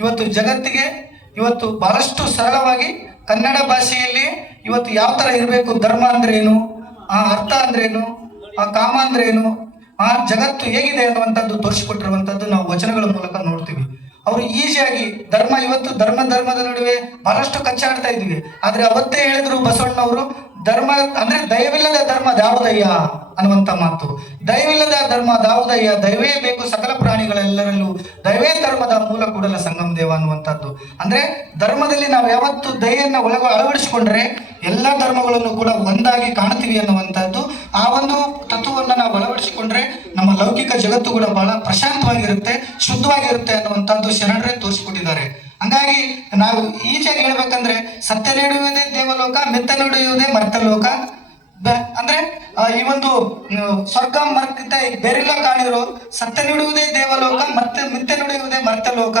ಇವತ್ತು ಜಗತ್ತಿಗೆ ಇವತ್ತು ಬಹಳಷ್ಟು ಸರಳವಾಗಿ ಕನ್ನಡ ಭಾಷೆಯಲ್ಲಿ ಇವತ್ತು ಯಾವ ತರ ಇರಬೇಕು, ಧರ್ಮ ಅಂದ್ರೆ ಏನು, ಆ ಅರ್ಥ ಅಂದ್ರೇನು, ಆ ಕಾಮ ಅಂದ್ರೇನು, ಆ ಜಗತ್ತು ಹೇಗಿದೆ ಅನ್ನುವಂಥದ್ದು ತೋರಿಸಿಕೊಟ್ಟಿರುವಂಥದ್ದು ನಾವು ವಚನಗಳ ಮೂಲಕ ನೋಡ್ತೀವಿ. ಅವರು ಈಸಿಯಾಗಿ ಇವತ್ತು ಧರ್ಮದ ನಡುವೆ ಬಹಳಷ್ಟು ಕಚ್ಚಾಡ್ತಾ ಇದ್ವಿ. ಆದ್ರೆ ಅವತ್ತೇ ಹೇಳಿದ್ರು ಬಸವಣ್ಣವರು, ಧರ್ಮ ಅಂದ್ರೆ ದಯವಿಲ್ಲದ ಧರ್ಮ ದಾವುದಯ್ಯ ಅನ್ನುವಂತ ಮಾತು. ದಯವಿಲ್ಲದ ಧರ್ಮ ದಾವುದಯ್ಯ, ದಯವೇ ಬೇಕು ಸಕಲ ಪ್ರಾಣಿಗಳೆಲ್ಲರಲ್ಲೂ, ದಯವೇ ಧರ್ಮದ ಮೂಲ ಕೂಡಲ ಸಂಗಮ ದೇವ ಅನ್ನುವಂಥದ್ದು. ಅಂದ್ರೆ ಧರ್ಮದಲ್ಲಿ ನಾವು ಯಾವತ್ತು ದಯೆಯನ್ನ ಅಳವಡಿಸಿಕೊಂಡ್ರೆ ಎಲ್ಲ ಧರ್ಮಗಳನ್ನು ಕೂಡ ಒಂದಾಗಿ ಕಾಣ್ತೀವಿ ಅನ್ನುವಂಥದ್ದು. ಆ ಒಂದು ತತ್ವವನ್ನು ನಾವು ಅಳವಡಿಸಿಕೊಂಡ್ರೆ ನಮ್ಮ ಲೌಕಿಕ ಜಗತ್ತು ಕೂಡ ಬಹಳ ಪ್ರಶಾಂತವಾಗಿರುತ್ತೆ, ಶುದ್ಧವಾಗಿರುತ್ತೆ ಅನ್ನುವಂಥದ್ದು ಶರಣರೇ ತೋರಿಸಿಕೊಟ್ಟಿದ್ದಾರೆ. ಹಂಗಾಗಿ ನಾವು ಈಚೆಗೆ ಹೇಳ್ಬೇಕಂದ್ರೆ ಸತ್ಯ ನುಡಿಯುವುದೇ ದೇವಲೋಕ, ಮಿತ್ತ ನುಡಿಯುವುದೇ ಮರ್ತಲೋಕ. ಅಂದ್ರೆ ಈ ಒಂದು ಸ್ವರ್ಗ ಮರ್ತ ಬೇರೆಲ್ಲ ಕಾಣಿರೋ ಸತ್ಯ ನುಡಿಯುವುದೇ ದೇವಲೋಕ, ಮತ್ತೆ ಮಿಥ್ಯೆ ನುಡಿಯುವುದೇ ಮರ್ತಲೋಕ,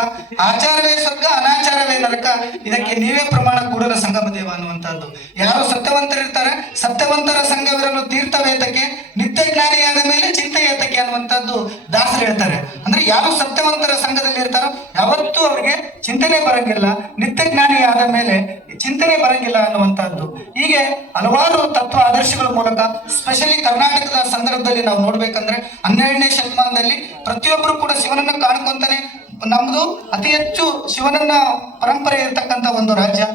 ಆಚಾರವೇ ಸ್ವರ್ಗ ಅನಾಚಾರವೇ ನರಕ, ಇದಕ್ಕೆ ನೀವೇ ಪ್ರಮಾಣ ಕೂಡಲ ಸಂಗಮ ದೇವ ಅನ್ನುವಂಥದ್ದು. ಯಾರು ಸತ್ಯವಂತರಿರ್ತಾರೆ, ಸತ್ಯವಂತರ ಸಂಘವಿರಲು ತೀರ್ಥವೇತಕ್ಕೆ, ನಿತ್ಯ ಜ್ಞಾನಿಯಾದ ಮೇಲೆ ಚಿಂತೆ ಏತಕ್ಕೆ ಅನ್ನುವಂಥದ್ದು ದಾಸರು ಹೇಳ್ತಾರೆ. ಅಂದ್ರೆ ಯಾರು ಸತ್ಯವಂತರ ಸಂಘದಲ್ಲಿ ಇರ್ತಾರೋ ಯಾವತ್ತೂ ಅವರಿಗೆ ಚಿಂತನೆ ಬರಂಗಿಲ್ಲ, ನಿತ್ಯ ಜ್ಞಾನಿ ಆದ ಮೇಲೆ ಚಿಂತನೆ ಬರಂಗಿಲ್ಲ ಅನ್ನುವಂಥದ್ದು. ಹೀಗೆ ಹಲವಾರು ತತ್ವ ಆದರ್ಶಗಳ ಮೂಲಕ ಸ್ಪೆಷಲಿ ಕರ್ನಾಟಕದ ಸಂದರ್ಭದಲ್ಲಿ ನಾವು ನೋಡ್ಬೇಕಂದ್ರೆ 12ನೇ ಶತಮಾನದಲ್ಲಿ ಪ್ರತಿಯೊಬ್ಬರು ಕೂಡ ಶಿವನನ್ನ ಕಾಣ್ಕೊಂತಾನೆ. ನಮ್ದು ಅತಿ ಹೆಚ್ಚು ಶಿವನನ್ನ ಪರಂಪರೆ ಇರ್ತಕ್ಕಂಥ ಒಂದು ರಾಜ್ಯ.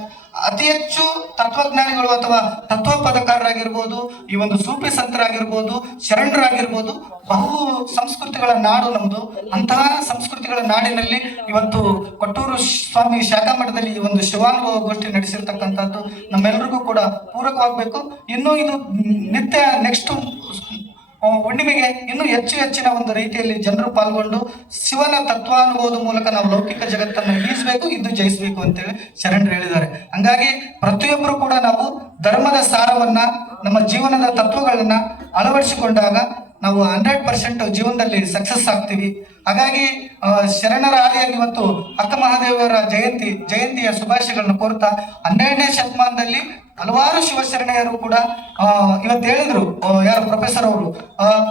ಅತಿ ಹೆಚ್ಚು ತತ್ವಜ್ಞಾನಿಗಳು ಅಥವಾ ತತ್ವಪದಕಾರರಾಗಿರ್ಬೋದು, ಈ ಒಂದು ಸೂಫಿ ಸಂತರಾಗಿರ್ಬೋದು, ಶರಣರಾಗಿರ್ಬೋದು, ಬಹು ಸಂಸ್ಕೃತಿಗಳ ನಾಡು ನಮ್ದು. ಅಂತಹ ಸಂಸ್ಕೃತಿಗಳ ನಾಡಿನಲ್ಲಿ ಇವತ್ತು ಕೊಟ್ಟೂರು ಸ್ವಾಮಿ ಶಾಖಾ ಮಠದಲ್ಲಿ ಈ ಒಂದು ಶಿವಾನುಭವ ಗೋಷ್ಠಿ ನಡೆಸಿರ್ತಕ್ಕಂಥದ್ದು ನಮ್ಮೆಲ್ಲರಿಗೂ ಕೂಡ ಪೂರಕವಾಗಬೇಕು. ಇನ್ನು ಇದು ನಿತ್ಯ ನೆಕ್ಸ್ಟ್ ಹುಣ್ಣಿಮೆಗೆ ಇನ್ನೂ ಹೆಚ್ಚಿನ ಒಂದು ರೀತಿಯಲ್ಲಿ ಜನರು ಪಾಲ್ಗೊಂಡು ಶಿವನ ತತ್ವಾನುಭವದ ಮೂಲಕ ನಾವು ಲೌಕಿಕ ಜಗತ್ತನ್ನು ಈಸಬೇಕು, ಇದು ಜಯಿಸಬೇಕು ಅಂತೇಳಿ ಶರಣರು ಹೇಳಿದ್ದಾರೆ. ಹಂಗಾಗಿ ಪ್ರತಿಯೊಬ್ಬರು ಕೂಡ ನಾವು ಧರ್ಮದ ಸಾರವನ್ನ, ನಮ್ಮ ಜೀವನದ ತತ್ವಗಳನ್ನ ಅಳವಡಿಸಿಕೊಂಡಾಗ ನಾವು 100% ಜೀವನದಲ್ಲಿ ಸಕ್ಸಸ್ ಆಗ್ತೀವಿ. ಹಾಗಾಗಿ ಶರಣರ ಆದಿಯಾಗಿ ಇವತ್ತು ಅಕ್ಕ ಮಹಾದೇವರ ಜಯಂತಿಯ ಶುಭಾಶಯಗಳನ್ನು ಕೋರ್ತಾ 12ನೇ ಶತಮಾನದಲ್ಲಿ ಹಲವಾರು ಶಿವಶರಣೆಯರು ಕೂಡ ಇವತ್ತು ಹೇಳಿದ್ರು, ಯಾರು ಪ್ರೊಫೆಸರ್ ಅವರು,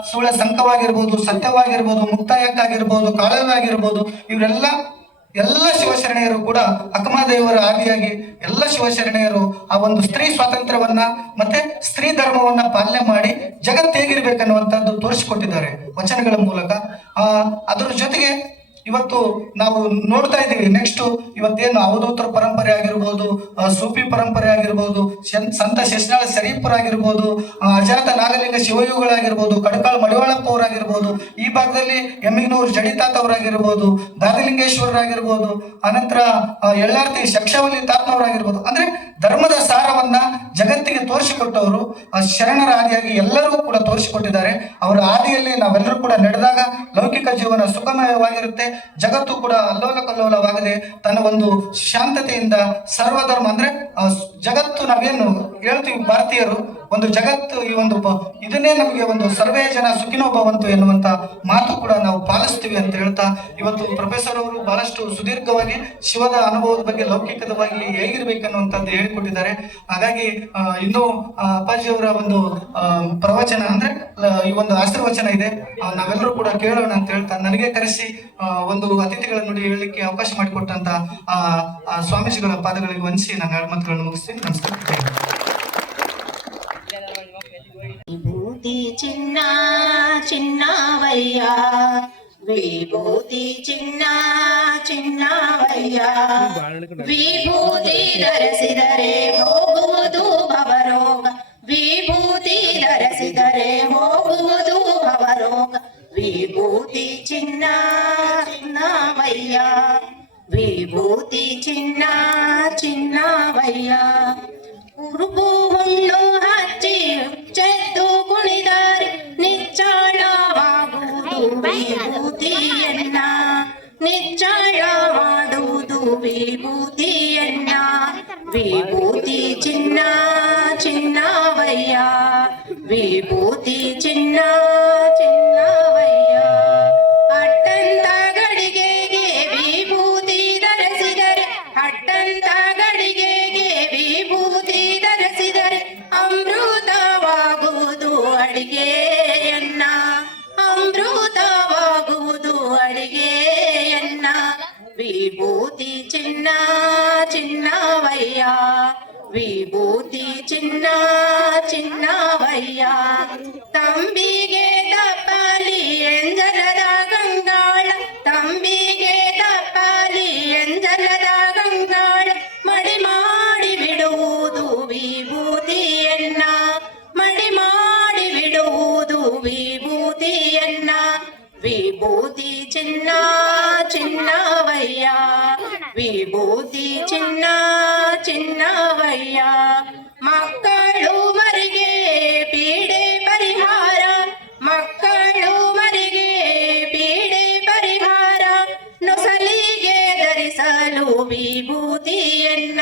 ಸುಳ್ಳ ಸಂಕವಾಗಿರ್ಬೋದು, ಸತ್ಯವಾಗಿರ್ಬೋದು, ಮುಕ್ತಾಯಕ್ಕಾಗಿರ್ಬೋದು, ಕಾಳವಾಗಿರ್ಬೋದು, ಎಲ್ಲ ಶಿವಶರಣೆಯರು ಕೂಡ ಅಕ್ಕಮಹಾದೇವರ ಆದಿಯಾಗಿ ಎಲ್ಲ ಶಿವಶರಣೆಯರು ಆ ಒಂದು ಸ್ತ್ರೀ ಸ್ವಾತಂತ್ರ್ಯವನ್ನ ಮತ್ತೆ ಸ್ತ್ರೀ ಧರ್ಮವನ್ನ ಪಾಲನೆ ಮಾಡಿ ಜಗತ್ತು ಹೇಗಿರ್ಬೇಕನ್ನುವಂಥದ್ದು ತೋರಿಸಿಕೊಟ್ಟಿದ್ದಾರೆ ವಚನಗಳ ಮೂಲಕ. ಅದರ ಜೊತೆಗೆ ಇವತ್ತು ನಾವು ನೋಡ್ತಾ ಇದ್ದೀವಿ. ನೆಕ್ಸ್ಟ್ ಇವತ್ತೇನು ಅವಧೂತರ ಪರಂಪರೆ ಆಗಿರ್ಬೋದು, ಸೂಫಿ ಪರಂಪರೆ ಆಗಿರ್ಬೋದು, ಸಂತ ಶಶನಾಳ ಶರೀಫರಾಗಿರ್ಬೋದು, ಅಜಾತ ನಾಗಲಿಂಗ ಶಿವಯೋಗಿಗಳಾಗಿರ್ಬೋದು, ಕಡಕಾಳ್ ಮಡಿವಾಳಪ್ಪ ಅವರಾಗಿರ್ಬೋದು, ಈ ಭಾಗದಲ್ಲಿ ಎಮ್ಮಿಗನೂರು ಜಡಿತಾತ ಅವರಾಗಿರ್ಬೋದು, ದಾದಲಿಂಗೇಶ್ವರರಾಗಿರ್ಬೋದು, ಅನಂತರ ಎಳ್ಳಾರ್ತಿ ಶಕ್ಷವಲ್ಲಿ ತಾತನವರಾಗಿರ್ಬೋದು. ಅಂದ್ರೆ ಧರ್ಮದ ಸಾರವನ್ನ ಜಗತ್ತಿಗೆ ತೋರಿಸಿಕೊಟ್ಟವರು, ಶರಣರ ಆದಿಯಾಗಿ ಎಲ್ಲರೂ ಕೂಡ ತೋರಿಸಿಕೊಟ್ಟಿದ್ದಾರೆ. ಅವರ ಆದಿಯಲ್ಲಿ ನಾವೆಲ್ಲರೂ ಕೂಡ ನಡೆದಾಗ ಲೌಕಿಕ ಜೀವನ ಸುಖಮಯವಾಗಿರುತ್ತೆ, ಜಗತ್ತು ಕೂಡ ಅಲ್ಲೋಲ ಕಲ್ಲೋಲವಾಗದೆ ತನ್ನ ಒಂದು ಶಾಂತತೆಯಿಂದ ಸರ್ವಧರ್ಮ ಅಂದ್ರೆ ಜಗತ್ತು, ನಾವೇನು ಹೇಳ್ತೀವಿ ಭಾರತೀಯರು, ಒಂದು ಜಗತ್ತು ಈ ಒಂದು ಇದನ್ನೇ ನಮಗೆ ಒಂದು ಸರ್ವೇ ಜನ ಸುಖಿನೋ ಭವಂತು ಎನ್ನುವಂತ ಮಾತು ಕೂಡ ನಾವು ಪಾಲಿಸ್ತೀವಿ ಅಂತ ಹೇಳ್ತಾ, ಇವತ್ತು ಪ್ರೊಫೆಸರ್ ಅವರು ಬಹಳಷ್ಟು ಸುದೀರ್ಘವಾಗಿ ಶಿವದ ಅನುಭವದ ಬಗ್ಗೆ ಲೌಕಿಕವಾಗಿ ಹೇಗಿರ್ಬೇಕನ್ನುವಂಥದ್ದು ಹೇಳಿಕೊಟ್ಟಿದ್ದಾರೆ. ಹಾಗಾಗಿ ಇನ್ನು ಅಪ್ಪಾಜಿಯವರ ಒಂದು ಪ್ರವಚನ ಅಂದ್ರೆ ಈ ಒಂದು ಆಶೀರ್ವಚನ ಇದೆ, ನಾವೆಲ್ಲರೂ ಕೂಡ ಕೇಳೋಣ ಅಂತ ಹೇಳ್ತಾ ನನಗೆ ಕರೆಸಿ ಒಂದು ಅತಿಥಿಗಳ ನುಡಿ ಹೇಳಲಿಕ್ಕೆ ಅವಕಾಶ ಮಾಡಿಕೊಟ್ಟಂತ ಸ್ವಾಮೀಜಿಗಳ ಪಾದಗಳಿಗೆ ವಂದಿಸಿ ನಾನು ಎರಡು ಮಾತುಗಳನ್ನು ಮುಗಿಸ್ತೀನಿ. ನಮಸ್ಕಾರ. ವಿಭೂತಿ ಚಿನ್ನ ಚಿನ್ನವಯ್ಯ, ವಿಭೂತಿ ಚಿನ್ನ ಚಿನ್ನವಯ್ಯ, ವಿಭೂತಿ ಧರಿಸಿದರೆ ಹೋಗುವುದು ಭವರೋಗ, ವಿಭೂತಿ ಧರಿಸಿದರೆ ಹೋಗುವುದು ಭವರೋಗ, ವಿಭೂತಿ ಚಿನ್ನ ಚಿನ್ನವಯ್ಯ, ವಿಭೂತಿ ಚಿನ್ನ ಚಿನ್ನವಯ್ಯ. ಉರುಗು ಹುಣ್ಣು ಹಚ್ಚಿ ಚೆದ್ದು ಕುಣಿದರೆ ನಿಚ್ಚಳವಾಗುವುದು ವಿಭೂತಿಯನ್ನ, ನಿಚ್ಚಳವಾದುವುದು ವಿಭೂತಿಯನ್ನ, ವಿಭೂತಿ ಚಿನ್ನ ಚಿನ್ನವಯ್ಯ, ವಿಭೂತಿ ಚಿನ್ನ ಚಿನ್ನವಯ್ಯ. ಅಟ್ಟಂತ ಗಡಿಗೆಗೆ ವಿಭೂತಿ ಧರಿಸಿದರೆ, ಅಟ್ಟಂತ ಗಡಿಗೆಗೆ ವಿಭೂತಿ ಧರಿಸಿದರೆ ಅಮೃತವಾಗುವುದು ಅಡಿಗೆಯನ್ನ, ಅಮೃತವಾಗುವುದು ಅಡಿಗೆಯನ್ನ, ವಿಭೂತಿ ಚಿನ್ನ ಚಿನ್ನವಯ್ಯ, ವಿಭೂತಿ ಚಿನ್ನ ಚಿನ್ನವಯ್ಯ. ತಂಬಿಗೆ ತಪ್ಪಲಿ ಎಂಜಲದ ಗಂಗಾಳ, ತಂಬಿಗೆ ತಪ್ಪಲಿ ಎಂಜಲದ ಗಂಗಾಳ, ಮಡಿ ಮಾಡಿ ಬಿಡುವುದು ವಿಭೂತಿಯನ್ನ, ಮಡಿ ಮಾಡಿ ಬಿಡುವುದು ವಿಭೂತಿಯನ್ನ, ವಿಭೂತಿ ಚಿನ್ನ ಚಿನ್ನವಯ್ಯ, ವಿಭೂತಿ ಚಿನ್ನ ಚಿನ್ನವಯ್ಯ. ಮಕ್ಕಳು ಮರಿಗೆ ಪೀಡೆ ಪರಿಹಾರ, ಮಕ್ಕಳು ಮರಿಗೆ ಪೀಡೆ ಪರಿಹಾರ, ನೊಸಲಿಗೆ ಧರಿಸಲು ವಿಭೂತಿಯನ್ನ,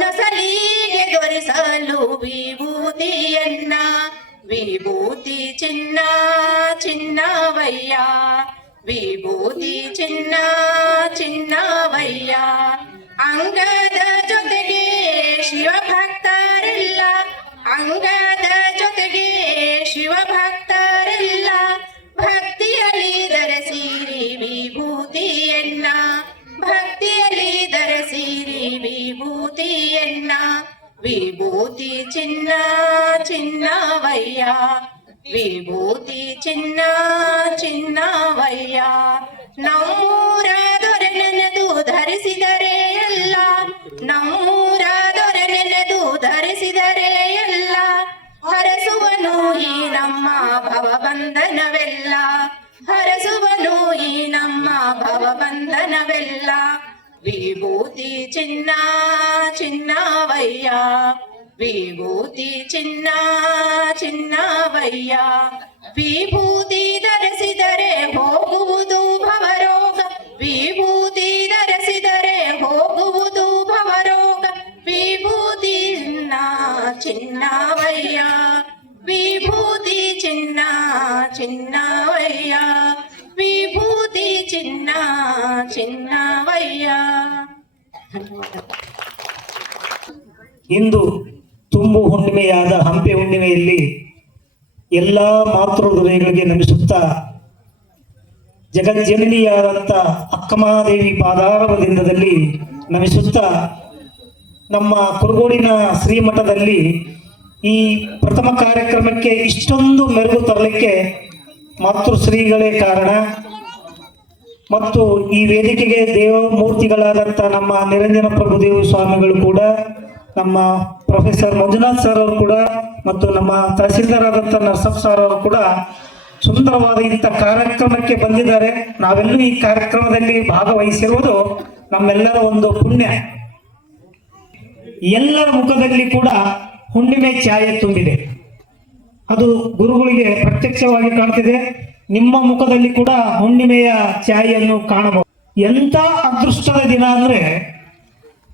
ನೊಸಲಿಗೆ ಧರಿಸಲು ವಿಭೂತಿಯನ್ನ, ವಿಭೂತಿ ಚಿನ್ನ ಚಿನ್ನವಯ್ಯ, ವಿಭೂತಿ ಚಿನ್ನ ಚಿನ್ನವಯ್ಯ. ಅಂಗದ ಜೊತೆಗೆ ಶಿವಭಕ್ತರಿಲ್ಲ, ಅಂಗದ ಜೊತೆಗೆ ಶಿವಭಕ್ತರಿಲ್ಲ, ಭಕ್ತಿಯಲ್ಲಿ ಧರಿಸಿರಿ ವಿಭೂತಿಯನ್ನ, ಭಕ್ತಿಯಲ್ಲಿ ಧರಿಸಿರಿ ವಿಭೂತಿಯನ್ನ, ವಿಭೂತಿ ಚಿನ್ನ ಚಿನ್ನವಯ್ಯ, ವಿಭೂತಿ ಚಿನ್ನ ಚಿನ್ನವಯ್ಯ. ನಮ್ಮೂರ ದೊರೆ ನೆನೆದು ಧರಿಸಿದರೆ ಎಲ್ಲ, ನಮ್ಮೂರ ದೊರೆ ನೆನೆದು ಧರಿಸಿದರೆ ಎಲ್ಲ, ಹರಸುವನು ಈ ನಮ್ಮ ಭವಬಂಧನವೆಲ್ಲ, ಹರಸುವನು ಈ ನಮ್ಮ ಭವಬಂಧನವೆಲ್ಲ, ವಿಭೂತಿ ಚಿನ್ನ ಚಿನ್ನವಯ್ಯ, ವಿಭೂತಿ ಚಿನ್ನ ಚಿನ್ನವಯ್ಯ. ವಿಭೂತಿ ಧರಿಸಿದರೆ ಹೋಗುವುದು ಭವರೋಗ, ವಿಭೂತಿ ಧರಿಸಿದರೆ ಹೋಗುವುದು ಭವರೋಗ, ವಿಭೂತಿ ಚಿನ್ನ ಚಿನ್ನವಯ್ಯ, ವಿಭೂತಿ ಚಿನ್ನ ಚಿನ್ನವಯ್ಯ, ವಿಭೂತಿ ಚಿನ್ನ ಚಿನ್ನವಯ್ಯ. ಇಂದು ತುಂಬು ಹುಣ್ಣಿಮೆಯಾದ ಹಂಪಿ ಹುಣ್ಣಿಮೆಯಲ್ಲಿ ಎಲ್ಲ ಮಾತೃ ಹೃದಯಗಳಿಗೆ ನಮಿಸುತ್ತಾ ಜಗಜ್ಜನನಿಯಾದಂಥ ಅಕ್ಕಮಹಾದೇವಿ ಪಾದಾರವಿಂದದಲ್ಲಿ ನಮಿಸುತ್ತಾ ನಮ್ಮ ಕುರುಗೋಡಿನ ಶ್ರೀಮಠದಲ್ಲಿ ಈ ಪ್ರಥಮ ಕಾರ್ಯಕ್ರಮಕ್ಕೆ ಇಷ್ಟೊಂದು ಮೆರುಗು ತರಲಿಕ್ಕೆ ಮಾತೃಶ್ರೀಗಳೇ ಕಾರಣ. ಮತ್ತು ಈ ವೇದಿಕೆಗೆ ದೇವಮೂರ್ತಿಗಳಾದಂಥ ನಮ್ಮ ನಿರಂಜನ ಪ್ರಭುದೇವ ಸ್ವಾಮಿಗಳು ಕೂಡ, ನಮ್ಮ ಪ್ರೊಫೆಸರ್ ಮಂಜುನಾಥ್ ಸರ್ ಅವರು ಕೂಡ, ಮತ್ತು ನಮ್ಮ ತಹಸೀಲ್ದಾರ್ ಆದಂಥ ನರಸಪ್ಪ ಸರ್ ಅವರು ಕೂಡ ಸುಂದರವಾದ ಇಂಥ ಕಾರ್ಯಕ್ರಮಕ್ಕೆ ಬಂದಿದ್ದಾರೆ. ನಾವೆಲ್ಲೂ ಈ ಕಾರ್ಯಕ್ರಮದಲ್ಲಿ ಭಾಗವಹಿಸಿರುವುದು ನಮ್ಮೆಲ್ಲರ ಒಂದು ಪುಣ್ಯ. ಎಲ್ಲರ ಮುಖದಲ್ಲಿ ಕೂಡ ಹುಣ್ಣಿಮೆ ಛಾಯೆ ತುಂಬಿದೆ. ಅದು ಗುರುಗಳಿಗೆ ಪ್ರತ್ಯಕ್ಷವಾಗಿ ಕಾಣ್ತಿದೆ. ನಿಮ್ಮ ಮುಖದಲ್ಲಿ ಕೂಡ ಹುಣ್ಣಿಮೆಯ ಛಾಯೆಯನ್ನು ಕಾಣಬಹುದು. ಎಂಥ ಅದೃಷ್ಟದ ದಿನ ಅಂದ್ರೆ,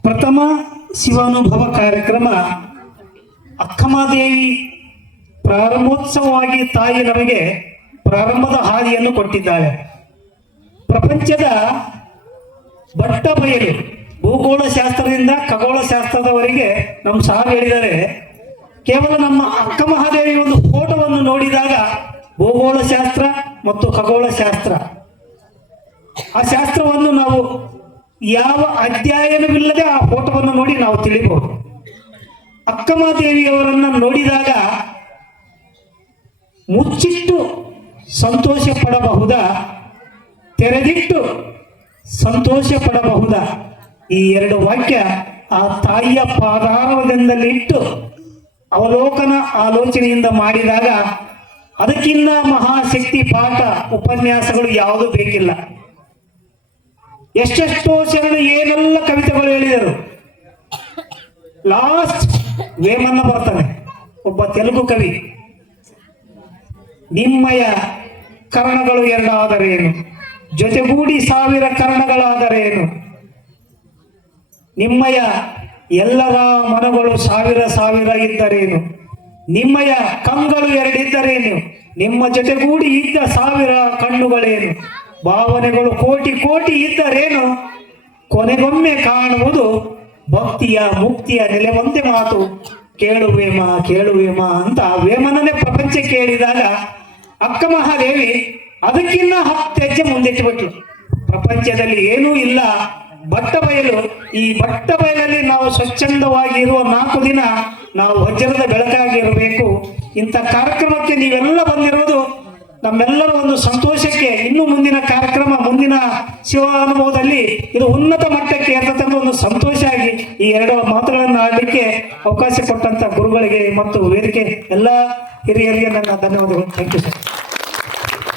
ಪ್ರಥಮ ಶಿವಾನುಭವ ಕಾರ್ಯಕ್ರಮ ಅಕ್ಕಮಹಾದೇವಿ ಪ್ರಾರಂಭೋತ್ಸವವಾಗಿ ತಾಯಿ ನಮಗೆ ಪ್ರಾರಂಭದ ಹಾದಿಯನ್ನು ಕೊಟ್ಟಿದ್ದಾಳೆ. ಪ್ರಪಂಚದ ಬಟ್ಟ ಬಯಲು, ಭೂಗೋಳ ಶಾಸ್ತ್ರದಿಂದ ಖಗೋಳ ಶಾಸ್ತ್ರದವರೆಗೆ ನಮ್ಮ ಸಾರ್ ಹೇಳಿದರೆ, ಕೇವಲ ನಮ್ಮ ಅಕ್ಕ ಮಹಾದೇವಿ ಒಂದು ಫೋಟೋವನ್ನು ನೋಡಿದಾಗ ಭೂಗೋಳ ಶಾಸ್ತ್ರ ಮತ್ತು ಖಗೋಳ ಶಾಸ್ತ್ರ, ಆ ಶಾಸ್ತ್ರವನ್ನು ನಾವು ಯಾವ ಅಧ್ಯಯನವಿಲ್ಲದೆ ಆ ಫೋಟೋವನ್ನು ನೋಡಿ ನಾವು ತಿಳಿಬಹುದು. ಅಕ್ಕ ಮಹಾದೇವಿಯವರನ್ನ ನೋಡಿದಾಗ ಮುಚ್ಚಿಟ್ಟು ಸಂತೋಷ ಪಡಬಹುದಾ, ತೆರೆದಿಟ್ಟು ಸಂತೋಷ ಪಡಬಹುದಾ? ಈ ಎರಡು ವಾಕ್ಯ ಆ ತಾಯಿಯ ಪಾದಾರವಿಂದದಲ್ಲಿ ಇಟ್ಟು ಅವಲೋಕನ ಆಲೋಚನೆಯಿಂದ ಮಾಡಿದಾಗ ಅದಕ್ಕಿಂತ ಮಹಾಶಕ್ತಿ ಪಾಠ ಉಪನ್ಯಾಸಗಳು ಯಾವುದೂ ಬೇಕಿಲ್ಲ. ಎಷ್ಟೆಷ್ಟೋ ಶರಣ ಏನೆಲ್ಲ ಕವಿತೆಗಳು ಹೇಳಿದರು. ಲಾಸ್ಟ್ ವೇಮನ್ನ ಬರ್ತಾನೆ, ಒಬ್ಬ ತೆಲುಗು ಕವಿ. ನಿಮ್ಮಯ ಕರ್ಣಗಳು ಎರಡಾದರೇನು, ಜೊತೆಗೂಡಿ 1000 ಕರ್ಣಗಳಾದರೇನು, ನಿಮ್ಮಯ ಎಲ್ಲರ ಮನಗಳು 1000 ಇದ್ದರೇನು, ನಿಮ್ಮಯ ಕಂಗಳು 2 ಇದ್ದರೇನು, ನಿಮ್ಮ ಜೊತೆಗೂಡಿ ಇದ್ದ 1000 ಕಣ್ಣುಗಳೇನು, ಭಾವನೆಗಳು ಕೋಟಿ ಇದ್ದರೇನು, ಕೊನೆಗೊಮ್ಮೆ ಕಾಣುವುದು ಭಕ್ತಿಯ ಮುಕ್ತಿಯ ನೆಲೆ ಒಂದೇ ಮಾತು, ಕೇಳುವೇಮ ಅಂತ ವೇಮನನ್ನೇ ಪ್ರಪಂಚಕ್ಕೆ ಹೇಳಿದಾಗ ಅಕ್ಕ ಮಹಾದೇವಿ ಅದಕ್ಕಿಂತ 10 ಹೆಜ್ಜೆ ಮುಂದಿಟ್ಟುಬಿಟ್ಲು. ಪ್ರಪಂಚದಲ್ಲಿ ಏನೂ ಇಲ್ಲ, ಬಟ್ಟ ಬಯಲು. ಈ ಬಟ್ಟ ಬಯಲಲ್ಲಿ ನಾವು ಸ್ವಚ್ಛಂದವಾಗಿ ಇರುವ 4 ದಿನ ನಾವು ವಜ್ರದ ಬೆಳಕಾಗಿ ಇರಬೇಕು. ಇಂಥ ಕಾರ್ಯಕ್ರಮಕ್ಕೆ ನೀವೆಲ್ಲ ಬಂದಿರುವುದು ನಮ್ಮೆಲ್ಲರ ಒಂದು ಸಂತೋಷಕ್ಕೆ. ಇನ್ನು ಮುಂದಿನ ಕಾರ್ಯಕ್ರಮ, ಮುಂದಿನ ಶಿವ ಅನುಭವದಲ್ಲಿ ಇದು ಉನ್ನತ ಮಟ್ಟಕ್ಕೆ ಏರ್ತದೆ ಅನ್ನೋ ಒಂದು ಸಂತೋಷ ಆಗಿ ಈ 2 ಮಾತುಗಳನ್ನು ಆಡಲಿಕ್ಕೆ ಅವಕಾಶ ಕೊಟ್ಟಂತ ಗುರುಗಳಿಗೆ ಮತ್ತು ವೇದಿಕೆ ಎಲ್ಲ ಹಿರಿಯರಿಗೆ ನನ್ನ ಧನ್ಯವಾದಗಳು. Thank you sir.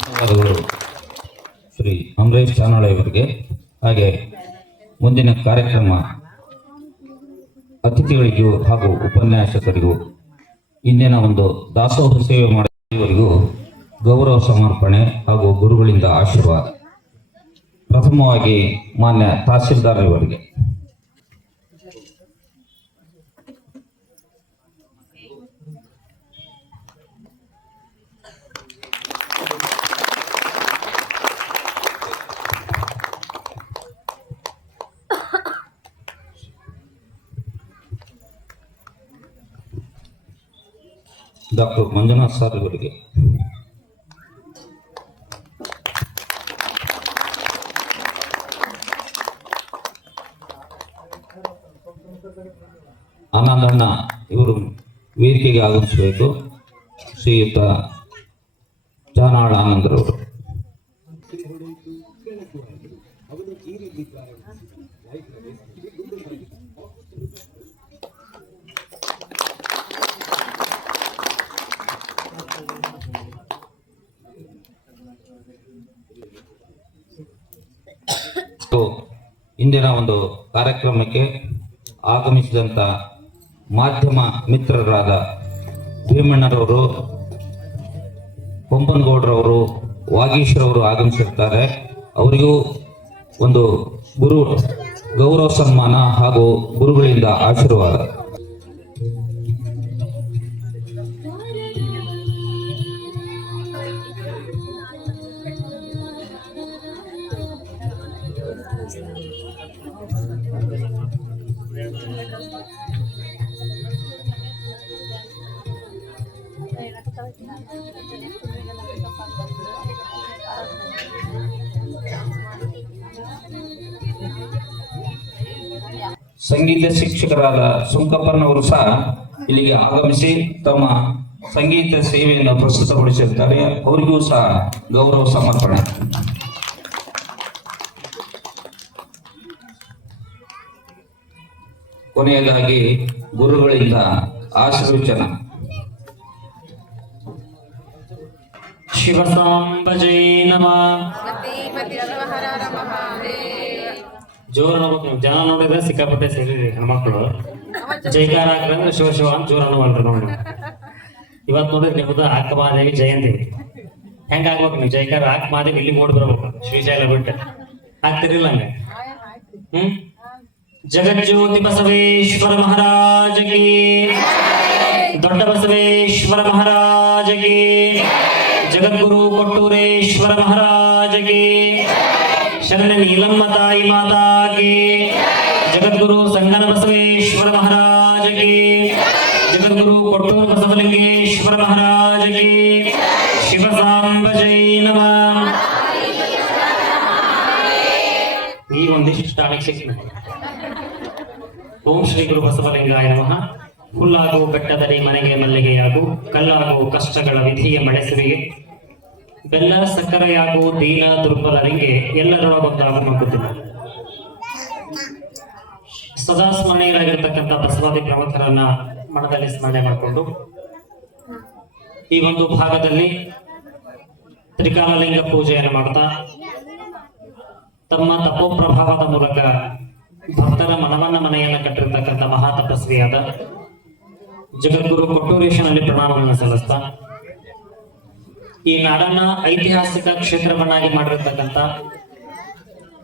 ಧನ್ಯವಾದಗಳು ಶ್ರೀ ಅಮರೇಶ್ ಚಾನಾಳೆ ಅವರಿಗೆ. ಹಾಗೆ ಮುಂದಿನ ಕಾರ್ಯಕ್ರಮ ಅತಿಥಿಗಳಿಗೂ ಹಾಗೂ ಉಪನ್ಯಾಸಕರಿಗೂ, ಇಂದಿನ ಒಂದು ದಾಸೋಹ ಸೇವೆ ಮಾಡುವವರಿಗೂ ಗೌರವ ಸಮರ್ಪಣೆ ಹಾಗೂ ಗುರುಗಳಿಂದ ಆಶೀರ್ವಾದ. ಪ್ರಥಮವಾಗಿ ಮಾನ್ಯ ತಹಸೀಲ್ದಾರ್ ಇವರಿಗೆ. ಡಾಕ್ಟರ್ ಮಂಜುನಾಥ್ ಸರ್ ಇವರಿಗೆ. ಆನಂದಣ್ಣ ಇವರು ವೇದಿಕೆಗೆ ಆಗಮಿಸಬೇಕು. ಶ್ರೀಯುತ ಜಾನಾಳ ಆನಂದರವರು. ಇಂದಿನ ಒಂದು ಕಾರ್ಯಕ್ರಮಕ್ಕೆ ಆಗಮಿಸಿದಂಥ ಮಾಧ್ಯಮ ಮಿತ್ರರಾದ ಭೀಮಣ್ಣರವರು, ಪೊಂಪನಗೌಡರವರು, ವಾಗೀಶ್ವರವರು ಆಗಮಿಸಿರ್ತಾರೆ. ಅವರಿಗೂ ಒಂದು ಗುರು ಗೌರವ ಸನ್ಮಾನ ಹಾಗೂ ಗುರುಗಳಿಂದ ಆಶೀರ್ವಾದ. ಸಂಗೀತ ಶಿಕ್ಷಕರಾದ ಸುಂಕಪ್ಪನವರು ಸಹ ಇಲ್ಲಿಗೆ ಆಗಮಿಸಿ ತಮ್ಮ ಸಂಗೀತ ಸೇವೆಯನ್ನು ಪ್ರಸ್ತುತಪಡಿಸಿರುತ್ತಾರೆ. ಅವರಿಗೂ ಸಹ ಗೌರವ ಸಮರ್ಪಣೆ. ಕೊನೆಯದಾಗಿ ಗುರುಗಳಿಂದ ಆಶೀರ್ವಚನ. ಶಿವಸಾಂಬಜೈ ನಮಃ. ಜೋರ ನೋಡ್ಬೇಕು, ಜನ ನೋಡಿದ್ರೆ ಸಿಕ್ಕಾಪಟ್ಟೆ ಸೇರಿರಿ ಹೆಣ್ಮಕ್ಳು. ಜೈಕಾರ ಹಾಕ್ರಂದ್ರೆ ಶಿವ ಶಿವ ಅಂತ ಜೋರ ಅನ್ನುವಲ್ರಿ ನೋಡಿ. ಇವತ್ತು ನೋಡಿದ್ರೆ ನಿಮ್ಮದು ಅಕ್ಕಮಹಾದೇವಿ ಜಯಂತಿ. ಹೆಂಗ ಆಗ್ಬೇಕು ನೀವು ಜೈಕಾರ ಅಕ್ಕಮಹಾದೇವಿ ಇಲ್ಲಿ ಓಡಿ ಬರ್ಬೇಕು ಶ್ರೀಶೈಲ ಬಿಟ್ಟು. ಆಗ್ತಿರಿಲ್ಲ ಹಂಗೆ? ಜಗಜ್ಯೋತಿ ಬಸವೇಶ್ವರ ಮಹಾರಾಜಗೆ, ದೊಡ್ಡ ಬಸವೇಶ್ವರ ಮಹಾರಾಜಗೆ, ಜಗದ್ಗುರು ಕೊಟ್ಟೂರೇಶ್ವರ ಮಹಾರಾಜಗೆ, ಶರಣ ನೀಲಮ್ಮ ತಾಯಿ ಮಾತಾಗೆ, ಜಗದ್ಗುರು ಸಂಗನ ಬಸವೇಶ್ವರ ಮಹಾರಾಜಗೆ, ಜಗದ್ಗುರು ಕೊಟ್ಟೂರು ಬಸವಲಿಂಗೇಶ್ವರ ಮಹಾರಾಜಗೆ, ಶಿವಸಾಂಬಜೈ ನಮಃ. ಈ ಒಂದಿಷ್ಟು ಟಾಣಿಕ್ ಸಿಕ್ಕಿನ. ಓಂ ಶ್ರೀ ಗುರು ಬಸವಲಿಂಗಾಯ ನಮಃ. ಹುಲ್ಲಾಗು ಬೆಟ್ಟದಲ್ಲಿ ಮನೆಗೆ ಮಲ್ಲಿಗೆಯಾಗು, ಕಲ್ಲಾಗು ಕಷ್ಟಗಳ ವಿಧಿಯ ಮಳೆಸುವಿಗೆ, ಬೆಲ್ಲ ಸಕ್ಕರೆಯಾಗು ದೀನ ದುರ್ಬಲರಿಗೆ, ಎಲ್ಲರೊಳಗೊಂದಾಗು ಮಂಕುತಿಮ್ಮ. ಸದಾ ಸ್ಮರಣೀಯರಾಗಿರ್ತಕ್ಕಂಥ ಬಸವಾದಿ ಪ್ರಮುಖರನ್ನ ಮನದಲ್ಲಿ ಸ್ಮರಣೆ ಮಾಡಿಕೊಂಡು ಈ ಒಂದು ಭಾಗದಲ್ಲಿ ತ್ರಿಕಾಲಲಿಂಗ ಪೂಜೆಯನ್ನು ಮಾಡ್ತಾ ತಮ್ಮ ತಪೋಪ್ರಭಾವದ ಮೂಲಕ ಭಕ್ತರ ಮನೆಯನ್ನ ಕಟ್ಟಿರ್ತಕ್ಕಂಥ ಮಹಾ ತಪಸ್ವಿಯಾದ ಜಗದ್ಗುರು ಕೊಟ್ಟೂರೇಶನಲ್ಲಿ ಪ್ರಣಾಮಗಳನ್ನು ಸಲ್ಲಿಸ್ತಾ ಈ ನಾಡನ್ನ ಐತಿಹಾಸಿಕ ಕ್ಷೇತ್ರವನ್ನಾಗಿ ಮಾಡಿರ್ತಕ್ಕಂಥ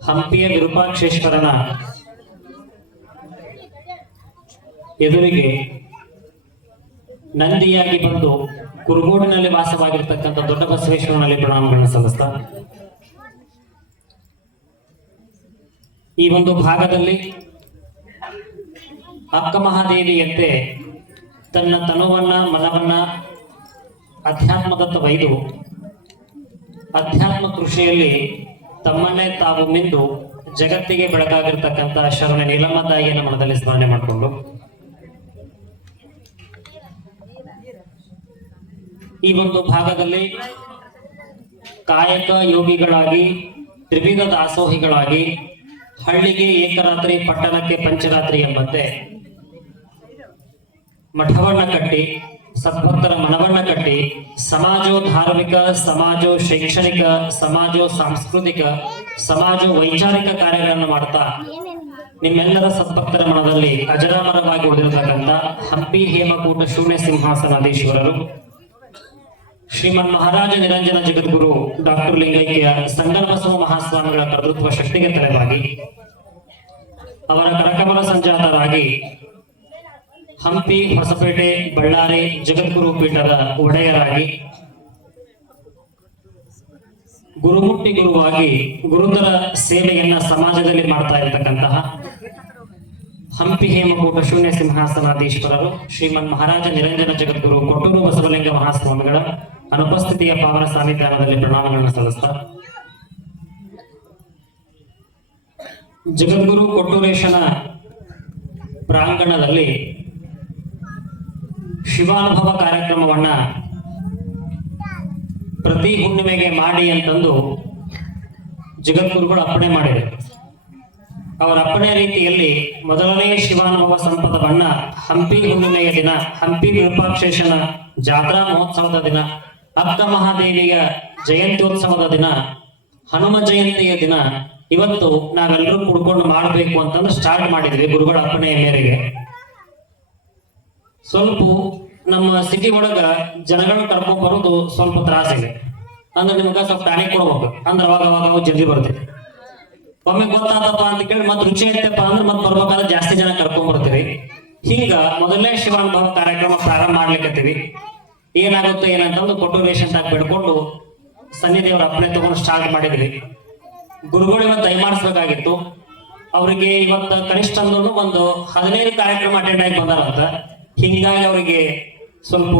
ಹಂಪಿಯ ವಿರೂಪಾಕ್ಷೇಶ್ವರನ ಎದುರಿಗೆ ನಂದಿಯಾಗಿ ಬಂದು ಕುರುಗೋಡಿನಲ್ಲಿ ವಾಸವಾಗಿರ್ತಕ್ಕಂಥ ದೊಡ್ಡ ಬಸವೇಶ್ವರನಲ್ಲಿ ಪ್ರಣಾಮಗಳನ್ನು ಸಲ್ಲಿಸ್ತಾ ಈ ಒಂದು ಭಾಗದಲ್ಲಿ ಅಕ್ಕ ಮಹಾದೇವಿಯಂತೆ ತನ್ನ ತನುವನ್ನ ಮನವನ್ನ ಅಧ್ಯಾತ್ಮದತ್ತ ಒಯ್ದು ಅಧ್ಯಾತ್ಮ ಕೃಷಿಯಲ್ಲಿ ತಮ್ಮನ್ನೇ ತಾವು ಮಿಂದು ಜಗತ್ತಿಗೆ ಬೆಳಕಾಗಿರ್ತಕ್ಕಂಥ ಶರಣ ನೀಲಮ್ಮ ತಾಯಿಯನ್ನು ಮನದಲ್ಲಿ ಸ್ಮರಣೆ ಮಾಡಿಕೊಂಡು ಈ ಒಂದು ಭಾಗದಲ್ಲಿ ಕಾಯಕ ಯೋಗಿಗಳಾಗಿ ತ್ರಿವಿಧ ದಾಸೋಹಿಗಳಾಗಿ ಹಳ್ಳಿಗೆ ಏಕರಾತ್ರಿ ಪಟ್ಟಣಕ್ಕೆ ಪಂಚರಾತ್ರಿ ಎಂಬಂತೆ ಮಠವನ್ನ ಕಟ್ಟಿ ಸದ್ಭಕ್ತರ ಮನವನ್ನ ಕಟ್ಟಿ ಸಮಾಜೋ ಧಾರ್ಮಿಕ ಸಮಾಜೋ ಶೈಕ್ಷಣಿಕ ಸಮಾಜೋ ಸಾಂಸ್ಕೃತಿಕ ಸಮಾಜೋ ವೈಚಾರಿಕ ಕಾರ್ಯಗಳನ್ನು ಮಾಡ್ತಾ ನಿಮ್ಮೆಲ್ಲರ ಸದ್ಭಕ್ತರ ಮನದಲ್ಲಿ ಅಜರಾಮರವಾಗಿ ಉಳಿದಿರತಕ್ಕಂಥ ಹಂಪಿ ಹೇಮಕೂಟ ಶೂನ್ಯ ಸಿಂಹಾಸನಾಧೀಶ್ವರರು ಶ್ರೀಮನ್ ಮಹಾರಾಜ ನಿರಂಜನ ಜಗದ್ಗುರು ಡಾಕ್ಟರ್ ಲಿಂಗೈಕ್ಯ ಸಂಗನ ಬಸವ ಮಹಾಸ್ವಾಮಿಗಳ ಕರ್ತೃತ್ವ ಶಕ್ತಿಗೆ ತಲೆಬಾಗಿ ಅವರ ಕರಕಮಲ ಸಂಜಾತರಾಗಿ ಹಂಪಿ ಹೊಸಪೇಟೆ ಬಳ್ಳಾರಿ ಜಗದ್ಗುರು ಪೀಠದ ಒಡೆಯರಾಗಿ ಗುರುಮುಟ್ಟಿ ಗುರುವಾಗಿ ಗುರುತರ ಸೇವೆಯನ್ನ ಸಮಾಜದಲ್ಲಿ ಮಾಡ್ತಾ ಇರತಕ್ಕಂತಹ ಹಂಪಿ ಹೇಮಕೂಟ ಶೂನ್ಯ ಸಿಂಹಾಸನಾಧೀಶ್ವರರು ಶ್ರೀಮನ್ ಮಹಾರಾಜ ನಿರಂಜನ ಜಗದ್ಗುರು ಕೊಟ್ಟೂರು ಬಸವಲಿಂಗ ಮಹಾಸ್ವಾಮಿಗಳ ಅನುಪಸ್ಥಿತಿಯ ಪಾವನ ಸಾನ್ನಿಧ್ಯಾನದಲ್ಲಿ ಪ್ರಣಾಮಗಳನ್ನು ಸಲ್ಲಿಸ್ತಾ ಜಗದ್ಗುರು ಕೊಟ್ಟೂರೇಶನ ಪ್ರಾಂಗಣದಲ್ಲಿ ಶಿವಾನುಭವ ಕಾರ್ಯಕ್ರಮವನ್ನ ಪ್ರತಿ ಹುಣ್ಣಿಮೆಗೆ ಮಾಡಿ ಅಂತಂದು ಜಗದ್ಗುರುಗಳು ಅಪ್ಪಣೆ ಮಾಡಿದರು. ಅವರ ಅಪ್ಪಣೆ ರೀತಿಯಲ್ಲಿ ಮೊದಲನೇ ಶಿವಾನುಭವ ಸಂಪದವನ್ನ ಹಂಪಿ ಹುಣ್ಣಿಮೆಯ ದಿನ, ಹಂಪಿ ವಿರೂಪಾಕ್ಷೇಶನ ಜಾತ್ರಾ ಮಹೋತ್ಸವದ ದಿನ, ಅಕ್ಕ ಮಹಾದೇವಿಯ ಜಯಂತ್ಯೋತ್ಸವದ ದಿನ, ಹನುಮ ಜಯಂತಿಯ ದಿನ ಇವತ್ತು ನಾವೆಲ್ಲರೂ ಕೂಡ್ಕೊಂಡು ಮಾಡಬೇಕು ಅಂತಂದ್ರೆ ಸ್ಟಾರ್ಟ್ ಮಾಡಿದ್ವಿ ಗುರುಗಳ ಅಪ್ಪಣೆಯ ಮೇರೆಗೆ. ಸ್ವಲ್ಪ ನಮ್ಮ ಸಿಟಿ ಒಳಗ ಜನಗಳನ್ನ ಕರ್ಕೊಂಡ್ ಬರೋದು ಸ್ವಲ್ಪ ತ್ರಾಸಿದೆ. ಅಂದ್ರೆ ನಿಮ್ಗ ಸ್ವಲ್ಪ ಟಾಣಿಕ್ ಕೊಡ್ಬೇಕು, ಅಂದ್ರೆ ಅವಾಗ ಅವಾಗ ಜಲ್ದಿ ಬರ್ತೇವೆ. ಒಮ್ಮೆ ಗೊತ್ತಾತಪ್ಪ ಅಂತ ಕೇಳಿ ಮತ್ತೆ ರುಚಿ ಐತಪ್ಪ ಅಂದ್ರೆ ಮತ್ತೆ ಬರ್ಬೇಕಾದ್ರೆ ಜಾಸ್ತಿ ಜನ ಕರ್ಕೊಂಡ್ ಬರ್ತೀವಿ. ಹಿಂಗ ಮೊದಲನೇ ಶಿವಾನುಭವ ಕಾರ್ಯಕ್ರಮ ಪ್ರಾರಂಭ ಮಾಡ್ಲಿಕ್ಕತ್ತೀವಿ. ಏನಾಗುತ್ತೆ ಏನಂತಂದು ಕೊಟ್ಟೂರೇಶನ್ ತಾಕ್ ಬಿಡ್ಕೊಂಡು ಸನ್ನಿದೇವರ ಅಪ್ಪಣೆ ತಗೊಂಡು ಸ್ಟಾರ್ಟ್ ಮಾಡಿದ್ವಿ. ಗುರುಗಳು ಇವತ್ತು ದಯಮಾಡಿಸ್ಬೇಕಾಗಿತ್ತು. ಅವರಿಗೆ ಇವತ್ತು ಕನಿಷ್ಠ ಒಂದು 15 ಕಾರ್ಯಕ್ರಮ ಅಟೆಂಡ್ ಆಗಿ ಬಂದಾರಂತ. ಹಿಂಗಾಗಿ ಅವರಿಗೆ ಸ್ವಲ್ಪ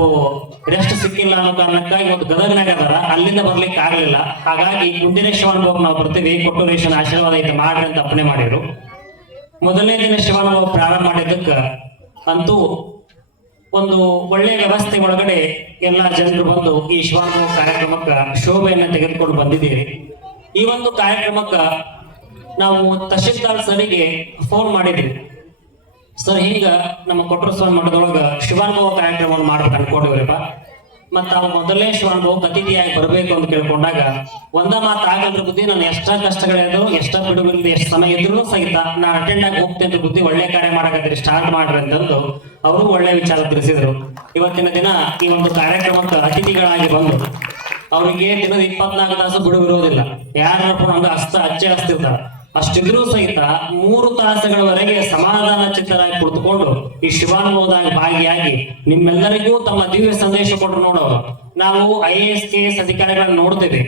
ರೆಸ್ಟ್ ಸಿಕ್ಕಿಲ್ಲ ಅನ್ನೋ ಕಾರಣಕ್ಕಾಗಿ ಇವತ್ತು ಗದಗನಾಗ ಅದಾರ, ಅಲ್ಲಿಂದ ಬರ್ಲಿಕ್ಕೆ ಆಗ್ಲಿಲ್ಲ. ಹಾಗಾಗಿ ಮುಂದಿನ ಶಿವಾನುಭವ ನಾವು ಬರ್ತೀವಿ, ಕೊಟ್ಟೂರೇಶನ್ ಆಶೀರ್ವಾದ ಐತೆ ಮಾಡ್ರಿ ಅಂತ ಅಪ್ಪಣೆ ಮಾಡಿದ್ರು. ಮೊದಲನೇ ದಿನ ಶಿವಾನುಭವ ಪ್ರಾರಂಭ ಮಾಡಿದ್ದಕ್ಕ ಅಂತೂ ಒಂದು ಒಳ್ಳೆ ವ್ಯವಸ್ಥೆ ಒಳಗಡೆ ಎಲ್ಲ ಜನರು ಬಂದು ಈ ಶಿವಾನುಭವ ಕಾರ್ಯಕ್ರಮಕ್ಕ ಶೋಭೆಯನ್ನ ತೆಗೆದುಕೊಂಡು ಬಂದಿದ್ದೀರಿ. ಈ ಒಂದು ಕಾರ್ಯಕ್ರಮಕ್ಕ ನಾವು ತಹಶೀಲ್ದಾರ್ ಸರಿಗೆ ಫೋನ್ ಮಾಡಿದ್ವಿ. ಸರ್ ಹಿಂಗ ನಮ್ಮ ಕೊಟ್ರ ಸ್ವಾಮಿ ಮಠದೊಳಗ ಶಿವಾನುಭವ ಕಾರ್ಯಕ್ರಮವನ್ನು ಮಾಡ್ಬೇಕು ಅನ್ಕೊಂಡಿವ್ರಿಪ್ಪ. ಮತ್ತ ಅವ್ ಮೊದಲೇ ಶಿವಾನುಭವಕ್ಕೆ ಅತಿಥಿಯಾಗಿ ಬರ್ಬೇಕು ಅಂತ ಕೇಳ್ಕೊಂಡಾಗ ಒಂದ ಮಾತು ಆಗಂದ್ರ ಬುದ್ಧಿ ನಾನು ಎಷ್ಟ ಕಷ್ಟಗಳಿದ್ರು ಎಷ್ಟ ಬಿಡುಗಡೆ ಎಷ್ಟು ಸಮಯ ಇದ್ರು ಸಹಿತ ನಾ ಅಟೆಂಡ್ ಆಗಿ ಹೋಗ್ತೇನೆ ಬುದ್ಧಿ, ಒಳ್ಳೆ ಕಾರ್ಯ ಮಾಡಕತ್ತೀರಿ, ಸ್ಟಾರ್ಟ್ ಮಾಡ್ರಿ ಅಂತಂದು ಅವರು ಒಳ್ಳೆ ವಿಚಾರ ತಿಳಿಸಿದ್ರು. ಇವತ್ತಿನ ದಿನ ಈ ಒಂದು ಕಾರ್ಯಕ್ರಮಕ್ಕೆ ಅತಿಥಿಗಳಾಗಿ ಬಂದು ಅವರಿಗೆ ದಿನದ 24 ತಾಸು ಬಿಡುವಿರೋದಿಲ್ಲ. ಯಾರಪ್ಪ ನಮ್ಗೆ ಅಚ್ಚೆ ಹಚ್ತಿರ್ತಾರ. ಅಷ್ಟಿದ್ರೂ ಸಹಿತ 3 ತಾಸುಗಳವರೆಗೆ ಸಮಾಧಾನ ಚಿತ್ತರಾಗಿ ಕುಳಿತುಕೊಂಡು ಈ ಶಿವಾನುಭವದಾಗ ಭಾಗಿಯಾಗಿ ನಿಮ್ಮೆಲ್ಲರಿಗೂ ತಮ್ಮ ದಿವ್ಯ ಸಂದೇಶ ಕೊಟ್ಟರು. ನೋಡೋರು ನಾವು IAS KS ಅಧಿಕಾರಿಗಳನ್ನ ನೋಡ್ತೇವೆ,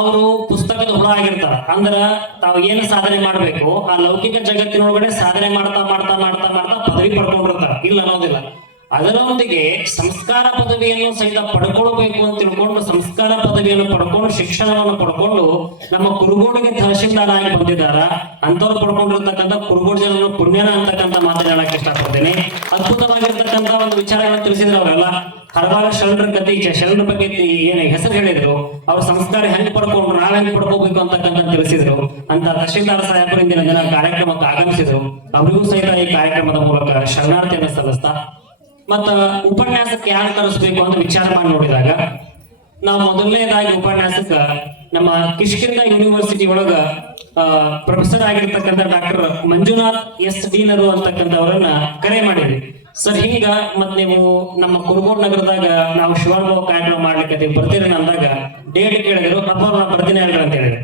ಅವರು ಪುಸ್ತಕದ ಹುಳ ಆಗಿರ್ತಾರ. ಅಂದ್ರ ತಾವು ಏನು ಸಾಧನೆ ಮಾಡ್ಬೇಕು ಆ ಲೌಕಿಕ ಜಗತ್ತಿನೊಳಗಡೆ ಸಾಧನೆ ಮಾಡ್ತಾ ಮಾಡ್ತಾ ಮಾಡ್ತಾ ಮಾಡ್ತಾ ಪದವಿ ಪಡ್ಕೊಂಡಿರ್ತಾರ, ಇಲ್ಲ ಅನ್ನೋದಿಲ್ಲ. ಅದರೊಂದಿಗೆ ಸಂಸ್ಕಾರ ಪದವಿಯನ್ನು ಸಹಿತ ಪಡ್ಕೊಳ್ಬೇಕು ಅಂತ ತಿಳ್ಕೊಂಡು ಸಂಸ್ಕಾರ ಪದವಿಯನ್ನು ಪಡ್ಕೊಂಡು ಶಿಕ್ಷಣವನ್ನು ಪಡ್ಕೊಂಡು ನಮ್ಮ ಕುರುಗೋಡಿಗೆ ತಹಶೀಲ್ದಾರ್ ಆಗಿ ಬಂದಿದ್ದಾರ. ಅಂತವ್ರು ಪಡ್ಕೊಂಡಿರ್ತಕ್ಕಂಥ ಕುರುಗೋಡು ಜನರು ಪುಣ್ಯನ ಅಂತಕ್ಕಂಥ ಮಾತನಾಡಕ್ಕೆ ಇಷ್ಟಪಡ್ತೇನೆ. ಅದ್ಭುತವಾಗಿರ್ತಕ್ಕಂಥ ಒಂದು ವಿಚಾರಗಳನ್ನು ತಿಳಿಸಿದ್ರು ಅವರೆಲ್ಲ. ಹಲವಾರು ಶರಣರ ಕಥೆ, ಶರಣರ ಬಗ್ಗೆ ಏನ್ ಹೆಸರು ಹೇಳಿದ್ರು, ಅವ್ರ ಸಂಸ್ಕಾರ ಹೆಂಗ್ ಪಡ್ಕೊಂಡ್ರು, ನಾವ್ ಹೆಂಗ್ ಪಡ್ಕೋಬೇಕು ಅಂತಕ್ಕಂಥ ತಿಳಿಸಿದ್ರು. ಅಂತ ತಹಶೀಲ್ದಾರ್ ಸಾಹೇಬರು ಇಂದಿನ ದಿನ ಕಾರ್ಯಕ್ರಮಕ್ಕೆ ಆಗಮಿಸಿದ್ರು. ಅವರಿಗೂ ಸಹಿತ ಈ ಕಾರ್ಯಕ್ರಮದ ಮೂಲಕ ಶರಣಾರ್ಥಿಯನ್ನು ಸಲ್ಲಿಸ್ತಾ ಮತ್ತ ಉಪನ್ಯಾಸಕ್ಕೆ ಯಾರು ತರಿಸ್ಬೇಕು ಅಂತ ವಿಚಾರ ಮಾಡಿ ನೋಡಿದಾಗ ನಾವು ಮೊದಲನೇದಾಗಿ ಉಪನ್ಯಾಸಕ್ಕ ನಮ್ಮ ಕಿಷ್ಕಿಂಧ ಯೂನಿವರ್ಸಿಟಿ ಒಳಗ ಪ್ರೊಫೆಸರ್ ಆಗಿರ್ತಕ್ಕಂಥ ಡಾಕ್ಟರ್ ಮಂಜುನಾಥ್ S ಡೀನರು ಅಂತಕ್ಕಂಥವ್ರನ್ನ ಕರೆ ಮಾಡಿದ್ವಿ. ಸರ್ ಹಿಂಗ ಮತ್ ನೀವು ನಮ್ಮ ಕುರುಗೋಡು ನಗರದಾಗ ನಾವು ಶಿವಾನುಭವ ಕಾರ್ಯಕ್ರಮ ಮಾಡ್ಲಿಕ್ಕೆ ಬರ್ತೀರಿ ಅಂದಾಗ ಡೇಟ್ ಕೇಳಿದ್ರು. ಅಪ್ಪವ್ರ ನಾ ಬರ್ತೀನಿ ಹೇಳ್ರಿ ಅಂತ ಹೇಳಿದ್ರು.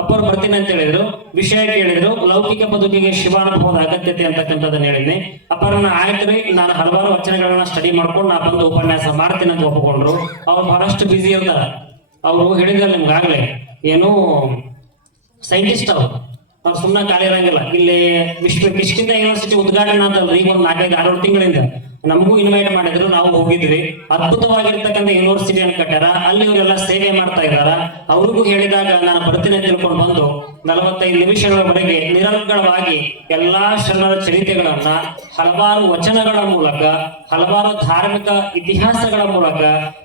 ಅಪ್ಪವ್ರು ಬರ್ತೀನಿ ಅಂತ ಹೇಳಿದ್ರು. ವಿಷಯ ಕೇಳಿದ್ರು, ಲೌಕಿಕ ಬದುಕಿಗೆ ಶಿವಾನುಭವದ ಅಗತ್ಯತೆ ಅಂತಕ್ಕಂಥದ್ದನ್ನ ಹೇಳಿದ್ನಿ. ಅಪ್ಪರನ್ನ ಆಯ್ತ್ರಿ, ನಾನು ಹಲವಾರು ವಚನಗಳನ್ನ ಸ್ಟಡಿ ಮಾಡ್ಕೊಂಡು ನಾ ಬಂದು ಉಪನ್ಯಾಸ ಮಾಡ್ತೀನಿ ಅಂತ ಒಪ್ಪಿಕೊಂಡ್ರು. ಅವ್ರು ಬಹಳಷ್ಟು ಬಿಸಿ ಇರ್ತಾರ. ಅವ್ರು ಹೇಳಿದ್ರಲ್ಲ ನಿಮ್ಗಾಗ್ಲೇ ಏನು ಸೈಂಟಿಸ್ಟ್ ಅವ್ರು ಸುಮ್ಮನೆ ಖಾಲಿ ಇರಂಗಿಲ್ಲ. ಇಲ್ಲಿ ಕಿಷ್ಕಿಂಧ ಯೂನಿವರ್ಸಿಟಿ ಉದ್ಘಾಟನೆ ಅಂತಲ್ರಿ ಈಗ ಒಂದು 4-5-6 ತಿಂಗಳಿಂದ ನಮಗೂ ಇನ್ವೈಟ್ ಮಾಡಿದ್ರು, ನಾವು ಹೋಗಿದ್ವಿ. ಅದ್ಭುತವಾಗಿರ್ತಕ್ಕಂಥ ಯೂನಿವರ್ಸಿಟಿಯನ್ನು ಕಟ್ಟಾರ, ಅಲ್ಲಿ ಇವರೆಲ್ಲ ಸೇವೆ ಮಾಡ್ತಾ ಇದಾರ. ಅವ್ರಿಗೂ ಹೇಳಿದಾಗ ನಾನು ಬರ್ತೀನಿ ಅಂತ ತಿಳ್ಕೊಂಡು ಬಂದು 45 ನಿಮಿಷಗಳವರೆಗೆ ನಿರಂತರವಾಗಿ ಎಲ್ಲಾ ಶರಣರ ಚರಿತೆಗಳನ್ನ ಹಲವಾರು ವಚನಗಳ ಮೂಲಕ, ಹಲವಾರು ಧಾರ್ಮಿಕ ಇತಿಹಾಸಗಳ ಮೂಲಕ,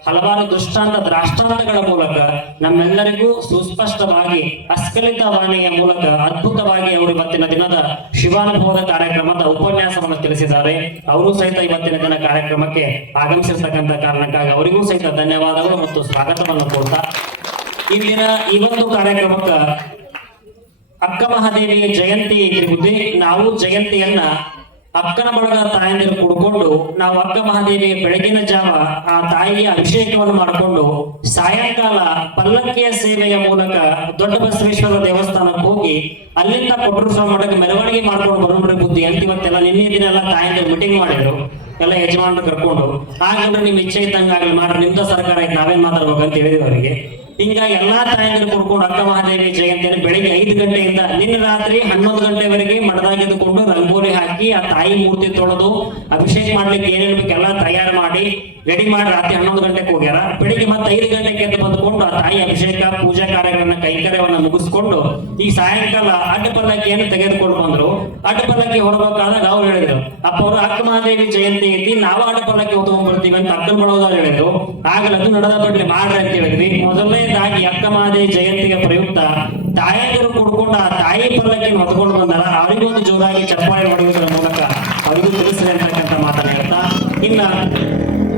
ಹಲವಾರು ದೃಷ್ಟಾಂತ ದ್ರಾಷ್ಟಾಂತಗಳ ಮೂಲಕ ನಮ್ಮೆಲ್ಲರಿಗೂ ಸುಸ್ಪಷ್ಟವಾಗಿ ಅಸ್ಖಲಿತ ವಾಣಿಯ ಮೂಲಕ ಅದ್ಭುತವಾಗಿ ಅವರು ಇವತ್ತಿನ ದಿನದ ಶಿವಾನುಭವದ ಕಾರ್ಯಕ್ರಮದ ಉಪನ್ಯಾಸವನ್ನು ತಿಳಿಸಿದ್ದಾರೆ. ಅವರು ಸಹಿತ ಇವತ್ತಿನ ದಿನ ಕಾರ್ಯಕ್ರಮಕ್ಕೆ ಆಗಮಿಸಿರ್ತಕ್ಕಂಥ ಕಾರಣಕ್ಕಾಗಿ ಅವರಿಗೂ ಸಹಿತ ಧನ್ಯವಾದಗಳು ಮತ್ತು ಸ್ವಾಗತವನ್ನು ಕೊಡ್ತಾ ಇಂದಿನ ಈ ಒಂದು ಕಾರ್ಯಕ್ರಮಕ್ಕ ಅಕ್ಕ ಮಹಾದೇವಿಯ ಜಯಂತಿ ಇದ್ರಿ. ನಾವು ಜಯಂತಿಯನ್ನ ಅಕ್ಕನ ಬಳಗ ತಾಯಂದಿರು ಕೂಡ್ಕೊಂಡು ನಾವು ಅಕ್ಕ ಮಹಾದೇವಿಯ ಬೆಳಗಿನ ಜಾವ ಆ ತಾಯಿಯ ಅಭಿಷೇಕವನ್ನು ಮಾಡಿಕೊಂಡು ಸಾಯಂಕಾಲ ಪಲ್ಲಕ್ಕಿಯ ಸೇವೆಯ ಮೂಲಕ ದೊಡ್ಡ ಬಸವೇಶ್ವರ ದೇವಸ್ಥಾನಕ್ಕೆ ಹೋಗಿ ಅಲ್ಲಿಂದ ಕೊಟ್ಟರು ಸ್ವಾಮಿ ಮಠಕ್ಕೆ ಮೆರವಣಿಗೆ ಮಾಡ್ಕೊಂಡು ಬರೋಣ್ರಿ ಬುದ್ಧಿ ಅಂತ ಇವತ್ತೆಲ್ಲ ನಿನ್ನೆ ದಿನ ಎಲ್ಲ ತಾಯಂದಿರು ಮೀಟಿಂಗ್ ಮಾಡಿದ್ರು. ಎಲ್ಲ ಯಜಮಾನರು ಕರ್ಕೊಂಡು ಆಗ್ಲಿ ನಿಮ್ ಇಚ್ಛೆ ಇದ್ದಂಗಾಗ್ಲಿ ಮಾಡ್ರಿ, ನಿಮ್ದ ಸರ್ಕಾರ ಐತೆ, ನಾವೇನ್ ಮಾತಾಡ್ಬೇಕಂತ ಹೇಳಿದ್ವಿ ಅವರಿಗೆ. ಹಿಂಗಾಗಿ ಎಲ್ಲಾ ತಾಯಂದಿರು ಕುಡ್ಕೊಂಡು ಅಕ್ಕ ಮಹಾದೇವಿ ಜಯಂತಿಯನ್ನು ಬೆಳಿಗ್ಗೆ 5 ಗಂಟೆಯಿಂದ ನಿನ್ನೆ ರಾತ್ರಿ 11 ಗಂಟೆವರೆಗೆ ಮಠದಾಗಿದ್ದುಕೊಂಡು ರಂಗೋಲಿ ಹಾಕಿ ಆ ತಾಯಿ ಮೂರ್ತಿ ತೊಳೆದು ಅಭಿಷೇಕ ಮಾಡ್ಲಿಕ್ಕೆ ಏನೇನು ಬೇಕೆಲ್ಲ ತಯಾರು ಮಾಡಿ ರೆಡಿ ಮಾಡಿ ರಾತ್ರಿ 11 ಗಂಟೆಗೆ ಹೋಗ್ಯಾರ. ಬೆಳಿಗ್ಗೆ ಮತ್ತೆ 5 ಗಂಟೆಗೆ ಎದ್ದು ಬಂದುಕೊಂಡು ಆ ತಾಯಿ ಅಭಿಷೇಕ ಪೂಜಾ ಕಾರ್ಯಗಳನ್ನ ಕೈಕರ್ಯವನ್ನ ಮುಗಿಸ್ಕೊಂಡು ಈ ಸಾಯಂಕಾಲ ಅಡ್ಡ ಪಲ್ಲಕ್ಕಿಯನ್ನು ತೆಗೆದುಕೊಂಡು ಬಂದ್ರು. ಅಡ್ಡ ಪಲ್ಲಕ್ಕಿ ಹೊರಬೇಕಾದಾಗ ಅವ್ರು ಹೇಳಿದ್ರು, ಅಪ್ಪ ಅವರು ಅಕ್ಕ ಮಹಾದೇವಿ ಜಯಂತಿ ಐತಿ, ನಾವು ಅಡ್ಡ ಪಲ್ಲಕ್ಕಿ ಹೊತ್ಕೊಂಡ್ ಬರ್ತೀವಿ ಅಂತ ಅಕ್ಕನ ಬಳೋದವ್ರು ಹೇಳಿದ್ರು. ಆಗಲೂ ಅದು ನಡೆದ ಬಿಡ್ಲಿ ಮಾಡ್ರಿ ಅಂತ ಹೇಳಿದ್ವಿ. ಮೊದಲನೇದಾಗಿ ಅಕ್ಕ ಮಹಾದೇವಿ ಜಯಂತಿಗೆ ಪ್ರಯುಕ್ತ ತಾಯಂದಿರು ಕುಡ್ಕೊಂಡು ಆ ತಾಯಿ ಪಲ್ಲಕ್ಕಿಯನ್ನು ಹೊತ್ಕೊಂಡು ಬಂದಾರ. ಅವರಿಗೂ ಒಂದು ಜೋರಾಗಿ ಚಪ್ಪಾಳೆ ಹೊಡೆಯುವುದರ ಮೂಲಕ ಅವರಿಗೂ ತಿಳಿಸಿದೆ ಅಂತಕ್ಕಂಥ ಮಾತನ್ನ ಹೇಳ್ತಾ ಇನ್ನ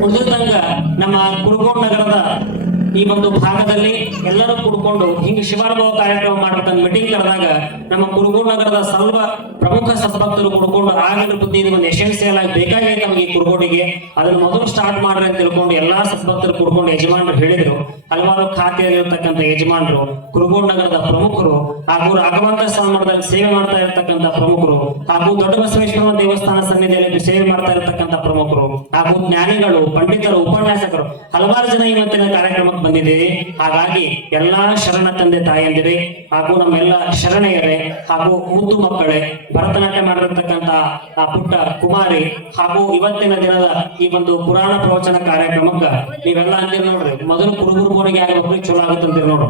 ಉಳಿದಂಗ ನಮ್ಮ ಕುರುಗೋಡು ನಗರದ ಈ ಒಂದು ಭಾಗದಲ್ಲಿ ಎಲ್ಲರೂ ಕೂಡ್ಕೊಂಡು ಹಿಂಗೆ ಶಿವಾನುಭವ ಕಾರ್ಯಕ್ರಮ ಮಾಡ್ಬೇಕಂತ ಮೀಟಿಂಗ್ ಕರೆದಾಗ ನಮ್ಮ ಕುರುಗೋಡು ನಗರದ ಸ್ವಲ್ಪ ಪ್ರಮುಖ ಸದ್ಭಕ್ತರು ಕೂಡ್ಕೊಂಡು ಆಗಿನ ಬುದ್ಧಿ ಇದು ಒಂದು ಎಸೆನ್ಸಿಯಲ್ ಆಗಿ ಬೇಕಾಗಿದೆ ನಮಗೆ ಈ ಕುರುಗೋಡಿಗೆ, ಅದನ್ನ ಮೊದಲು ಸ್ಟಾರ್ಟ್ ಮಾಡ್ರಿ ಅಂತ ತಿಳ್ಕೊಂಡು ಎಲ್ಲಾ ಸದ್ಭಕ್ತರು ಕೂಡ್ಕೊಂಡು ಯಜಮಾನರು ಹೇಳಿದ್ರು. ಹಲವಾರು ಖಾತೆಯಲ್ಲಿರ್ತಕ್ಕಂಥ ಯಜಮಾನರು, ಕುರುಗೋಡು ನಗರದ ಪ್ರಮುಖರು ಹಾಗೂ ರಾಘವಂತ ಸ್ವಾಮಿ ಮಠದಲ್ಲಿ ಸೇವೆ ಮಾಡ್ತಾ ಇರ್ತಕ್ಕಂಥ ಪ್ರಮುಖರು ಹಾಗೂ ದೊಡ್ಡ ಬಸವೇಶ್ವರ ದೇವಸ್ಥಾನ ಸನ್ನಿಧಿಯಲ್ಲಿ ಸೇವೆ ಮಾಡ್ತಾ ಇರ್ತಕ್ಕಂಥ ಪ್ರಮುಖರು ಹಾಗೂ ಜ್ಞಾನಿಗಳು, ಪಂಡಿತರು, ಉಪನ್ಯಾಸಕರು ಹಲವಾರು ಜನ ಇವತ್ತಿನ ಕಾರ್ಯಕ್ರಮಕ್ಕೆ ಬಂದಿದ್ದೇವೆ. ಹಾಗಾಗಿ ಎಲ್ಲಾ ಶರಣ ತಂದೆ ತಾಯಂದಿರೇ ಹಾಗೂ ನಮ್ಮೆಲ್ಲ ಶರಣೆಯರೇ ಹಾಗೂ ಮುದ್ದು ಮಕ್ಕಳೇ, ಭರತನಾಟ್ಯ ಮಾಡಿರ್ತಕ್ಕಂಥ ಆ ಪುಟ್ಟ ಕುಮಾರಿ ಹಾಗೂ ಇವತ್ತಿನ ದಿನದ ಈ ಒಂದು ಪುರಾಣ ಪ್ರವಚನ ಕಾರ್ಯಕ್ರಮಕ್ಕ ನೀವೆಲ್ಲ ಅಂತೀರಿ ನೋಡ್ರಿ, ಮೊದಲು ಕುರುಗುರು ಬೋನಿಗೆ ಯಾರು ಚಲೋ ಆಗುತ್ತಂತೀರಿ ನೋಡ್ರಿ,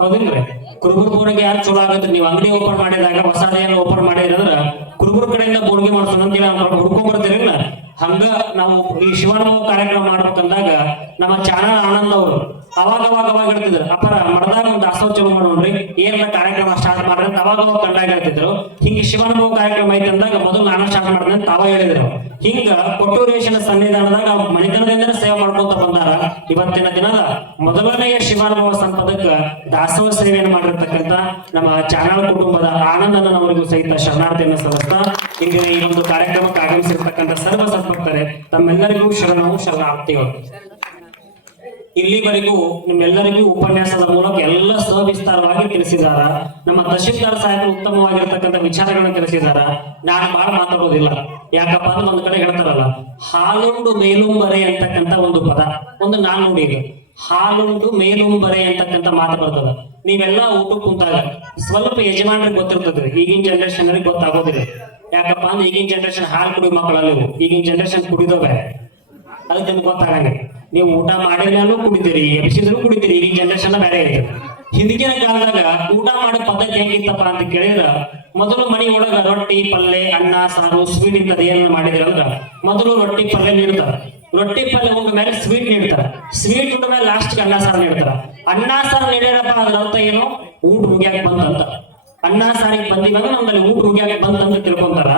ಹೌದಿಲ್ರಿ? ಕುರುಗುರು ಬೋನಿಗೆ ಯಾರು ಚಲೋ ಆಗುತ್ತೆ? ನೀವು ಅಂಗಡಿ ಓಪನ್ ಮಾಡಿದಾಗ ಹೊಸದೇನು ಓಪನ್ ಮಾಡಿದ್ರಂದ್ರ ಕುರುಗುರು ಕಡೆಯಿಂದ ಬೋರ್ಗಿ ಮಾಡ್ಸೋಣ ಅಂತೇಳಿ ಹುಡ್ಕೊಂಡ್ ಬರ್ತೀರಿಲ್ಲ, ಹಂಗ ನಾವು ಈ ಶಿವಾನುಭವ ಕಾರ್ಯಕ್ರಮ ಮಾಡ್ಬೇಕಂದಾಗ ನಮ್ಮ ಚಾನಲ್ ಆನಂದ್ ಅವರು ಅವಾಗ ಹೇಳ್ತಿದ್ರು ಅಪ್ಪರ ಮಡದಾಗ ಒಂದು ದಾಸೋಹ ಚಲೋ ಮಾಡೋಣ್ರಿ, ಏನಾರ ಕಾರ್ಯಕ್ರಮ ಸ್ಟಾರ್ಟ್ ಮಾಡ್ರಿ ಅಂತ ಅವಾಗ ಕಂಡಾಗ ಹೇಳ್ತಿದ್ರು. ಹಿಂಗ ಶಿವಾನುಭವ ಕಾರ್ಯಕ್ರಮ ಐತೆ ಅಂದಾಗ ಮೊದಲು ನಾನು ಸ್ಟಾರ್ಟ್ ಮಾಡಿದೆ ಅಂತ ತಾವ ಹೇಳಿದ್ರು. ಹಿಂಗ ಕೊಟ್ಟೂರೇಶನ ಸನ್ನಿಧಾನದಾಗ ಮಣಿತನದಿಂದ ಸೇವೆ ಮಾಡ್ಕೊಂತ ಬಂದಾರ. ಇವತ್ತಿನ ದಿನದ ಮೊದಲನೆಯ ಶಿವಾನುಭವ ಸಂಪದಕ್ಕ ದಾಸೋಹ ಸೇವೆಯನ್ನು ಮಾಡಿರ್ತಕ್ಕಂಥ ನಮ್ಮ ಚಾನಲ್ ಕುಟುಂಬದ ಆನಂದನವರಿಗೂ ಸಹಿತ ಶರಣಾರ್ಥಿಯನ್ನು ಸಲ್ಲಿಸ್ತಾ ಹಿಂಗೆ ಈ ಒಂದು ಕಾರ್ಯಕ್ರಮಕ್ಕೆ ಆಗಮಿಸಿರ್ತಕ್ಕಂಥ ಸರ್ವ ಸದ್ಭಕ್ತರೆ ತಮ್ಮೆಲ್ಲರಿಗೂ ಶರಣವು ಶರಣಾರ್ಥಿಗಳು. ಇಲ್ಲಿವರೆಗೂ ನಿಮ್ಮೆಲ್ಲರಿಗೂ ಉಪನ್ಯಾಸದ ಮೂಲಕ ಎಲ್ಲ ಸವಿಸ್ತಾರವಾಗಿ ತಿಳಿಸಿದಾರ. ನಮ್ಮ ತಹಶೀಲ್ದಾರ್ ಸಾಹೇಬರು ಉತ್ತಮವಾಗಿರ್ತಕ್ಕಂಥ ವಿಚಾರಗಳನ್ನು ತಿಳಿಸಿದಾರ. ನಾನು ಬಹಳ ಮಾತಾಡೋದಿಲ್ಲ, ಯಾಕಪ್ಪ ಅಂದ್ರೆ ಒಂದ್ ಕಡೆ ಹೇಳ್ತಾರಲ್ಲ, ಹಾಲುಂಡು ಮೇಲುಂಬರೆ ಅಂತಕ್ಕಂಥ ಒಂದು ಪದ ಒಂದು ನಾನು ನೋಡಿ, ಹಾಲುಂಡು ಮೇಲುಂಬರೆ ಅಂತಕ್ಕಂಥ ಮಾತು ಬರ್ತದ. ನೀವೆಲ್ಲ ಊಟಕ್ಕೆ ಕುಂತಾಗ ಸ್ವಲ್ಪ ಯಜಮಾನ್ರಿಗೆ ಗೊತ್ತಿರ್ತದೆ, ಈಗಿನ ಜನರೇಷನ್ ಅವ್ರಿಗೆ ಗೊತ್ತಾಗೋದಿಲ್ಲ. ಯಾಕಪ್ಪ ಅಂದ್ರೆ ಈಗಿನ ಜನರೇಷನ್ ಹಾಲು ಕುಡಿಯೋ ಮಕ್ಕಳಲ್ಲಿ, ಈಗಿನ ಜನರೇಷನ್ ಕುಡಿದೋಗ ಅದಕ್ಕೆ ನಿಮ್ಗೆ ಗೊತ್ತಾಗಂಗೆ. ನೀವು ಊಟ ಮಾಡಿದ್ರೂ ಕುಡಿತೀರಿ, ಎಬ್ಸಿದ್ರು ಕುಡಿತೀರಿ. ಈಗಿನ ಜನರೇಷನ್ ಬೇರೆ ಐತೆ. ಹಿಂದಿನ ಕಾಲದಾಗ ಊಟ ಮಾಡೋ ಪದ್ಧತಿ ಹೆಂಗಿತ್ತಪ್ಪ ಅಂತ ಕೇಳಿದ್ರ, ಮೊದಲು ಮನಿ ಒಳಗ ರೊಟ್ಟಿ ಪಲ್ಲೆ ಅನ್ನ ಸಾರು ಸ್ವೀಟ್ ಇಂಥದ್ ಏನ ಮಾಡಿದ್ರ ಅಂದ್ರ ಮೊದಲು ರೊಟ್ಟಿ ಪಲ್ಲೆ ನೀಡ್ತಾರ. ರೊಟ್ಟಿ ಪಲ್ಲೆ ಉಂಡ ಮೇಲೆ ಸ್ವೀಟ್ ನೀಡ್ತಾರ. ಸ್ವೀಟ್ ಉಂಡ ಮೇಲೆ ಲಾಸ್ಟ್ ಅನ್ನ ಸಾರು ನೀಡ್ತಾರ. ಅನ್ನ ಸಾರು ನೀಡ್ಯಾರಪ್ಪ ಅದ್ರ ಅರ್ಥ ಏನು, ಊಟ ಮುಗಿಯಾಕ ಬಂತಂತ. ಅನ್ನ ಸಾರಿಗೆ ಬಂದಿವಾಗ ನಮ್ಮಲ್ಲಿ ಊಟ ಮುಗಿಯಾಕ ಬಂತಂತ ತಿಳ್ಕೊಂತಾರ.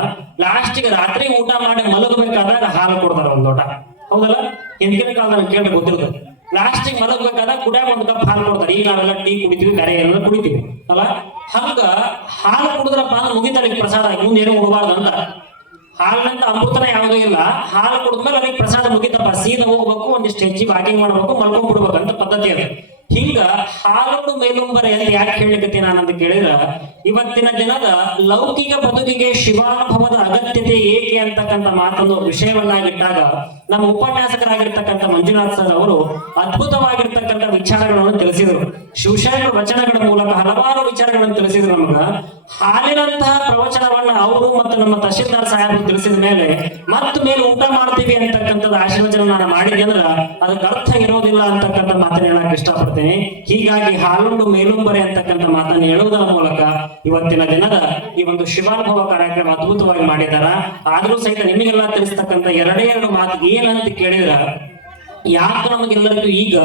ಲಾಸ್ಟಿಗೆ ರಾತ್ರಿ ಊಟ ಮಾಡಿ ಮಲಗಬೇಕಾದಾಗ ಹಾಲು ಕೊಡ್ತಾರ ಒಂದ್ ಲೋಟ. ಹೌದಲ್ಲ, ಹಿಂದಿನ ಕಾಲದಾಗ ಕೇಳಿ ಗೊತ್ತಿರ್ತದೆ. ಲಾಸ್ಟಿಗೆ ಮಲಗಬೇಕಾದಾಗ ಕುಡಿಯಾಕ ಒಂದು ಕಪ್ ಹಾಲು ಕೊಡ್ತಾರೆ. ಈಗ ನಾವೆಲ್ಲ ಟೀ ಕುಡಿತೀವಿ, ಬೇರೆ ಎಲ್ಲ ಕುಡಿತೀವಿ ಅಲ್ಲ. ಹಂಗ ಹಾಲು ಕುಡಿದ್ರಪ್ಪ ಅಂದ್ರೆ ಮುಗಿತಾರೆ ಪ್ರಸಾದ, ಮುಂದೇನು ಉಡಬಾರ್ದು ಅಂತ. ಹಾಲಿನಂತ ಅಮೃತನ ಯಾವುದೂ ಇಲ್ಲ. ಹಾಲು ಕುಡಿದ್ಮೇಲೆ ಅದಕ್ಕೆ ಪ್ರಸಾದ ಮುಗಿತಪ್ಪ, ಸೀದಾ ಹೋಗ್ಬೇಕು, ಒಂದಿಷ್ಟು ಹೆಚ್ಚಿ ವಾಕಿಂಗ್ ಮಾಡ್ಬೇಕು, ಮಲ್ಕೊಂಡ್ ಬಿಡ್ಬೇಕು ಅಂತ ಪದ್ಧತಿ ಅದು. ಹಿಂಗ ಹಾಲುಂಡು ಮೇಲುಂಬರೆ ಅಂತ ಯಾಕೆ ಹೇಳಲಿಕ್ಕೆ ನಾನಂತ ಕೇಳಿದ್ರ, ಇವತ್ತಿನ ದಿನದ ಲೌಕಿಕ ಬದುಕಿಗೆ ಶಿವಾನುಭವದ ಅಗತ್ಯತೆ ಏಕೆ ಅಂತಕ್ಕಂಥ ಮಾತೊಂದು ವಿಷಯವನ್ನಾಗಿಟ್ಟಾಗ ನಮ್ಮ ಉಪನ್ಯಾಸಕರಾಗಿರ್ತಕ್ಕಂಥ ಮಂಜುನಾಥ್ ಸರ್ ಅವರು ಅದ್ಭುತವಾಗಿರ್ತಕ್ಕಂಥ ವಿಚಾರಗಳನ್ನು ತಿಳಿಸಿದರು. ಶಿವಶರಣರ ವಚನಗಳ ಮೂಲಕ ಹಲವಾರು ವಿಚಾರಗಳನ್ನು ತಿಳಿಸಿದ್ರು ನಮಗ. ಹಾಲಿನಂತಹ ಪ್ರವಚನವನ್ನ ಅವರು ಮತ್ತು ನಮ್ಮ ತಹಶೀಲ್ದಾರ್ ಸಾಹೇಬರು ತಿಳಿಸಿದ ಮೇಲೆ ಮತ್ತ ಮೇಲೆ ಊಟ ಮಾಡ್ತೀವಿ ಅಂತಕ್ಕಂಥದ್ದು ಆಶೀರ್ವಚನ ನಾನು ಮಾಡಿದ್ದೆ ಅಂದ್ರ ಅದಕ್ಕೆ ಅರ್ಥ ಇರೋದಿಲ್ಲ ಅಂತಕ್ಕಂಥ ಮಾತನ್ನ ಹೇಳಕ್ ಇಷ್ಟಪಡ್ತೇನೆ. ಹೀಗಾಗಿ ಹಾಲುಂಡು ಮೇಲುಂಬರೆ ಅಂತಕ್ಕಂಥ ಮಾತನ್ನ ಹೇಳುವುದರ ಮೂಲಕ ಇವತ್ತಿನ ದಿನದ ಈ ಒಂದು ಶಿವಾನುಭವ ಕಾರ್ಯಕ್ರಮ ಅದ್ಭುತವಾಗಿ ಮಾಡಿದಾರ. ಆದ್ರೂ ಸಹಿತ ನಿಮಗೆಲ್ಲ ತಿಳಿಸ್ತಕ್ಕಂಥ ಎರಡೇ ಎರಡು ಮಾತು ಏನಂತ ಕೇಳಿದ್ರ, ಯಾಕೆ ನಮಗೆಲ್ಲರಿಗೂ ಈಗ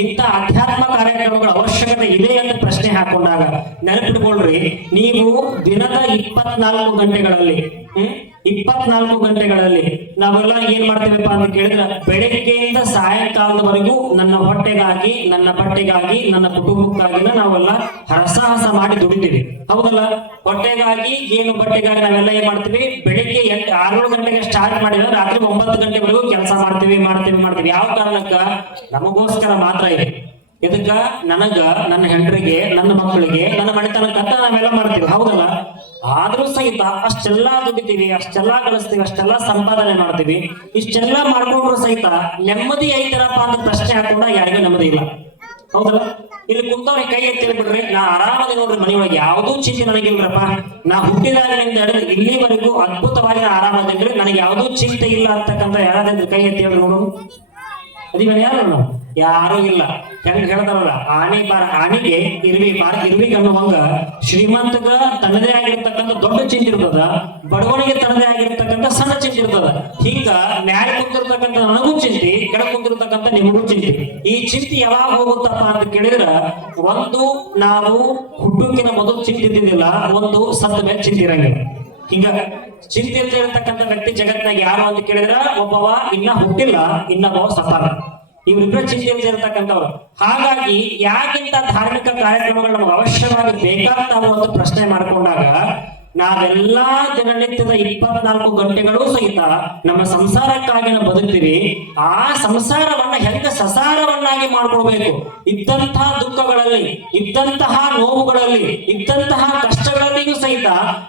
ಇಂಥ ಅಧ್ಯಾತ್ಮ ಕಾರ್ಯಕ್ರಮಗಳ ಅವಶ್ಯಕತೆ ಇದೆ ಅಂತ ಪ್ರಶ್ನೆ ಹಾಕೊಂಡಾಗ ನೆನಪಿಟ್ಕೊಳ್ರಿ, ನೀವು ದಿನದ 24 ಗಂಟೆಗಳಲ್ಲಿ 24 ಗಂಟೆಗಳಲ್ಲಿ ನಾವೆಲ್ಲ ಏನ್ ಮಾಡ್ತೇವಪ್ಪ ಅಂತ ಕೇಳಿದ್ರೆ, ಬೆಳಗ್ಗೆಯಿಂದ ಸಾಯಂಕಾಲದವರೆಗೂ ನನ್ನ ಹೊಟ್ಟೆಗಾಗಿ, ನನ್ನ ಬಟ್ಟೆಗಾಗಿ, ನನ್ನ ಕುಟುಂಬಕ್ಕಾಗಿನ ನಾವೆಲ್ಲ ಹರಸಾಹಸ ಮಾಡಿ ದುಡಿತೀವಿ. ಹೌದಲ್ಲ, ಹೊಟ್ಟೆಗಾಗಿ ಏನು ಬಟ್ಟೆಗಾಗಿ ನಾವೆಲ್ಲ ಏನ್ ಮಾಡ್ತೀವಿ, ಬೆಳಿಗ್ಗೆ 6 ಗಂಟೆಗೆ ಸ್ಟಾರ್ಟ್ ಮಾಡಿದ್ರೆ ರಾತ್ರಿ 9 ಗಂಟೆವರೆಗೂ ಕೆಲಸ ಮಾಡ್ತೀವಿ. ಯಾವ ಕಾರಣಕ್ಕ? ನಮಗೋಸ್ಕರ ಮಾತ್ರ ಇದೆ. ಇದಕ್ಕ ನನಗ, ನನ್ನ ಹೆಂಡರಿಗೆ, ನನ್ನ ಮಕ್ಕಳಿಗೆ, ನನ್ನ ಮನೆತನಕ್ಕಂತ ನಾವೆಲ್ಲ ಮಾಡ್ತೀವಿ. ಹೌದಲ್ಲ, ಆದ್ರೂ ಸಹಿತ ಅಷ್ಟೆಲ್ಲ ದುಡಿತೀವಿ, ಅಷ್ಟೆಲ್ಲ ಗಳಿಸ್ತೀವಿ, ಅಷ್ಟೆಲ್ಲ ಸಂಪಾದನೆ ಮಾಡ್ತೀವಿ. ಇಷ್ಟೆಲ್ಲ ಮಾಡ್ಕೊಂಡ್ರು ಸಹಿತ ನೆಮ್ಮದಿ ಐತರಪ್ಪ ಅಂತ ಪ್ರಶ್ನೆ ಹಾಕೊಂಡಾಗ ಯಾರಿಗೂ ನೆಮ್ಮದಿ ಇಲ್ಲ. ಹೌದಲ್ಲ, ಇಲ್ಲಿ ಕುಂತವ್ರಿಗೆ ಕೈ ಎತ್ತಿ ಬಿಡ್ರಿ, ನಾ ಆರಾಮದಿ ನೋಡ್ರಿ, ಮನೆಯೊಳಗೆ ಯಾವುದೂ ಚಿಂತೆ ನನಗಿಲ್ರಪ್ಪ, ನಾ ಹುಟ್ಟಿದಾಗಿನಿಂದ ಹಿಡಿದು ಇಲ್ಲಿವರೆಗೂ ಅದ್ಭುತವಾಗಿ ನಾ ಆರಾಮದಿಲ್ರಿ, ನನಗೆ ಯಾವುದೂ ಚಿಂತೆ ಇಲ್ಲ ಅಂತಕ್ಕಂಥ ಯಾರಾದ್ರೂ ಕೈ ಎತ್ತಿ ಹೇಳ್ರಿ ನೋಡು. ಅದಿವ ಯಾರು ನಾವು? ಯಾರು ಇಲ್ಲ. ಹೆಂಗ್ ಹೇಳ್ತಾರಲ್ಲ, ಆನೆಗೆ ಇರ್ವಿ ಅನ್ನುವಂಗ ಶ್ರೀಮಂತಗ ತನ್ನದೇ ಆಗಿರ್ತಕ್ಕಂಥ ದೊಡ್ಡ ಚಿಂತೆ ಇರ್ತದ, ಬಡವನಿಗೆ ತನ್ನದೇ ಆಗಿರ್ತಕ್ಕಂಥ ಸಣ್ಣ ಚಿಂತೆ ಇರ್ತದ. ಹಿಂಗ ಮ್ಯಾಲ ಕುಂತಿರ್ತಕ್ಕಂಥ ನನಗೂ ಚಿಂತೆ, ಕೆಳ ಕುಂತಿರ್ತಕ್ಕಂಥ ನಿಮಗೂ ಚಿಂತೆ. ಈ ಚಿಂತೆ ಯಾವಾಗ ಹೋಗುತ್ತಪ್ಪ ಅಂತ ಕೇಳಿದ್ರ, ಒಂದು ನಾವು ಹುಟ್ಟುಕಿನ ಮೊದಲು ಚಿಂತಿದ್ದಿಲ್ಲ, ಒಂದು ಸತ್ತ ಮೇಲೆ ಚಿಂತೆ ಇರಂಗಿಲ್ಲ. ಹಿಂಗ ಚಿಂತೆ ಇರ್ತಕ್ಕಂಥ ವ್ಯಕ್ತಿ ಜಗತ್ನಾಗ ಯಾರು ಅಂತ ಕೇಳಿದ್ರ, ಒಬ್ಬವ ಇನ್ನ ಹುಟ್ಟಿಲ್ಲ, ಇನ್ನೊಬ್ಬವ ಸತ್ತಾರ. ಇವರಿಬ್ಬರ ಚಿಂತೆ ಇರ್ತಕ್ಕಂಥವ್ರು. ಹಾಗಾಗಿ ಯಾಕಿಂತ ಧಾರ್ಮಿಕ ಕಾರ್ಯಕ್ರಮಗಳು ನಮಗೆ ಅವಶ್ಯವಾಗಿ ಬೇಕಾಗ್ತಾವ ಅಂತ ಪ್ರಶ್ನೆ ಮಾಡ್ಕೊಂಡಾಗ, ನಾವೆಲ್ಲಾ ದಿನನಿತ್ಯದ 24 ಗಂಟೆಗಳು ಸಹಿತ ನಮ್ಮ ಸಂಸಾರಕ್ಕಾಗಿ ನಾವು ಬದುಕ್ತೀವಿ. ಆ ಸಂಸಾರವನ್ನ ಹೆಂಗ ಸಸಾರವನ್ನಾಗಿ ಮಾಡ್ಕೊಳ್ಬೇಕು, ಇದ್ದಂತಹ ದುಃಖಗಳಲ್ಲಿ, ಇದ್ದಂತಹ ನೋವುಗಳಲ್ಲಿ, ಇದ್ದಂತಹ ಕಷ್ಟಗಳಲ್ಲಿಯೂ ಸಹಿತ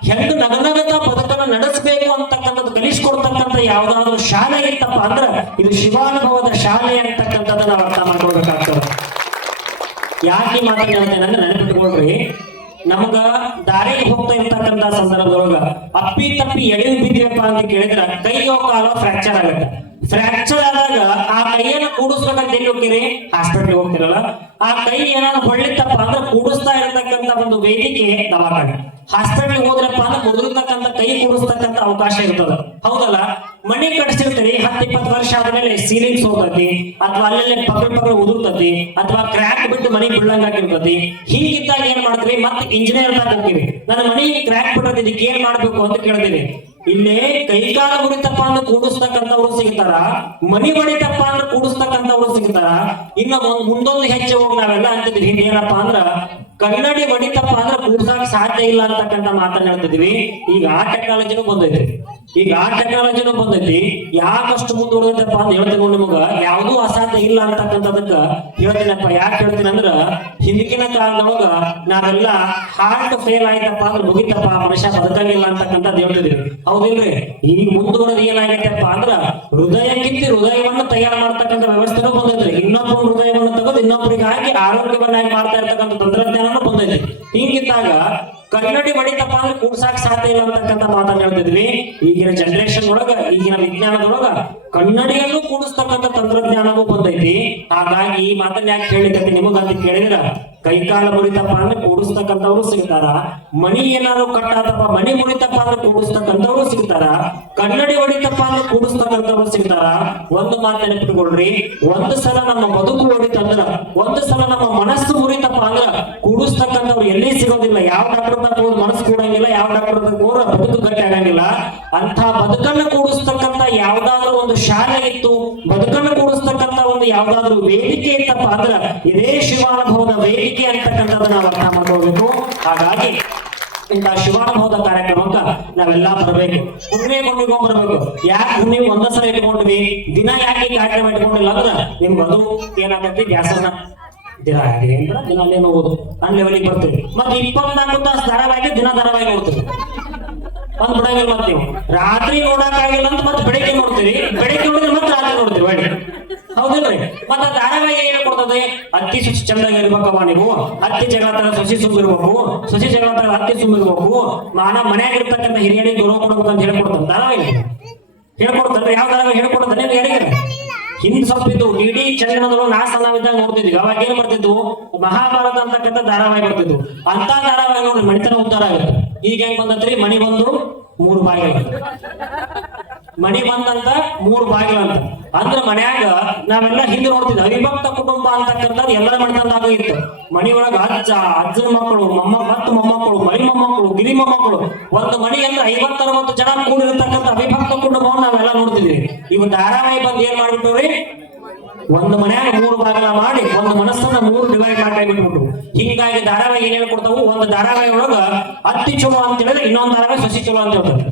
ಹೆಂಗ ನಗನಗತ ಬದುಕನ್ನು ನಡೆಸಬೇಕು ಅಂತಕ್ಕಂಥದ್ದು ಕಲಿಸ್ಕೊಡ್ತಕ್ಕಂಥ ಯಾವ್ದಾದ್ರು ಶಾಲೆ ಇತ್ತಪ್ಪ ಅಂದ್ರ ಇದು ಶಿವಾನುಭವದ ಶಾಲೆ ಅಂತಕ್ಕಂಥದ್ದು ನಾವು ಅರ್ಥ ಮಾಡ್ಕೊಳ್ಬೇಕಾಗ್ತದೆ. ಯಾಕೆ ಮಾತಾಡ್ತೇನೆ ಅಂದ್ರೆ ನೆನಪಿಟ್ಕೊಳ್ರಿ, ನಮಗ ದಾರಿಗೆ ಹೋಗ್ತಾ ಇರ್ತಕ್ಕಂಥ ಸಂದರ್ಭದೊಳಗ ಅಪ್ಪಿ ತಪ್ಪಿ ಎಳೆದು ಬಿದ್ದೀವಪ್ಪ ಅಂತ ಕೇಳಿದ್ರ ಕೈಯೋ ಕಾಲೋ ಫ್ರಾಕ್ಚರ್ ಆಗುತ್ತೆ. ಫ್ರಾಕ್ಚರ್ ಆದಾಗ ಆ ಕೈಯನ್ನು ಕೂಡಿಸ್ಬೇಕಂತ ಎಲ್ಲಿ ಹೋಗ್ತೀರಿ? ಹಾಸ್ಪಿಟಲ್ ಹೋಗ್ತಿರಲ್ಲ. ಆ ಕೈ ಏನಾದ್ರು ಹೊಳ್ಳಿತ್ತಪ್ಪ ಅಂದ್ರೆ ಕೂಡಿಸ್ತಾ ಇರತಕ್ಕಂತ ಒಂದು ವೇದಿಕೆ ದವಾಖಾನೆ. ಹಾಸ್ಪಿಟಲ್ ಹೋದ್ರಪ್ಪ ಅಂದ್ರೆ ಮುದುರ್ತಕ್ಕಂಥ ಕೈ ಕೂಡಿಸ್ತಕ್ಕಂಥ ಅವಕಾಶ ಇರ್ತದ, ಹೌದಲ್ಲ? ಮನಿ ಕಟ್ಸಿರ್ತೀರಿ 10-20 ವರ್ಷ ಆದ್ಮೇಲೆ ಸೀಲಿಂಗ್ಸ್ ಹೋಗ್ತತಿ, ಅಥವಾ ಅಲ್ಲೇ ಪಕ್ಕದ ಉದುರ್ತತಿ, ಅಥವಾ ಕ್ರ್ಯಾಕ್ ಬಿಟ್ಟು ಮನಿ ಬೀಳಂಗ್ ಆಗಿರ್ತತಿ. ಹಿಂಗಿದ್ದಾಗ ಏನ್ ಮಾಡ್ತೀರಿ? ಮತ್ತೆ ಇಂಜಿನಿಯರ್ ದಾಗ ಹೋಗ್ತೀರಿ, ನನ್ನ ಮನಿ ಕ್ರ್ಯಾಕ್ ಬಿಟ್ಟತಿ, ಇದಕ್ಕೆ ಏನ್ ಮಾಡ್ಬೇಕು ಅಂತ ಕೇಳ್ತೀವಿ. ಇಲ್ಲೇ ಕೈಕಾಲ ಮುರಿತಪ್ಪ ಅಂದ್ರೆ ಕೂಡಿಸ್ತಕ್ಕಂಥವ್ರು ಸಿಗ್ತಾರ, ಮನಿ ಹೊಡಿತಪ್ಪ ಅಂದ್ರೆ ಕೂಡಿಸ್ತಕ್ಕಂಥವ್ರು ಸಿಗ್ತಾರ. ಇನ್ನ ಮುಂದೊಂದು ಹೆಜ್ಜೆ ಹೋಗಿ ನಾವೆಲ್ಲ ಅಂತಿದ್ವಿ ಏನಪ್ಪಾ ಅಂದ್ರ ಕನ್ನಡಿ ಹೊಡಿತಪ್ಪ ಅಂದ್ರೆ ಕೂಡ್ಸಕ್ ಸಾಧ್ಯ ಇಲ್ಲ ಅಂತಕ್ಕಂಥ ಮಾತನ್ನ ಹೇಳ್ತಿದ್ವಿ. ಈಗ ಆ ಟೆಕ್ನಾಲಜಿನೂ ಬಂದೈತಿ, ಯಾಕಷ್ಟು ಮುಂದುವರೆದೈತಪ್ಪ ಅಂತ ಹೇಳ್ತೀನಿ ನಿಮಗ. ಯಾವ್ದೂ ಅಸಾಧ್ಯ ಇಲ್ಲ ಅಂತಕ್ಕಂಥದಕ್ಕ ಹೇಳ್ತೀನಪ್ಪ. ಯಾಕೆ ಹೇಳ್ತೀನಿ ಅಂದ್ರ ಹಿಂದಿನ ಕಾಲದೊಳಗ ನಾವೆಲ್ಲ ಹಾರ್ಟ್ ಫೇಲ್ ಆಯ್ತಪ್ಪ ಅಂದ್ರೆ ಮುಗಿತಪ್ಪ, ಮನುಷ್ಯ ಬದುಕಂಗಿಲ್ಲ ಅಂತಕ್ಕಂಥದ್ದು ಹೇಳ್ತಿದ್ವಿ, ಹೌದಿಲ್ರಿ? ಈಗ ಮುಂದುವರೆದು ಏನಾಗೈತಪ್ಪ ಅಂದ್ರ ಹೃದಯಕ್ಕಿಂತ ಹೃದಯವನ್ನು ತಯಾರು ಮಾಡ್ತಕ್ಕಂಥ ವ್ಯವಸ್ಥೆನೂ ಬಂದೈತ್ರಿ. ಇನ್ನೊಬ್ಬ ಹೃದಯವನ್ನು ತೆಗೆದು ಇನ್ನೊಬ್ಬರಿಗೆ ಹಾಕಿ ಆರೋಗ್ಯವನ್ನಾಗಿ ಮಾಡ್ತಾ ಇರ್ತಕ್ಕಂಥ ತಂತ್ರಜ್ಞಾನನೂ ಬಂದೈತಿ. ಹಿಂಗಿದ್ದಾಗ ಕನ್ನಡಿ ಹೊಡಿತಪ್ಪ ಅಂದ್ರೆ ಕೂಡ್ಸಾಕ್ ಸಾಧ್ಯ ಇಲ್ಲ ಅಂತಕ್ಕಂಥ ಮಾತನ್ನ ಹೇಳ್ತಿದ್ವಿ. ಈಗಿನ ಜನರೇಷನ್ ಒಳಗ, ಈಗಿನ ವಿಜ್ಞಾನದೊಳಗ ಕನ್ನಡಿಯಲ್ಲೂ ಕೂಡಿಸ್ತಕ್ಕಂಥ ತಂತ್ರಜ್ಞಾನವೂ ಬಂದೈತಿ. ಹಾಗಾಗಿ ಈ ಮಾತನ್ನ ಯಾಕೆ ಹೇಳಿಕತ್ತಿ ನಿಮಗಂತ ಕೇಳಿದ್ರ, ಕೈಕಾಲ ಮುರಿತಪ್ಪ ಅಂದ್ರೆ ಕೂಡಿಸ್ತಕ್ಕಂಥವ್ರು ಸಿಗ್ತಾರ, ಮನಿ ಏನಾದ್ರು ಕಟ್ಟಾತಪ್ಪ ಮನಿ ಮುರಿತಪ್ಪ ಅಂದ್ರೆ ಕೂಡಿಸ್ತಕ್ಕಂಥವ್ರು ಸಿಗ್ತಾರ, ಕನ್ನಡಿ ಹೊಡಿತಪ್ಪ ಅಂದ್ರೆ ಕೂಡಿಸ್ತಕ್ಕಂಥವ್ರು ಸಿಗ್ತಾರ. ಒಂದು ಮಾತು ನೆನಪಿಟ್ಕೊಳ್ರಿ, ಒಂದು ಸಲ ನಮ್ಮ ಬದುಕು ಹೊಡಿತಂದ್ರ, ಒಂದು ಸಲ ನಮ್ಮ ಮನಸ್ಸು ಮುರಿತಪ್ಪ ಅಂದ್ರ ಕೂಡಿಸ್ತಕ್ಕಂಥವ್ರು ಎಲ್ಲಿ ಸಿಗೋದಿಲ್ಲ. ಯಾವ ಡಾಕ್ಟರ್ ಮನಸ್ಸು ಕೂಡಂಗಿಲ್ಲ, ಯಾವ ಡಾಕ್ಟರ್ ಬದುಕು ಗಟ್ಟಿ ಆಗಂಗಿಲ್ಲ. ಅಂತ ಬದುಕನ್ನು ಕೂಡಿಸ್ತಕ್ಕಂಥ ಯಾವ್ದಾದ್ರು ಒಂದು ಶಾಲೆ ಇತ್ತು, ಬದುಕನ್ನು ಕೂಡಿಸ್ತಕ್ಕಂಥ ಒಂದು ಯಾವ್ದಾದ್ರು ವೇದಿಕೆ ಇತ್ತಪ್ಪ ಅಂದ್ರ ಇದೇ ಶಿವಾನುಭವದ ವೇದಿಕೆ ಅಂತಕ್ಕಂಥದ್ದು ನಾವು ಅರ್ಥ ಮಾಡ್ಕೋಬೇಕು. ಹಾಗಾಗಿ ಇಂಥ ಶಿವಾನುಭವದ ಕಾರ್ಯಕ್ರಮಕ್ಕ ನಾವೆಲ್ಲ ಬರಬೇಕು, ಹುಣ್ಣಿಮೆಗೆ ಬರ್ಬೇಕು. ಯಾಕೆ ಹುಣ್ಣಿಮೆ ಒಂದ ಸಲ ಇಟ್ಕೊಂಡ್ವಿ, ದಿನ ಯಾಕೆ ಕಾರ್ಯಕ್ರಮ ಇಟ್ಕೊಂಡಿಲ್ಲ ಅಂದ್ರ ನಿಮ್ ಬದುಕು ಏನಾಗತ್ತಿ, ವ್ಯಾಸನ ದಿನ ಆಗಿದೆ ಅಂದ್ರ ದಿನಾಲೇ ಹೋಗೋದು ಅನ್ ಲೆವೆಲಿಗೆ ಬರ್ತೀವಿ. ಮತ್ತೆ 24 ತಾಸು ಧಾರಾವಾಹಿ ದಿನ ಧಾರಾವಾಹಿ ನೋಡ್ತೀವಿ, ಒಂದ್ ಬಿಡಂಗಿಲ್ಲ. ಮತ್ತೆ ನೀವು ರಾತ್ರಿ ನೋಡಕ್ ಆಗಿಲ್ಲ ಅಂತ ಮತ್ತೆ ಬೆಳಿಗ್ಗೆ ನೋಡ್ತೀರಿ, ಬೆಳಿಗ್ಗೆ ನೋಡಿದ್ರೆ ಮತ್ತೆ ರಾತ್ರಿ ನೋಡ್ತೀವಿ ಒಳ್ಳೆ, ಹೌದಿಲ್ರಿ? ಮತ್ತೆ ಧಾರಾವಾಹಿ ಏನ್ ಕೊಡ್ತದೆ? ಅತ್ತಿ ಸುಚಿ ಚಂದಾಗ ಇರ್ಬೇಕವ ನೀವು, ಅತ್ತಿ ಜಗಳ ತರ ಸೊಸಿ ಸುಮ್ಮಿರ್ಬೇಕು, ಸೊಸಿ ಜಗಳ ತರ ಅತ್ತಿ ಸುಮ್ಮಿರ್ಬೇಕು, ಮನ್ಯಾಗ ಇರ್ತಕ್ಕಂಥ ಹಿರಿಯರಿಗೆ ಗೌರವ ಕೊಡ್ಬೇಕು ಅಂತ ಹೇಳ್ಕೊಡ್ತಾನೆ ಧಾರಾವಾಹಿ. ಹೇಳ್ಕೊಡ್ತಾನೆ, ಯಾವ ಧಾರಾವಾಹಿ ಹೇಳ್ಕೊಡ್ತಾನೆ ಯಾರಿಗೆ? ಹಿಂದ್ ಸ್ವಲ್ಪ ಇದ್ದು ಇಡೀ ಚಂದ್ರನದೊಳಗೆ ನಾ ಸಣ್ಣವಿದ್ದಾಗ ನೋಡ್ತಿದ್ವಿ. ಅವಾಗ ಏನ್ ಬರ್ತಿದ್ವು? ಮಹಾಭಾರತ ಅಂತಕ್ಕಂಥ ಧಾರಾವಾಹಿ ಬರ್ತಿದ್ವು. ಅಂತ ಧಾರಾವಾಹಿ ನೋಡಿ ಮಣಿತನ ಉದ್ಧಾರ ಆಗುತ್ತೆ. ಈಗ ಹೆಂಗ್ ಬಂದತ್ರಿ? ಮಣಿ ಬಂದು 3 ಬಾಗಿಲು, ಮಣಿ ಬಂದಂತ 3 ಬಾಗಿಲು ಅಂತ ಅಂದ್ರ ಮನ್ಯಾಗ ನಾವೆಲ್ಲ ಹಿಂದೆ ನೋಡ್ತಿದ್ವಿ. ಅವಿಭಕ್ತ ಕುಟುಂಬ ಅಂತಕ್ಕಂಥದ್ದು ಎಲ್ಲರ ಮನೆತನದಾಗ ಇತ್ತು. ಮನಿ ಒಳಗ ಅಜ್ಜನ ಮಕ್ಕಳು, ಮೊಮ್ಮಕ್ಕಳು, ಮರಿ ಮೊಮ್ಮಕ್ಕಳು, ಗಿರಿ ಮೊಮ್ಮಕ್ಕಳು, ಒಂದು ಮನಿ ಅಂದ್ರೆ 50-60 ಜನ ಕೂಡಿರ್ತಕ್ಕಂಥ ಅವಿಭಕ್ತ ಕುಟುಂಬವನ್ನು ನಾವೆಲ್ಲ ನೋಡ್ತಿದ್ವಿ. ಇವ್ ಧಾರಾವಾಹಿ ಬಂದು ಏನ್ ಮಾಡ್ಬಿಟ್ರಿ? ಒಂದು ಮನ್ಯಾಗ 3 ಭಾಗ ಮಾಡಿ ಒಂದು ಮನಸ್ಸನ್ನ 3 ಡಿವೈಡ್ ಮಾಡಿ ಬಿಟ್ಬಿಟ್ರು. ಹಿಂಗಾಗಿ ಧಾರಾವಾಹಿ ಏನ್ ಹೇಳ್ಕೊಡ್ತಾವು? ಒಂದು ಧಾರಾವಾಹಿ ಒಳಗ ಅತ್ತಿ ಚಲೋ ಅಂತ ಹೇಳಿದ್ರೆ ಇನ್ನೊಂದು ಧಾರಾವಾಹಿ ಸೊಸಿ ಚಲೋ ಅಂತ ಹೇಳ್ತಾರೆ.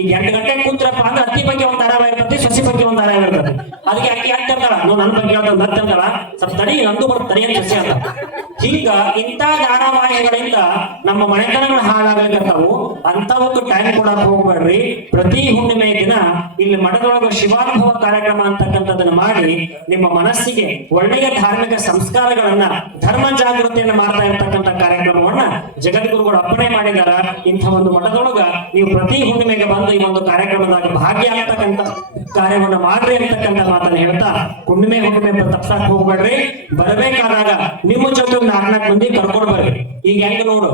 ಈಗ 8 ಗಂಟೆಗೆ ಕೂತ್ರಪ್ಪ ಅಂದ್ರೆ ಅತ್ತಿ ಬಗ್ಗೆ ಒಂದು ಧಾರಾವಾಹಿ ಇರ್ತದೆ, ಸೊಸಿ ಬಗ್ಗೆ ಒಂದು ಧಾರಾವಾಹಿ ಇರ್ತದೆ. ಅದಕ್ಕೆ ಅಕ್ಕಿ ಆಗ್ತಿರ್ತಾಳ, ನೀವು ನನ್ನ ಬಗ್ಗೆ ಹೇಳ್ತಾಳ ಬರ್ತಿರ್ತಾಳ, ಸ್ವಲ್ಪ ತಡಿ ನಂದು ಬರ್ತಾರೆ ಅಂತ ಸೊಸಿ ಅಂತ. ಹಿಂಗ ಇಂಥ ಧಾರಾವಾಹಿಗಳಿಂದ ನಮ್ಮ ಮನೆತನಗಳು ಹಾಳಾಗಲಿಕ್ಕಂತಾವು. ಅಂತವಕ್ಕೆ ಟೈಮ್ ಕೊಡಕ್ ಹೋಗ್ಬೇಡ್ರಿ. ಪ್ರತಿ ಹುಣ್ಣಿಮೆ ದಿನ ಇಲ್ಲಿ ಮಠದೊಳಗ ಶಿವಾನುಭವ ಕಾರ್ಯಕ್ರಮ ಅಂತಕ್ಕಂಥದನ್ನ ಮಾಡಿ ನಿಮ್ಮ ಮನಸ್ಸಿಗೆ ಒಳ್ಳೆಯ ಧಾರ್ಮಿಕ ಸಂಸ್ಕಾರಗಳನ್ನ, ಧರ್ಮ ಜಾಗೃತಿಯನ್ನ ಮಾಡ್ತಾ ಇರ್ತಕ್ಕಂಥ ಕಾರ್ಯಕ್ರಮವನ್ನ ಜಗದ್ಗುರುಗಳು ಅಪ್ಪಣೆ ಮಾಡಿದಾರ. ಇಂಥ ಒಂದು ಮಠದೊಳಗ ನೀವು ಪ್ರತಿ ಹುಣ್ಣಿಮೆಗೆ ಬಂದು ಈ ಒಂದು ಕಾರ್ಯಕ್ರಮದಾಗ ಭಾಗ್ಯ ಆಗ್ತಕ್ಕಂಥ ಕಾರ್ಯವನ್ನ ಮಾಡ್ರಿ ಅಂತಕ್ಕಂಥ ಮಾತನ್ನ ಹೇಳ್ತಾ, ಹುಣ್ಣಿಮೆ ತಪ್ಸಕ್ ಹೋಗ್ಬೇಡ್ರಿ. ಬರಬೇಕಾದಾಗ ನಿಮ್ಮ ಜೊತೆ 4 ಮಂದಿ ಕರ್ಕೊಂಡು ಬರ್ರಿ. ಈಗ ಹೆಂಗ ನೋಡು,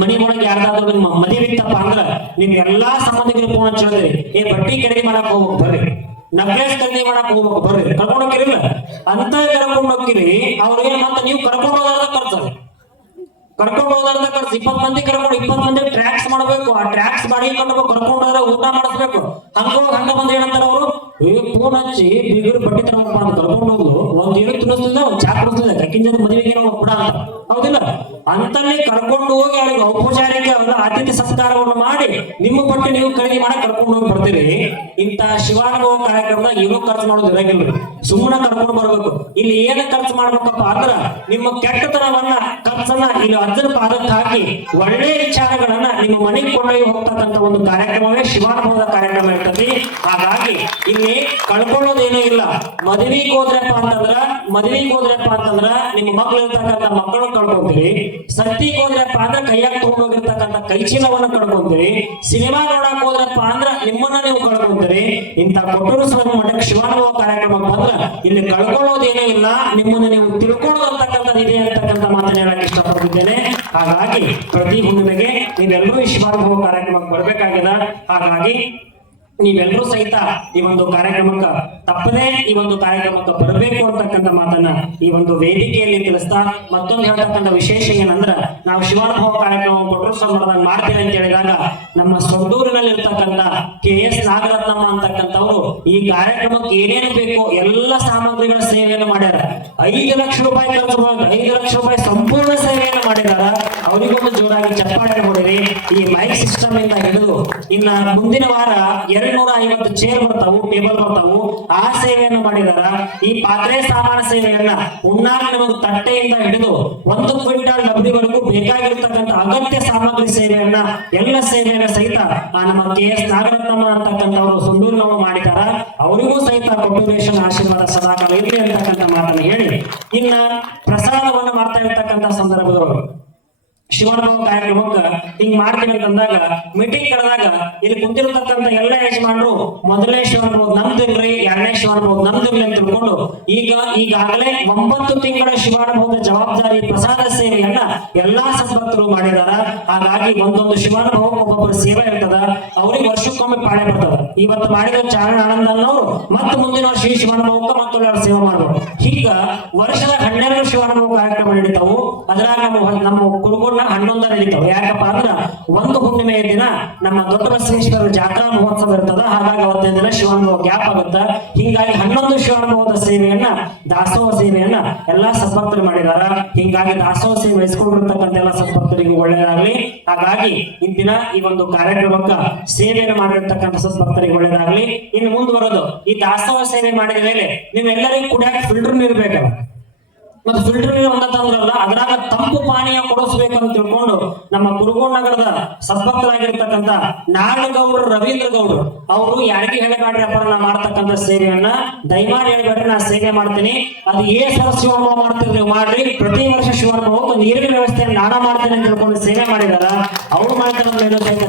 ಮನಿ ಒಳಗೆ ಯಾರ್ದಾದ್ರು ನಿಮ್ಮ ಮದುವೆ ಇತ್ತಪ್ಪ ಅಂದ್ರ ನಿಮ್ ಎಲ್ಲಾ ಸಂಬಂಧಿಕರು ಫೋನ್ ಹಚ್ಚಿದ್ರಿ, ಬಟ್ಟಿ ಖರೀದಿ ಮಾಡಕ್ ಹೋಗ್ಬೇಕು ಬರ್ರಿ, ನಕ್ಲೇಸ್ ಖರೀದಿ ಮಾಡಕ್ ಹೋಗ್ಬೇಕು ಬರ್ರಿ, ಕರ್ಕೊಂಡು ಹೋಗಿರಿಲ್ಲ ಅಂತ ಕರ್ಕೊಂಡು ಹೋಗಿರಿ. ಅವ್ರಿಗೆ ಮತ್ತೆ ನೀವು ಕರ್ಕೊಂಡು ಹೋದಾರದ ಖರ್ಚು, ಕರ್ಕೊಂಡು ಹೋದಾರದ ಖರ್ಚು 20 ಮಂದಿ ಕರ್ಕೊಂಡು 20 ಮಂದಿ ಟ್ರ್ಯಾಕ್ಸ್ ಮಾಡ್ಬೇಕು. ಆ ಟ್ರ್ಯಾಕ್ಸ್ ಮಾಡಿ ಕರ್ಕೊಂಡು ಹೋದ್ರೆ ಊಟ ಮಾಡಿಸ್ಬೇಕು. ಹಂಗ ಬಂದ್ ಏನಂತಾರ ಅವರು? ಫೋನ್ ಹಚ್ಚಿ ಬೀಗರು ಬಟ್ಟಿ ತಗೊಂಡಪ್ಪ ಅಂತ ಕರ್ಕೊಂಡು ಹೋಗ್ಲು, ಒಂದ್ ಏನು ತಿನ್ನಿಸ್ತಿಲ್ಲ, ಒಂದ್ ಚಾ ಕುಡಿಸ್ತಿಲ್ಲ, ಕಕ್ಕಿನ ಜೊತೆ ಮದುವೆಗೆ ಕೂಡ ಅಂತ, ಹೌದಿಲ್ಲ? ಅಂತಲ್ಲಿ ಕರ್ಕೊಂಡು ಹೋಗಿ ಅವ್ರಿಗೆ ಔಪಚಾರಿಕ ಆತಿಥ್ಯ ಸತ್ಕಾರವನ್ನು ಮಾಡಿ ನಿಮ್ಮ ಪಟ್ಟಿ ನೀವು ಖರೀದಿ ಮಾಡಕ್ ಕರ್ಕೊಂಡು ಹೋಗಿ ಬರ್ತೀರಿ. ಇಂತ ಶಿವಾನುಭವ ಕಾರ್ಯಕ್ರಮದಾಗ ಏನೂ ಖರ್ಚು ಮಾಡೋದು ಇರಂಗಿಲ್ಲ, ಸುಮ್ಮನೆ ಕರ್ಕೊಂಡು ಬರ್ಬೇಕು. ಇಲ್ಲಿ ಏನ ಖರ್ಚು ಮಾಡ್ಬೇಕಪ್ಪ ಅಂದ್ರ ನಿಮ್ಮ ಕೆಟ್ಟತನವನ್ನ ಖರ್ಚನ್ನ ಇಲ್ಲಿ ಅಜ್ಜನ ಪಾದಕ್ಕೆ ಹಾಕಿ ಒಳ್ಳೆ ವಿಚಾರಗಳನ್ನ ನಿಮ್ಮ ಮನೆಗೆ ಕೊಂಡೊಯ್ಯಿ ಹೋಗ್ತಕ್ಕಂಥ ಒಂದು ಕಾರ್ಯಕ್ರಮವೇ ಶಿವಾನುಭವದ ಕಾರ್ಯಕ್ರಮ ಇರ್ತದೆ. ಹಾಗಾಗಿ ಇಲ್ಲಿ ಇಲ್ಲಿ ಕಳ್ಕೊಳ್ಳೋದೇನೂ ಇಲ್ಲ. ಮದುವೆಗೆ ಹೋದ್ರಪ್ಪ ಅಂತಂದ್ರ ನಿಮ್ಮ ಮಕ್ಳು ಇರ್ತಕ್ಕಂಥ ಮಕ್ಕಳನ್ನ ಕಳ್ಕೊಂತೀರಿ. ಸತ್ತಿಗೆ ಹೋದ್ರಪ್ಪ ಅಂದ್ರೆ ಕೈಯಾಗ ತಗೊಂಡೋಗಿರ್ತಕ್ಕಂಥ ಕೈಚೀಲವನ್ನ ಕಳ್ಕೊಂತೀರಿ. ಸಿನಿಮಾ ನೋಡಕ್ ಹೋದ್ರಪ್ಪ ಅಂದ್ರ ನಿಮ್ಮನ್ನ ನೀವು ಕಳ್ಕೊಂತೀರಿ. ಇಂಥ ಕೊಟ್ಟೂರು ಸ್ವಾಮಿ ಮಠಕ್ಕೆ ಶಿವಾನುಭವ ಕಾರ್ಯಕ್ರಮ ಬಂದ್ರ ಇಲ್ಲಿ ಕಳ್ಕೊಳ್ಳೋದೇನೂ ಇಲ್ಲ, ನಿಮ್ಮನ್ನ ನೀವು ತಿಳ್ಕೊಳ್ಳೋದು ಅಂತಕ್ಕಂಥದ್ದು ಇದೆ ಅಂತಕ್ಕಂಥ ಮಾತನ್ನ ಹೇಳಕ್ ಇಷ್ಟಪಡ್ತಿದ್ದೇನೆ. ಹಾಗಾಗಿ ಪ್ರತಿ ಹುಣ್ಣಿಮೆಗೆ ನೀವೆಲ್ಲರೂ ಈ ಶಿವಾನುಭವ ಕಾರ್ಯಕ್ರಮಕ್ಕೆ ಬರ್ಬೇಕಾಗಿದೆ. ಹಾಗಾಗಿ ನೀವೆಲ್ಲರೂ ಸಹಿತ ಈ ಒಂದು ಕಾರ್ಯಕ್ರಮಕ್ಕ ತಪ್ಪದೇ ಈ ಒಂದು ಕಾರ್ಯಕ್ರಮಕ್ಕೆ ಬರಬೇಕು ಅಂತಕ್ಕಂಥ ಮಾತನ್ನ ಈ ಒಂದು ವೇದಿಕೆಯಲ್ಲಿ ತಿಳಿಸ್ತಾ, ಮತ್ತೊಂದು ಹೇಳ್ತಕ್ಕಂಥ ವಿಶೇಷ ಏನಂದ್ರ, ನಾವು ಶಿವಾನುಭವ ಕಾರ್ಯಕ್ರಮ ಕೊಟ್ಟರು ಸಂಬಂಧದಾಗ ಮಾಡ್ತೀವಿ ಅಂತ ಹೇಳಿದಾಗ ನಮ್ಮ ಸೊಂದೂರಿನಲ್ಲಿ ಇರ್ತಕ್ಕಂಥ KS ನಾಗರತ್ನಮ್ಮ ಅಂತಕ್ಕಂಥವ್ರು ಈ ಕಾರ್ಯಕ್ರಮಕ್ಕೆ ಏನೇನು ಬೇಕು ಎಲ್ಲ ಸಾಮಗ್ರಿಗಳ ಸೇವೆಯನ್ನು ಮಾಡ್ಯಾರ. 5 ಲಕ್ಷ ರೂಪಾಯಿ ಖರ್ಚು ಮಾಡಿ 5 ಲಕ್ಷ ರೂಪಾಯಿ ಸಂಪೂರ್ಣ ಸೇವೆಯನ್ನು ಮಾಡಿದಾರ. ಅವರಿಗೊಂದು ಜೋರಾಗಿ ಚಪ್ಪಾಳೆ ಹೊಡೆರಿ. ಈ ಮೈಕ್ ಸಿಸ್ಟಮ್ ಇಂದ ಹಿಡಿದು ಇನ್ನ ಮುಂದಿನ ವಾರ 250 ಚೇರ್ ಬರ್ತಾವು, ಟೇಬಲ್ ಬರ್ತಾವು, ಆ ಸೇವೆಯನ್ನು ಮಾಡಿದಾರ. ಈ ಪಾತ್ರೆ ಸಾಮಾನು ಸೇವೆಯನ್ನ ಉಣ್ಣಾಗ ನಮಗೆ ತಟ್ಟೆಯಿಂದ ಹಿಡಿದು 1 ಕ್ವಿಂಟಾಲ್ ಡಬ್ಬಿವರೆಗೂ ಬೇಕಾಗಿರ್ತಕ್ಕಂಥ ಅಗತ್ಯ ಸಾಮಗ್ರಿ ಸೇವೆಯನ್ನ ಎಲ್ಲ ಸೇವೆಯನ್ನ ಸಹಿತ ನಮ್ಮ KS ನಾಗರತ್ನಮ್ಮ ಅಂತಕ್ಕಂಥವ್ರು ಸುಂದೂರಿನವರು ಮಾಡಿದಾರ. ಅವರಿಗೂ ಸಹಿತ ಕೊಟ್ಟೂರೇಶನ್ ಆಶೀರ್ವಾದ ಸದಾಕಾಲ ಇರಲಿ ಅಂತಕ್ಕಂಥ ಮಾತನ್ನು ಹೇಳಿ, ಇನ್ನ ಪ್ರಸಾದವನ್ನು ಮಾಡ್ತಾ ಇರ್ತಕ್ಕಂಥ ಸಂದರ್ಭದವರು ಶಿವಾನುಭವ ಕಾರ್ಯಕ್ರಮಕ್ಕೆ ಹಿಂಗ್ ಮಾಡ್ತೀವಿ ಅಂತಂದಾಗ ಮೀಟಿಂಗ್ ಕರೆದಾಗ ಇಲ್ಲಿ ಕುಂತಿರತಕ್ಕಂಥ ಎಲ್ಲ ಯಜಮಾನರು ಮೊದಲನೇ ಶಿವಾನುಭವ ನಮ್ದಿರ್ಲಿ, 2ನೇ ಶಿವಾನುಭವ ನಮ್ದಿರ್ಲಿ ಅಂತ ತಿಳ್ಕೊಂಡು ಈಗಾಗಲೇ 9 ತಿಂಗಳ ಶಿವಾನುಭವದ ಜವಾಬ್ದಾರಿ ಪ್ರಸಾದ ಸೇವೆಯನ್ನ ಎಲ್ಲಾ ಸದ್ಭಕ್ತರು ಮಾಡಿದಾರ. ಹಾಗಾಗಿ ಒಂದೊಂದು ಶಿವಾನುಭವಕ್ಕೆ ಒಬ್ಬೊಬ್ಬರು ಸೇವೆ ಇರ್ತದ, ಅವ್ರಿಗೆ ವರ್ಷಕ್ಕೊಮ್ಮೆ ಪಾಳೆ ಬರ್ತದ. ಇವತ್ತು ಮಾಡಿದ ಚಾರಣ ಆನಂದನವರು ಮತ್ತೆ ಮುಂದಿನ ವರ್ಷ ಈ ಶಿವಾನುಭವಕ್ಕೆ ಮತ್ತೊಳ್ಳೆ ಸೇವೆ ಮಾಡ್ಬೋದು. ಹೀಗ ವರ್ಷದ 12 ಶಿವಾನುಭವ ಕಾರ್ಯಕ್ರಮ ನಡೀತಾವು. ಅದ್ರಾಗ ನಮ್ಮ ಕುರುಗೋಡ 11 ನಡೀತಾವ. ಯಾಕಪ್ಪ ಅಂದ್ರ ಒಂದು ಹುಣ್ಣಿಮೆಯ ದಿನ ನಮ್ಮ ದೊಡ್ಡ ಬಸವೇಶ್ವರ ಜಾತ್ರಾ ಮಹೋತ್ಸವ ಇರ್ತದ. ಹಾಗಾಗಿ ಅವತ್ತಿನ ದಿನ ಶಿವಾನುಭವ ಗ್ಯಾಪ್ ಆಗುತ್ತ. ಹಿಂಗಾಗಿ 11 ಶಿವಾನುಭವದ ಸೇವೆಯನ್ನ, ದಾಸೋಹ ಸೇವೆಯನ್ನ ಎಲ್ಲಾ ಸದ್ಭಕ್ತರು ಮಾಡಿದಾರ. ಹಿಂಗಾಗಿ ದಾಸೋಹ ಸೇವೆ ವಹಿಸ್ಕೊಂಡಿರ್ತಕ್ಕಂಥ ಎಲ್ಲ ಸದ್ಭಕ್ತರಿಗೂ ಒಳ್ಳೆಯದಾಗ್ಲಿ. ಹಾಗಾಗಿ ಇಂದಿನ ಈ ಒಂದು ಕಾರ್ಯಕ್ರಮಕ್ಕ ಸೇವೆಯನ್ನು ಮಾಡಿರ್ತಕ್ಕಂಥ ಸದ್ಭಕ್ತರಿಗೆ ಒಳ್ಳೆಯದಾಗ್ಲಿ. ಇನ್ನು ಮುಂದುವರೆದು ಈ ದಾಸೋಹ ಸೇವೆ ಮಾಡಿದ ಮೇಲೆ ನೀವೆಲ್ಲರಿಗೂ ಕುಡಿಯಕ್ಕೆ ಫಿಲ್ಟರ್ ನೀರು ಬೇಕಲ್ಲ, ಮತ್ತೆ ಫಿಲ್ಟರ್ ನೀರು ಒಂದಂದ್ರಲ್ಲ, ಅದ್ರಾಗ ತಂಪು ಪಾನೀಯ ಕೊಡಿಸ್ಬೇಕಂತ ತಿಳ್ಕೊಂಡು ನಮ್ಮ ಕುರುಗೋಡ್ ನಗರದ ಸದ್ಭಕ್ತರಾಗಿರ್ತಕ್ಕಂಥ ನಾಡಗೌಡರು ರವೀಂದ್ರ ಗೌಡರು ಅವರು ಯಾರಿಗೆ ಹೇಳಬೇಡ್ರಿ ಅಪ್ಪ ನಾ ಮಾಡ್ತಕ್ಕಂಥ ಸೇವೆಯನ್ನ ದಯಮಾಡಿ ಹೇಳ್ಬೇಡ್ರಿ, ನಾ ಸೇವೆ ಮಾಡ್ತೀನಿ. ಅದು ವರ್ಷ ಶಿವಾನುಭವ ಮಾಡ್ತಿರ್ತೀವಿ ಮಾಡ್ರಿ, ಪ್ರತಿ ವರ್ಷ ಶಿವಾನುಭವಕ್ಕೆ ನೀರಿನ ವ್ಯವಸ್ಥೆಯನ್ನು ನಾಡ ಮಾಡ್ತೀನಿ ಅಂತ ತಿಳ್ಕೊಂಡು ಸೇವೆ ಮಾಡಿದಾರ. ಅವ್ರು ಮಾಡ್ತಕ್ಕಂಥ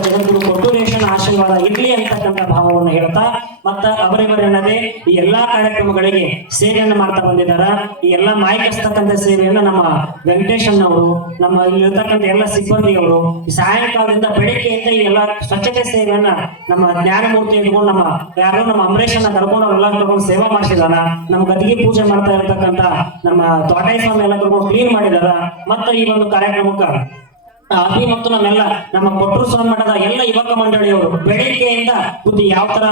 ಜಗದ್ಗುರು ಕೊಟ್ಟೂರೇಶನ್ ಆಶೀರ್ವಾದ ಇರ್ಲಿ ಅಂತಕ್ಕಂಥ ಭಾವವನ್ನು ಹೇಳ್ತಾ, ಮತ್ತ ಅವರಿವರೆನ್ನದೇ ಈ ಎಲ್ಲಾ ಕಾರ್ಯಕ್ರಮಗಳಿಗೆ ಸೇವೆಯನ್ನು ಮಾಡ್ತಾ ಬಂದಿದ್ದಾರೆ. ಈ ಎಲ್ಲಾ ಮಾಹಿತಿ ಸೇವೆಯನ್ನ ನಮ್ಮ ವೆಂಕಟೇಶನ್ ಅವರು, ನಮ್ಮ ಇಲ್ಲಿರ್ತಕ್ಕಂಥ ಎಲ್ಲ ಸಿಬ್ಬಂದಿಯವರು ಸಾಯಂಕಾಲದಿಂದ ಬೆಳಿಗ್ಗೆಯಿಂದ ಈ ಎಲ್ಲ ಸ್ವಚ್ಛತೆ ಸೇವೆಯನ್ನ ನಮ್ಮ ಜ್ಞಾನಮೂರ್ತಿ ಇಟ್ಕೊಂಡು ನಮ್ಮ ಅಂಬರೀಷನ್ನ ಕರ್ಕೊಂಡು ಅವರೆಲ್ಲ ಕರ್ಕೊಂಡು ಸೇವಾ ಮಾಡಿಸಿದಾರ. ನಮ್ಮ ಗದಿಗೆ ಪೂಜೆ ಮಾಡ್ತಾ ಇರ್ತಕ್ಕಂಥ ನಮ್ಮ ತೋಟಾಯಿ ಸ್ವಾಮಿ ಎಲ್ಲ ಕರ್ಕೊಂಡು ಕ್ಲೀನ್ ಮಾಡಿದಾರ. ಮತ್ತ ಈ ಒಂದು ಕಾರ್ಯಕ್ರಮಕ್ಕೆ ಅಭಿ ಮತ್ತು ನಮ್ಮೆಲ್ಲ ನಮ್ಮ ಕೊಟ್ಟೂರು ಸ್ವಾಮಿ ಮಠದ ಎಲ್ಲ ಯುವಕ ಮಂಡಳಿಯವರು ಬೆಳಿಗ್ಗೆಯಿಂದ ಬುದ್ಧಿ ಯಾವ ತರ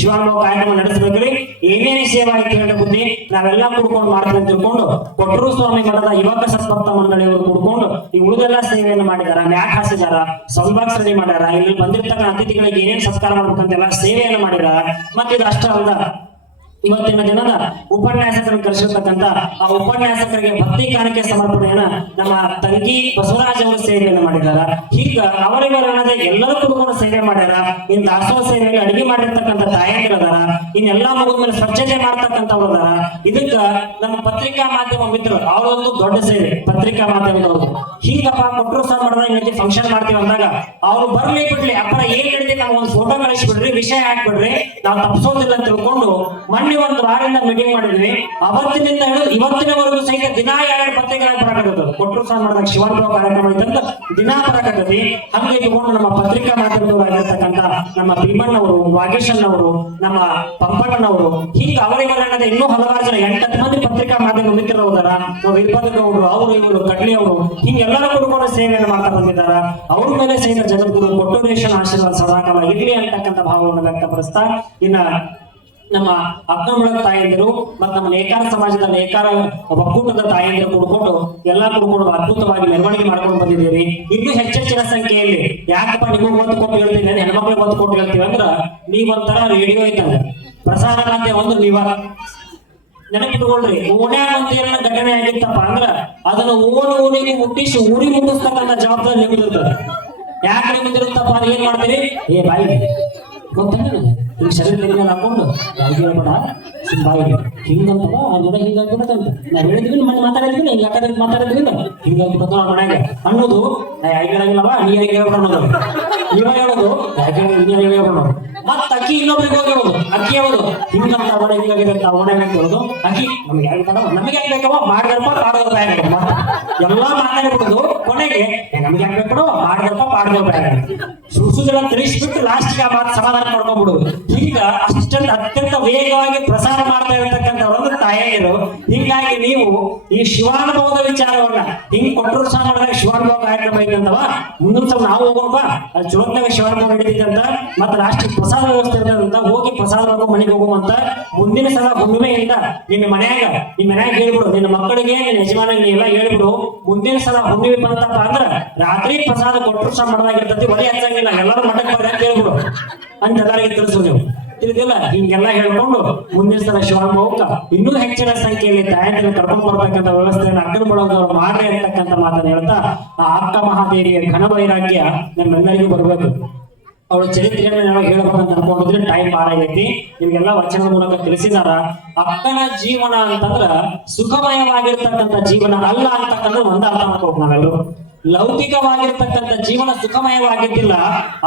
ಶಿವಾನುಭವ ಕಾರ್ಯಕ್ರಮ ನಡೆಸಬೇಕ್ರಿ, ಏನೇನೇ ಸೇವಾ ಐತಿ ಹೇಳ ಬುದ್ಧಿ ನಾವೆಲ್ಲ ಕೂಡ್ಕೊಂಡು ಮಾಡ್ತೀವಿ ಅಂತ ತಿಳ್ಕೊಂಡು ಕೊಟ್ಟೂರು ಸ್ವಾಮಿ ಮಠದ ಯುವಕ ಸದ್ಭಕ್ತ ಮಂಡಳಿಯವರು ಕೂಡ್ಕೊಂಡು ಈ ಉಳಿದೆಲ್ಲ ಸೇವೆಯನ್ನು ಮಾಡಿದಾರ. ಮ್ಯಾಟ್ ಹಾಸಿದಾರ, ಸೌಲ್ಬಾಕ್ಸ್ ರೆಡಿ ಮಾಡ್ಯಾರ, ಇಲ್ಲಿ ಬಂದಿರ್ತಕ್ಕಂಥ ಅತಿಥಿಗಳಿಗೆ ಏನೇನು ಸತ್ಕಾರ ಮಾಡ್ಬೇಕಂತೆಲ್ಲ ಸೇವೆಯನ್ನು ಮಾಡಿದಾರ. ಮತ್ತೆ ಇದು ಅಷ್ಟ ಅಲ್ಲದ ಇವತ್ತಿನ ದಿನದ ಉಪನ್ಯಾಸಕರನ್ನು ಕರೆಸಿರ್ತಕ್ಕಂಥ ಆ ಉಪನ್ಯಾಸಕರಿಗೆ ಭಕ್ತಿ ಕಾಣಿಕೆ ಸಮರ್ಪಣೆಯನ್ನ ನಮ್ಮ ತಂಗಿ ಬಸವರಾಜ್ ಅವರು ಸೇವೆಯನ್ನು ಮಾಡಿದಾರ. ಹೀಗ ಅವರಿವರನ್ನದೇ ಎಲ್ಲರೂ ಕುಡ್ಕೊಂಡು ಸೇವೆ ಮಾಡ್ಯಾರ. ಇನ್ ದಾಸೋಹ ಸೇವೆಯಲ್ಲಿ ಅಡಿಗೆ ಮಾಡಿರ್ತಕ್ಕಂಥ ತಾಯಂದಿರು ಅದಾರ. ಇನ್ನೆಲ್ಲಾ ಮುಗಿದ್ಮೇಲೆ ಸ್ವಚ್ಛತೆ ಮಾಡ್ತಕ್ಕಂಥವ್ರು ಅದಾರ. ಇದಕ್ಕ ನಮ್ಮ ಪತ್ರಿಕಾ ಮಾಧ್ಯಮ ಮಿತ್ರರು ಅವರೊಂದು ದೊಡ್ಡ ಸೇವೆ, ಪತ್ರಿಕಾ ಮಾಧ್ಯಮದವರು. ಹೀಗಪ್ಪ ಕೊಟ್ಟರು ಸಹ ಮಾಡಿದಾಗ ಫಂಕ್ಷನ್ ಮಾಡ್ತೀವಿ ಅಂದಾಗ ಅವ್ರು ಬರ್ಲಿ ಬಿಡ್ಲಿ ಅಪ್ಪರ ಏನ್ ಹೇಳಿದ್ರೆ ನಾವು ಒಂದು ಫೋಟೋ ಕಳಿಸ್ಬಿಡ್ರಿ, ವಿಷಯ ಹಾಕ್ಬಿಡ್ರಿ, ನಾವು ತಪ್ಪಿಸೋದಿಲ್ಲ ಅಂತ ತಿಳ್ಕೊಂಡು ಒಂದು ವಾರದಿಂದ ಮೀಟಿಂಗ್ ಮಾಡಿದ್ವಿ. ಅವತ್ತಿನಿಂದ ಹಿಡಿದು ಇವತ್ತಿನವರೆಗೂ ಸಹಿತ ದಿನಾ 2 ಪತ್ರಿಕೆಗಳಾಗಿ ಬರಕತ್ತದ. ಕೊಟ್ಟರು ಸಹ ಮಾಡಿದಾಗ ಶಿವಾನುಭವ ಕಾರ್ಯಕ್ರಮ ಇದ್ದಂತ ದಿನಾ ಬರಕತ್ತದಿ. ಹಂಗೆ ಇಟ್ಕೊಂಡು ನಮ್ಮ ಪತ್ರಿಕಾ ಮಾಧ್ಯಮದವರು ಆಗಿರ್ತಕ್ಕಂಥ ನಮ್ಮ ಭೀಮಣ್ಣವರು, ವಾಗೇಶಣ್ಣವರು, ನಮ್ಮ ಪಂಪಣ್ಣನವರು, ಹೀಗೆ ಅವರಿವರನ್ನದೇ ಇನ್ನೂ ಹಲವಾರು ಜನ 8 ಮಂದಿ ಪತ್ರಿಕಾ ಮಾಧ್ಯಮ ಮಿತ್ರರು ಹೋದಾರ. ನಾವು ಇರ್ಬದಗೌಡರು, ಅವರು ಇವರು ಕಡ್ಲಿ ಅವರು, ಹಿಂಗೆಲ್ಲರೂ ಕುಡ್ಕೊಂಡು ಸೇವೆಯನ್ನು ಮಾಡ್ತಾ ಬಂದಿದ್ದಾರ. ಅವ್ರ ಮೇಲೆ ಸಹಿತ ಜಗದ್ಗುರು ಕೊಟ್ಟೂರೇಶನ್ ಆಶೀರ್ವಾದ ಸದಾಕಾಲ ಇರ್ಲಿ ಅಂತಕ್ಕಂಥ ಭಾವವನ್ನು ವ್ಯಕ್ತಪಡಿಸ್ತಾ, ಇನ್ನ ನಮ್ಮ ಅಕ್ಕಮಳ ತಾಯಂದಿರು ಮತ್ತು ನಮ್ಮ ನೇಕಾರ ಸಮಾಜದ ನೇಕಾರ ಒಕ್ಕೂಟದ ತಾಯಂದಿರು ಕೂಡ್ಕೊಂಡು ಎಲ್ಲಾ ಕೂಡ್ಕೊಂಡು ಅದ್ಭುತವಾಗಿ ಮೆರವಣಿಗೆ ಮಾಡ್ಕೊಂಡು ಬಂದಿದ್ದೀರಿ. ಇನ್ನೂ ಹೆಚ್ಚೆಚ್ಚಿನ ಸಂಖ್ಯೆಯಲ್ಲಿ ಯಾಕಪ್ಪ ನಿಮಗ್ ಒತ್ತು ಕೊಟ್ಟು ಹೇಳ್ತೀನಿ, ಹೆಣ್ಮಕ್ಳಿಗೆ ಒತ್ತು ಕೊಟ್ಟು ಹೇಳ್ತೀವಿ ಅಂದ್ರ ನೀವೊಂಥರ ರೇಡಿಯೋ ಇದ್ದಂಗ, ಪ್ರಸಾರ ಮಾಧ್ಯಮ ಒಂದು ನೀವ ನೆನಪಿಟ್ಕೊಳ್ರಿ. ಓಣ್ಯಾಗ ಅಂತ ಏನಾರ ಘಟನೆ ಆಗಿತ್ತಪ್ಪ ಅಂದ್ರ ಅದನ್ನ ಓಣಿಗೆ ಮುಟ್ಟಿಸಿ ಊರಿಗೆ ಮುಟ್ಟಿಸ್ತಕ್ಕಂಥ ಜವಾಬ್ದಾರಿ ನಿಮ್ದಿರ್ತದೆ. ಯಾಕೆ ನಿಮ್ದಿರುತ್ತಪ್ಪ ಏನ್ ಮಾಡ್ತೀರಿ, ಬಾಯಿ ಗೊತ್ತಾಗ ಹಿಂಗ್ ಶರೀರ ಮೇಲೆ ಹಾಕೊಂಡು ಯಾರಿಗೆ ಹೇಳ್ಬೇಡ ಬಾಯಿಗೆ ಹಿಂಗಂತವ ಅವ್ರ ಹಿಂಗಾಗ್ಬಿಡತ್ತಂತ ನಾವ್ ಹೇಳಿದ್ವಿ ಮನೆ ಮಾತಾಡಿದ್ವಿ ಹಿಂಗ ಯಾಕಂದ್ರೆ ಮಾತಾಡಿದ್ವಿ ಹಿಂಗಾಗ್ಬಿಡತ್ತ ಅವ್ರ ಮನ್ಯಾಗ ಅನ್ನೋದು ನಾ ಯಾಕೆ ಹೇಳಂಗಿಲ್ಲವ ನೀ ಯಾರಿಗೆ ಹೇಳ್ಬೇಡ ಅನ್ನೋದು ಇವ ಹೇಳೋದು ಯಾಕೆ ನೀ ಹೇಳ್ಬೇಡ ಮತ್ತ ಅಕ್ಕಿ ಇನ್ನೊಬ್ರಿಗೆ ಹೋಗಿ ಹೇಳೋದು ಅಕ್ಕಿ ಹೇಳೋದು ಹಿಂಗಂತ ಅವಣ ಹಿಂಗಾಗಿದೆ ಅಂತ ಅವಣ ಹೇಳೋದು ಅಕ್ಕಿ ನಮ್ಗೆ ಯಾಕೆ ನಮಗೆ ಯಾಕೆ ಬೇಕವ ಮಾಡ್ದಪ್ಪ ಪಾಡ್ದಪ್ಪ ಎಲ್ಲಾ ಮಾತಾಡ್ಬಿಡೋದು ಕೊನೆಗೆ ನಮ್ಗೆ ಯಾಕೆ ಬೇಕೋ ಮಾಡ್ದಪ್ಪ ಪಾಡ್ದಪ್ಪ ಸುಸುದೆಲ್ಲ ತಿಳಿಸ್ಬಿಟ್ಟು ಲಾಸ್ಟ್ಗೆ ಆ ಮಾತು ಸಮಾಧಾನ ಮಾಡ್ಕೊಂಡ್ಬಿಡುದು ಈಗ ಅಷ್ಟೊಂದು ಅತ್ಯಂತ ವೇಗವಾಗಿ ಪ್ರಸಾರ ಮಾಡ್ತಾ ಇರತಕ್ಕಂಥ ಒಂದು ತಾಯಂದಿರು ಹಿಂಗಾಗಿ ನೀವು ಈ ಶಿವಾನುಭವದ ವಿಚಾರವನ್ನ ಹಿಂಗ್ ಕೊಟ್ಟರು ಸಹ ಮಾಡಿದಾಗ ಶಿವಾನುಭವ ಕಾರ್ಯಕ್ರಮ ಐತಂತವ ಮುಂದಿನ ಸಲ ನಾವು ಹೋಗೋಣ ಅಲ್ಲಿ ಚುಲೋತ್ನಾಗ ಶಿವಾನುಭವ ನಡೀತಿದ್ದಂತ ಮತ್ತೆ ಲಾಸ್ಟಿಗೆ ಪ್ರಸಾದ ವ್ಯವಸ್ಥೆ ಇರ್ತದಂತ ಹೋಗಿ ಪ್ರಸಾದ ಮನೆಗೆ ಹೋಗುವಂತ ಮುಂದಿನ ಸಲ ಹುಣ್ಣಿಮೆಯಿಂದ ನಿಮ್ಮ ಮನ್ಯಾಗ ಹೇಳ್ಬಿಡು ನಿನ್ನ ಮಕ್ಕಳಿಗೆ ನಿನ್ನ ಯಜಮಾನಿಗೆ ಎಲ್ಲ ಹೇಳ್ಬಿಡು ಮುಂದಿನ ಸಲ ಹುಣ್ಣಿಮೆ ಬಂತಪ್ಪ ಅಂದ್ರ ರಾತ್ರಿ ಪ್ರಸಾದ ಕೊಟ್ಟರು ಸಹ ಮಾಡದಾಗಿರ್ತತಿ ಒಲೆ ಹಚ್ಚಂಗಿಲ್ಲ ಎಲ್ಲರೂ ಮಠಕ್ಕೆ ಬರ್ರಿ ಅಂತ ಹೇಳ್ಬಿಡು ಅಂತ ಎಲ್ಲರಿಗೆ ತಿಳಿಸು ನೀವು ತಿಳಿದಿಲ್ಲ ಹಿಂಗೆಲ್ಲ ಹೇಳ್ಕೊಂಡು ಮುಂದಿನ ಸಲ ಶಿವಾನುಭವಕ್ಕ ಇನ್ನೂ ಹೆಚ್ಚಿನ ಸಂಖ್ಯೆಯಲ್ಲಿ ತಾಯಂದಿನ ಕರ್ಕೊಂಡು ಬರ್ಬೇಕಂತ ವ್ಯವಸ್ಥೆಯನ್ನು ಅಕ್ಕನ ಮಾಡೋದವ್ರು ಮಾಡ್ರಿ ಅಂತಕ್ಕಂಥ ಮಾತನ್ನ ಹೇಳ್ತಾ ಆ ಅಕ್ಕ ಮಹಾದೇವಿಯ ಘನ ವೈರಾಗ್ಯ ನಮ್ಮೆಲ್ಲರಿಗೂ ಬರ್ಬೇಕು. ಅವಳ ಚರಿತ್ರೆಯನ್ನು ನಾವು ಹೇಳ್ಬೇಕಂತ ಅನ್ಕೊಂಡಿದ್ರೆ ಟೈಮ್ ಭಾಳ ಆಗೈತಿ. ನಿಮ್ಗೆಲ್ಲ ವಚನದ ಮೂಲಕ ತಿಳಿಸಿದಾರ. ಅಕ್ಕನ ಜೀವನ ಅಂತಂದ್ರ ಸುಖಮಯವಾಗಿರ್ತಕ್ಕಂಥ ಜೀವನ ಅಲ್ಲ ಅಂತಕ್ಕಂಥ ಒಂದ ಅರ್ಥ ಮಾಡ್ಕೋಬೇಕು ನಾವೆಲ್ಲರೂ. ಲೌಕಿಕವಾಗಿರ್ತಕ್ಕಂಥ ಜೀವನ ಸುಖಮಯವಾಗಿದ್ದಿಲ್ಲ,